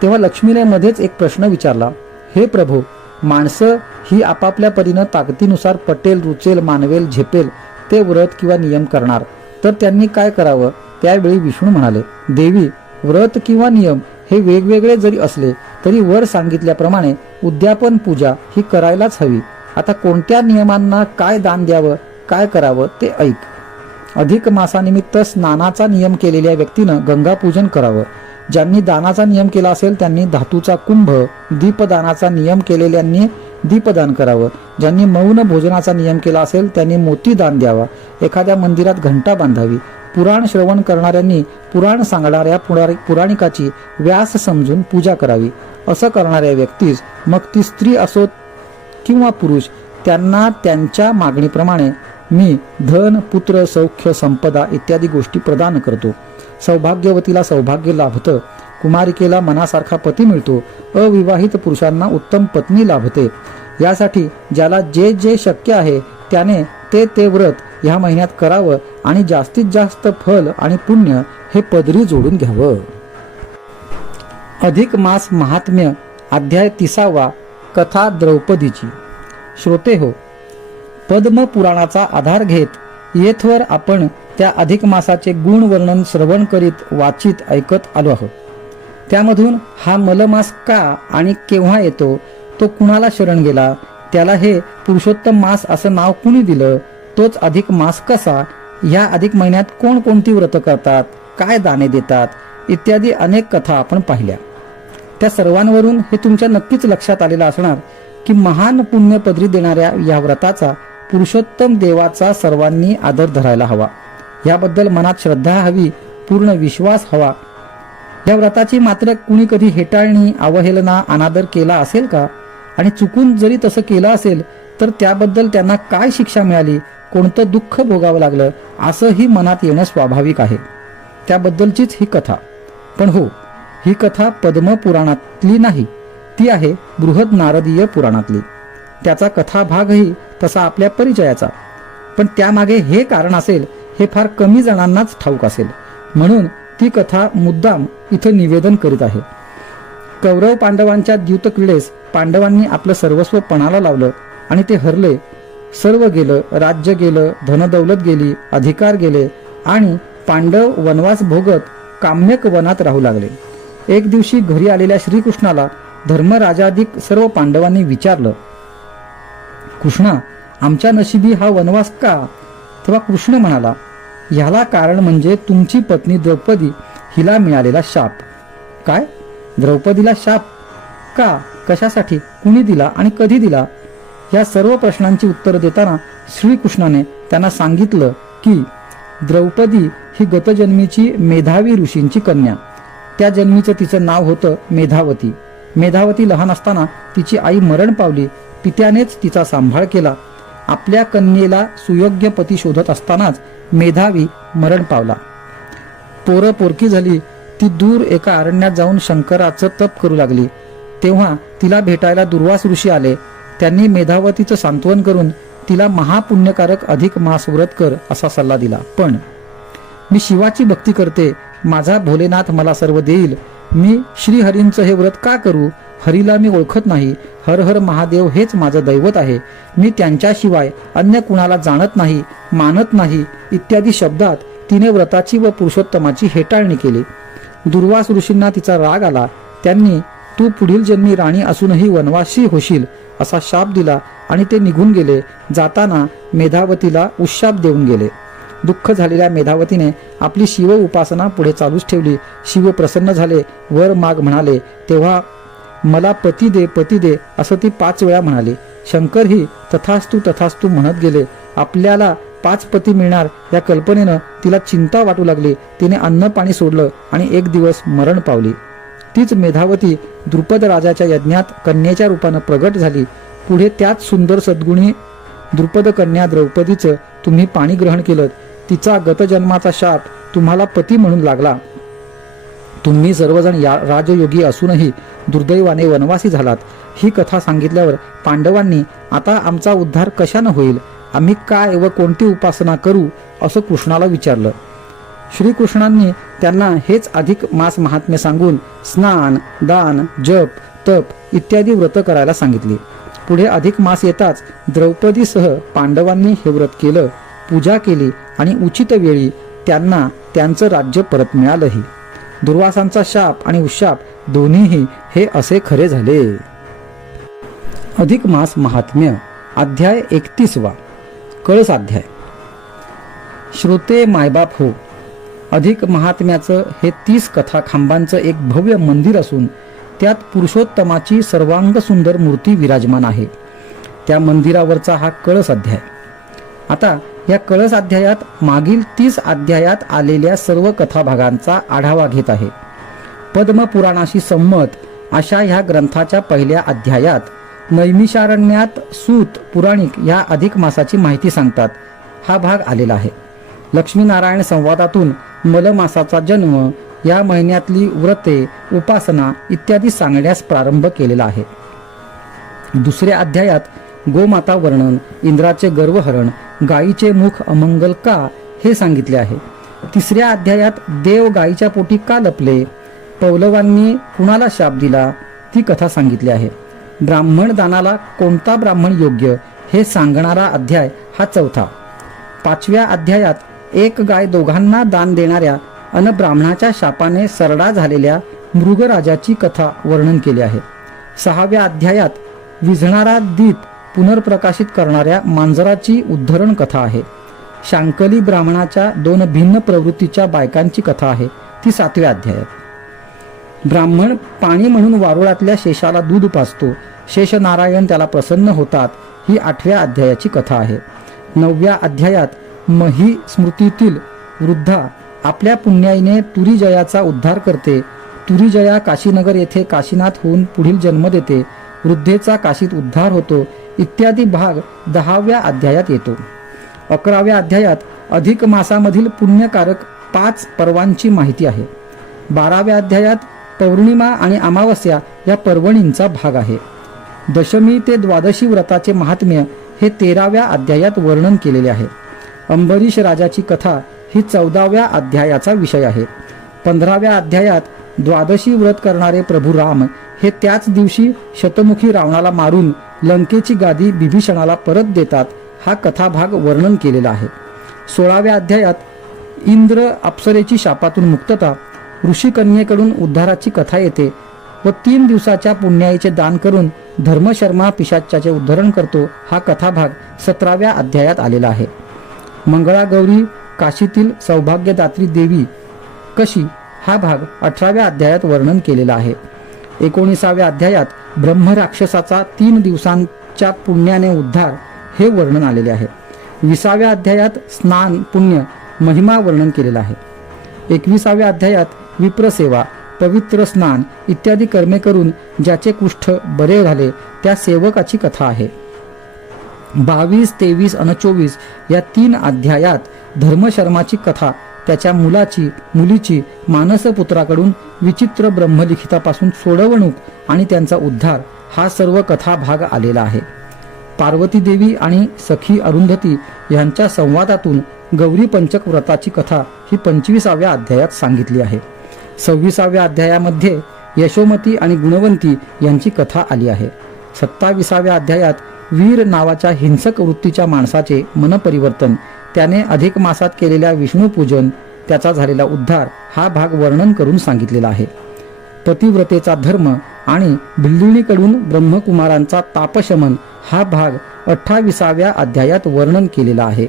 तेव्हा लक्ष्मीने मध्येच एक प्रश्न विचारला, हे प्रभो, माणसं ही आपापल्या परीनं ताकदीनुसार पटेल, रुचेल, मानवेल, झेपेल ते व्रत किंवा नियम करणार, तर त्यांनी काय करावं? त्यावेळी विष्णू म्हणाले, देवी, व्रत किंवा नियम हे वेगवेगळे जरी असले तरी वर सांगितल्याप्रमाणे उद्यापन पूजा ही करायलाच हवी. आता कोणत्या नियमांना काय दान द्यावं, काय करावं ते ऐक. अधिक मासानिमित्त स्नानाचा नियम केलेल्या व्यक्तीनं गंगापूजन करावं. ज्यांनी दानाचा नियम केला असेल त्यांनी धातूचा कुंभ, दीपदानाचा नियम केलेल्यांनी दीपदान करावं. ज्यांनी मौन भोजनाचा नियम केला असेल त्यांनी मोती दान द्यावा. एखाद्या मंदिरात घंटा बांधावी. पुराण श्रवण करणाऱ्यांनी पुराण सांगणाऱ्या पुराणिकाची व्यास समजून पूजा करावी. असं करणाऱ्या व्यक्तीस, मग ती स्त्री असोत किंवा पुरुष, त्यांना त्यांच्या मागणीप्रमाणे मी धन, पुत्र, सौख्य, संपदा इत्यादी गोष्टी प्रदान करतो. सौभाग्यवतीला सौभाग्य लाभतं. कुमारिकेला मनासारखा पती मिळतो. अविवाहित पुरुषांना उत्तम पत्नी लाभते. यासाठी ज्याला जे जे शक्य आहे त्याने ते व्रत ह्या महिन्यात करावं आणि जास्तीत जास्त फल आणि पुण्य हे पदरी जोडून घ्यावं. अधिक मास महात्म्य अध्याय 30. कथा द्रौपदीची. श्रोते हो, पद्म पुराणाचा आधार घेत येथवर आपण त्या अधिक मासाचे गुण वर्णन श्रवण करीत वाचित ऐकत आलो आहोत. त्यामधून हा मलमास का आणि केव्हा येतो, तो कुणाला शरण गेला, त्याला हे पुरुषोत्तम मास असं नाव कुणी दिलं, तोच अधिक मास कसा, ह्या अधिक महिन्यात कोणकोणती व्रत करतात, काय दाने देतात इत्यादी अनेक कथा आपण पाहिल्या. त्या सर्वांवरून हे तुमच्या नक्कीच लक्षात आलेलं असणार की महान पुण्य पदरी देणाऱ्या या व्रताचा पुरुषोत्तम देवाचा सर्वांनी आदर धरायला हवा. याबद्दल मनात श्रद्धा हवी, पूर्ण विश्वास हवा. या व्रताची मात्र कुणी कधी हेटाळणी, अवहेलना, अनादर केला असेल का? आणि चुकून जरी तसं केलं असेल तर त्याबद्दल त्यांना काय शिक्षा मिळाली, कोणतं दुःख भोगावं लागलं, असंही मनात येणं स्वाभाविक आहे. त्याबद्दलचीच ही कथा. पण हो, ही कथा पद्म पुराणातली नाही, ती आहे बृहद नारदीय पुराणातली. त्याचा कथाभागही तसा आपल्या परिचयाचा. पण त्यामागे हे कारण असेल हे फार कमी जणांनाच ठाऊक असेल, म्हणून ती कथा मुद्दाम इथं निवेदन करीत आहे. कौरव पांडवांच्या द्यूतक्रीडेस पांडवांनी आपलं सर्वस्व पणाला लावलं आणि ते हरले. सर्व गेलं, राज्य गेलं, धनदौलत गेली, अधिकार गेले आणि पांडव वनवास भोगत काम्यक वनात राहू लागले. एक दिवशी घरी आलेल्या श्रीकृष्णाला धर्मराजाधिक सर्व पांडवांनी विचारलं, कृष्णा, आमच्या नशिबी हा वनवास का? तेव्हा कृष्ण म्हणाला, ह्याला कारण म्हणजे तुमची पत्नी द्रौपदी हिला मिळालेला शाप. काय? द्रौपदीला शाप का? कशासाठी? कुणी दिला आणि कधी दिला? या सर्व प्रश्नांची उत्तरं देताना श्रीकृष्णाने त्यांना सांगितलं की द्रौपदी ही गतजन्मीची मेधावी ऋषींची कन्या. त्या जन्मीचं तिचं नाव होतं मेधावती. मेधावती लहान असताना तिची आई मरण पावली. पित्यानेच तिचा सांभाळ केला. आपल्या कन्येला सुयोग्य पती शोधत असतानाच मेधावी मरण पावला. पोरं पोरकी झाली. ती दूर एका अरण्यात जाऊन शंकराचं तप करू लागली. तेव्हा तिला भेटायला दुर्वास ऋषी आले. त्यांनी मेधावतीचं सांत्वन करून तिला महापुण्यकारक अधिक मास व्रत कर असा सल्ला दिला. पण मी शिवाची भक्ती करते, माझा भोलेनाथ मला सर्व देईल. मी श्रीहरींचं हे व्रत का करू? हरीला मी ओळखत नाही. हर हर महादेव हेच माझं दैवत आहे. मी त्यांच्याशिवाय अन्य कुणाला जाणत नाही, मानत नाही इत्यादी शब्दात तिने व्रताची व पुरुषोत्तमाची हेटाळणी केली. दुर्वास ऋषींना तिचा राग आला. त्यांनी तू पुढील जन्मी राणी असूनही वनवासी होशील असा शाप दिला आणि ते निघून गेले. जाताना मेधावतीला उशाप देऊन गेले. दुःख झालेल्या मेधावतीने आपली शिव उपासना पुढे चालूच ठेवली. शिव प्रसन्न झाले. वर माग म्हणाले. तेव्हा मला पती दे, पती दे असं ती 5 वेळा म्हणाली. शंकरही तथास्तु तथास्तु म्हणत गेले. आपल्याला 5 पती मिळणार या कल्पनेनं तिला चिंता वाटू लागली. तिने अन्न पाणी सोडलं आणि एक दिवस मरण पावली. तीच मेधावती द्रुपद राजाच्या यज्ञात कन्येच्या रूपानं प्रगट झाली. पुढे त्याच सुंदर सद्गुणी द्रुपद कन्या द्रौपदीचं तुम्ही पाणी ग्रहण केलं. तिचा गतजन्माचा शाप तुम्हाला पती म्हणून लागला. तुम्ही सर्वजण राजयोगी असूनही दुर्दैवाने वनवासी झालात. ही कथा सांगितल्यावर पांडवांनी आता आमचा उद्धार कशानं होईल? आम्ही काय व कोणती उपासना करू असं कृष्णाला विचारलं. श्रीकृष्णांनी त्यांना हेच अधिक मास महात्म्य सांगून स्नान, दान, जप, तप इत्यादी व्रत करायला सांगितली. पुढे अधिक मास येताच द्रौपदीसह पांडवांनी हे व्रत केलं, पूजा केली आणि उचित वेळी त्यांना त्यांचं राज्य परत मिळालंही. दुर्वासांचा शाप आणि उशाप दोन्हीही हे असे खरे झाले. अधिक मास महात्म्य अध्याय 31 कळस अध्याय. श्रोते मायबाप हो, अधिक महात्म्याचं हे 30 कथा खांबांचं एक भव्य मंदिर असून त्यात पुरुषोत्तमाची सर्वांग सुंदर मूर्ती विराजमान आहे. त्या मंदिरावरचा हा कळस अध्याय. आता या कळस अध्यायात मागील 30 अध्यायात आलेल्या सर्व कथाभागांचा आढावा घेत आहे. पद्मपुराणाशी संमत अशा ह्या ग्रंथाच्या पहिल्या अध्यायात नैमिषारण्यात सूत पुराणिक या अधिक मासाची माहिती सांगतात. हा भाग आलेला आहे. लक्ष्मीनारायण संवादातून मलमासाचा जन्म, या महिन्यातली व्रते, उपासना इत्यादी सांगण्यास प्रारंभ केलेला आहे. दुसऱ्या अध्यायात गोमाता वर्णन, इंद्राचे गर्वहरण, गायीचे मुख अमंगल का हे सांगितले आहे. तिसऱ्या अध्यायात देव गायीच्या पोटी का लपले, पौलवांनी कुणाला शाप दिला ती कथा सांगितली आहे. ब्राह्मण दानाला कोणता ब्राह्मण योग्य हे सांगणारा अध्याय हा चौथा. 5व्या अध्यायात एक गाय दोघांना दान देणाऱ्या अन ब्राह्मणाच्या शापाने सरडा झालेल्या मृगराजाची कथा वर्णन केले आहे. 6व्या अध्यायात विझणारा दीप पुनर्प्रकाशित करणाऱ्या मांजराची उद्धरण कथा आहे. शांकली ब्राह्मणाच्या 2 भिन्न प्रवृत्तीच्या बायकांची कथा आहे, ती 7व्या अध्यायात. ब्राह्मण पाणी म्हणून वारुळातल्या शेषाला दूध पाजतो, शेषनारायण त्याला प्रसन्न होतात, ही 8व्या अध्यायाची कथा आहे. 9व्या अध्यायात मही स्मृतीतील वृद्धा आपल्या पुण्याईने तुरीजयाचा उद्धार करते. तुरीजया काशीनगर येथे काशीनाथ होऊन पुढील जन्म देते. वृद्धेचा काशीत उद्धार होतो इत्यादी भाग 10व्या अध्यायात येतो. 11व्या अध्यायात अधिक मासामधील पुण्यकारक 5 पर्वांची माहिती आहे. 12व्या अध्यायात पौर्णिमा आणि अमावस्या या पर्वणींचा भाग आहे. दशमी ते द्वादशी व्रताचे महात्म्य हे 13व्या अध्यायात वर्णन केलेले आहे. अंबरीश राजाची कथा ही 14व्या अध्यायाचा विषय आहे. 15व्या अध्यायात द्वादशी व्रत करणारे प्रभू राम हे त्याच दिवशी शतमुखी रावणाला मारून लंकेची गादी बिभीषणाला परत देतात, हा कथाभाग वर्णन केलेला आहे. 16व्या अध्यायात इंद्र अप्सरेची शापातून मुक्तता, ऋषिकन्येकडून उद्धाराची कथा येते व 3 दिवसाच्या पुण्याईचे दान करून धर्मशर्मा पिशाच्याचे उद्धरण करतो, हा कथाभाग 17व्या अध्यायात आलेला आहे. मंगळागौरी काशीतील सौभाग्यदात्री देवी कशी हा भाग 18व्या अध्यायात वर्णन केलेला आहे. 19व्या अध्यायात ब्रह्मराक्षसाचा 3 पश्चात पुण्याने उद्धार हे वर्णन आलेले आहे. 20व्या अध्यायात स्नान पुण्य महिमा वर्णन केलेलं आहे. 21व्या अध्यायात विप्रसेवा पवित्र स्नान इत्यादी कर्मे करून ज्याचे कुष्ठ बरे झाले त्या सेवकाची कथा आहे. 22, 23 आणि 24 या 3 अध्यायात धर्मशर्माची कथा त्याच्या मुलीची मानसपुत्राकडून विचित्र ब्रह्मलिखितापासून सोडवणूक आणि त्यांचा उद्धार हा सर्व कथा भाग आलेला आहे. पार्वती देवी आणि सखी अरुंधती यांच्या संवादातून गौरी पंचक व्रताची कथा ही 25व्या अध्यायात सांगितली आहे. 26व्या अध्यायामध्ये यशोमती आणि गुणवंती यांची कथा आली आहे. 27व्या अध्यायात वीर नावाच्या हिंसक वृत्तीच्या माणसाचे मनपरिवर्तन, त्याने अधिक मासात केलेल्या विष्णू पूजन, त्याचा झालेला उद्धार हा भाग वर्णन करून सांगितलेला आहे. पतिव्रतेचा धर्म आणि भिल्लिणीकडून ब्रह्मकुमारांचा तापशमन हा भाग 28व्या अध्यायात वर्णन केलेला आहे.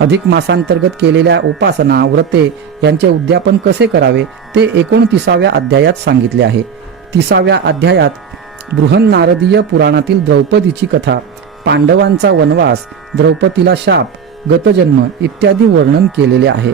अधिक मासांतर्गत केलेल्या उपासना व्रते यांचे उद्यापन कसे करावे ते 29व्या अध्यायात सांगितले आहे. 30व्या अध्यायात बृहन्नारदीय पुराणातील द्रौपदीची कथा, पांडवांचा वनवास, द्रौपदीला शाप, गतजन्म इत्यादी वर्णन केलेले आहे.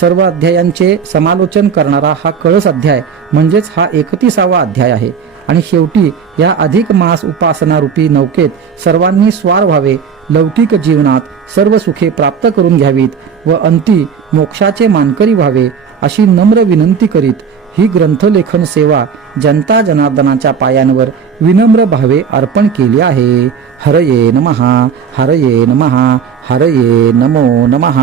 सर्व अध्यायांचे समालोचन करणारा हा कळस अध्याय म्हणजेच हा 31वा अध्याय आहे. आणि शेवटी या अधिक मास उपासना रूपी नौकेत सर्वांनी स्वार व्हावे, लौकिक जीवनात सर्व सुखे प्राप्त करून घ्यावीत व अंती मोक्षाचे मानकरी व्हावे अशी नम्र विनंती करीत ही ग्रंथलेखन सेवा जनता जनार्दनाच्या पायांवर विनम्र भावे अर्पण केली आहे. हरये नमः, हरये नमः, हरये नमो नमः.